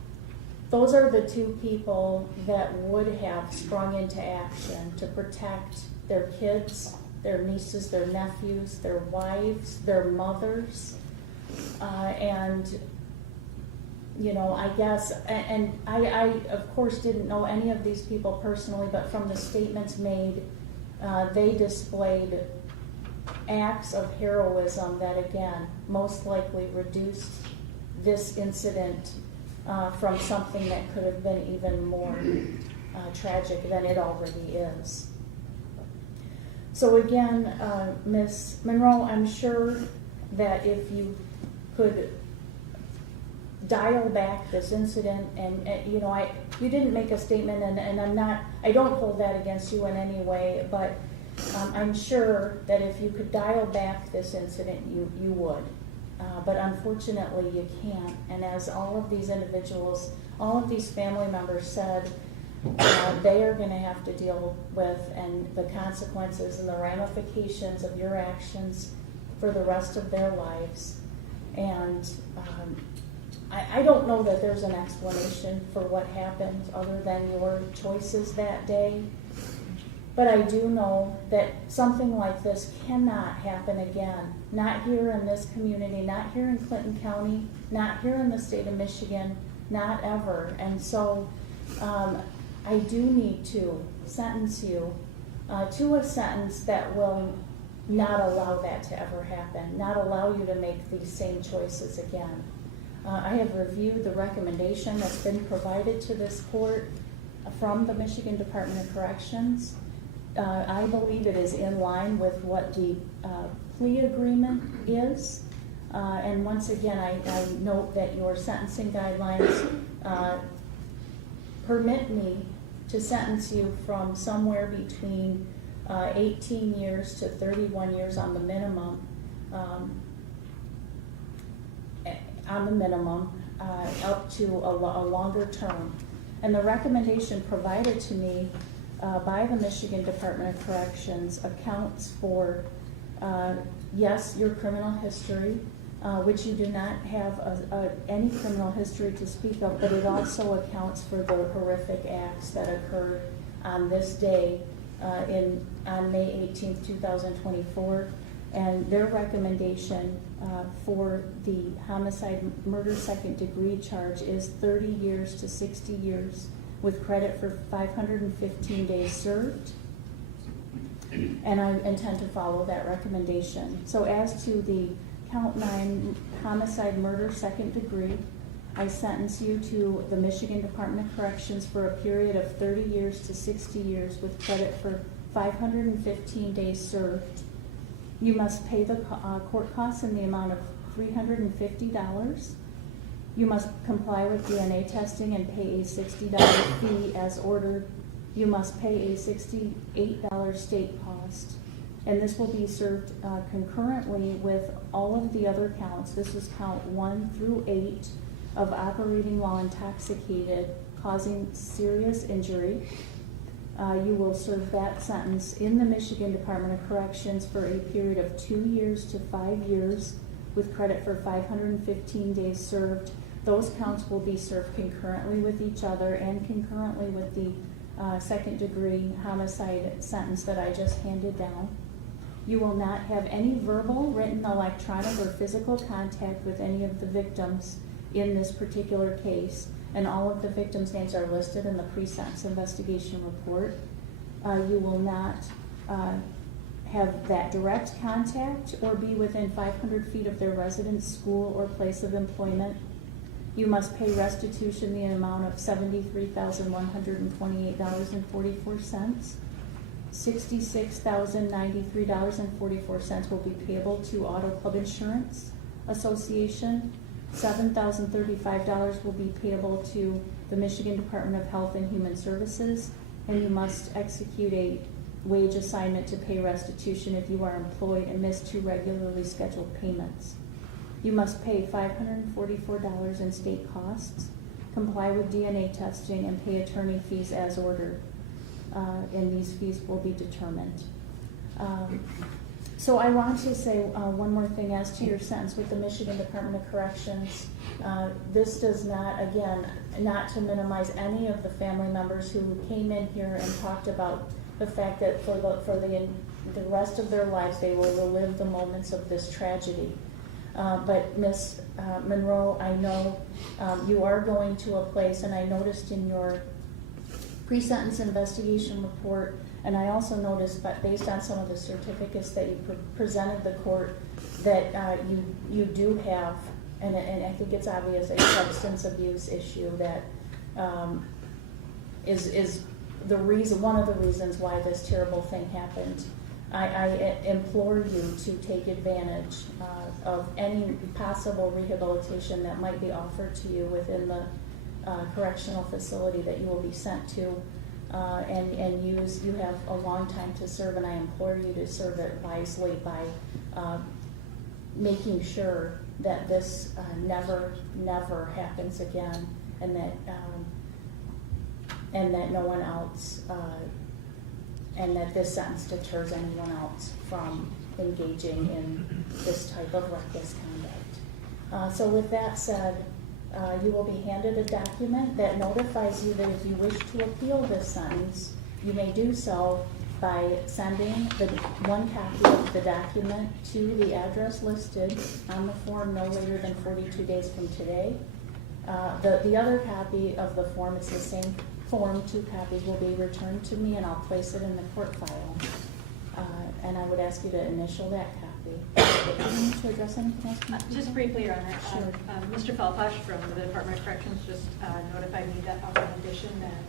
those are the two people that would have sprung into action to protect their kids, their nieces, their nephews, their wives, their mothers, and you know, I guess, and I of course didn't know any of these people personally, but from the statements made, they displayed acts of heroism that, again, most likely reduced this incident from something that could have been even more tragic than it already is. So again, Ms. Monroe, I'm sure that if you could dial back this incident, and you know, you didn't make a statement, and I don't hold that against you in any way, but I'm sure that if you could dial back this incident, you would. But unfortunately, you can't. And as all of these individuals, all of these family members said, they are going to have to deal with and the consequences and the ramifications of your actions for the rest of their lives. And I don't know that there's an explanation for what happened other than your choices that day. But I do know that something like this cannot happen again. Not here in this community, not here in Clinton County, not here in the state of Michigan, not ever. And so I do need to sentence you to a sentence that will not allow that to ever happen, not allow you to make these same choices again. I have reviewed the recommendation that's been provided to this court from the Michigan Department of Corrections. I believe it is in line with what the plea agreement is. And once again, I note that your sentencing guidelines permit me to sentence you from somewhere between 18 years to 31 years on the minimum. Up to a longer term. And the recommendation provided to me by the Michigan Department of Corrections accounts for, yes, your criminal history, which you do not have any criminal history to speak of, but it also accounts for the horrific acts that occurred on this day on May 18th, 2024. And their recommendation for the homicide murder second degree charge is 30 years to 60 years with credit for 515 days served. And I intend to follow that recommendation. So as to the count 9 homicide murder second degree, I sentence you to the Michigan Department of Corrections for a period of 30 years to 60 years with credit for 515 days served. You must pay the court costs in the amount of $350. You must comply with DNA testing and pay a $60 fee as ordered. You must pay a $68 state cost. And this will be served concurrently with all of the other counts. This is count 1 through 8 of operating while intoxicated, causing serious injury. You will serve that sentence in the Michigan Department of Corrections for a period of 2 years to 5 years with credit for 515 days served. Those counts will be served concurrently with each other and concurrently with the second-degree homicide sentence that I just handed down. You will not have any verbal, written, electronic, or physical contact with any of the victims in this particular case, and all of the victims' names are listed in the pre-sentence investigation report. You will not have that direct contact or be within 500 feet of their residence, school, or place of employment. You must pay restitution in the amount of $73,128.44. $66,093.44 will be payable to Auto Club Insurance Association. $7,035 will be payable to the Michigan Department of Health and Human Services, and you must execute a wage assignment to pay restitution if you are employed and miss 2 regularly scheduled payments. You must pay $544 in state costs, comply with DNA testing, and pay attorney fees as ordered. And these fees will be determined. So I want to say one more thing as to your sentence with the Michigan Department of Corrections. This does not, again, not to minimize any of the family members who came in here and talked about the fact that for the rest of their lives they will relive the moments of this tragedy. But Ms. Monroe, I know you are going to a place, and I noticed in your pre-sentence investigation report, and I also noticed, but based on some of the certificates that you presented the court, that you do have, and I think it's obvious, a substance abuse issue that is the reason, one of the reasons why this terrible thing happened. I implore you to take advantage of any possible rehabilitation that might be offered to you within the correctional facility that you will be sent to, and you have a long time to serve, and I implore you to serve it wisely by making sure that this never happens again, and that no one else, and that this sentence deters anyone else from engaging in this type of reckless conduct. So with that said, you will be handed a document that notifies you that if you wish to appeal this sentence, you may do so by sending one copy of the document to the address listed on the form no later than 42 days from today. The other copy of the form, it's the same form, 2 copies will be returned to me, and I'll place it in the court file. And I would ask you to initial that copy. Do you need to address anything else? Just briefly on that, Sure. Mr. Falpash from the Department of Corrections just notified me that of an addition that.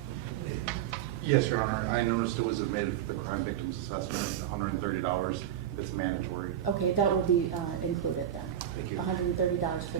Yes, Your Honor. I noticed it was admitted for the crime victims assessment, $130. It's mandatory. Okay, that will be included then. Thank you. $130 for the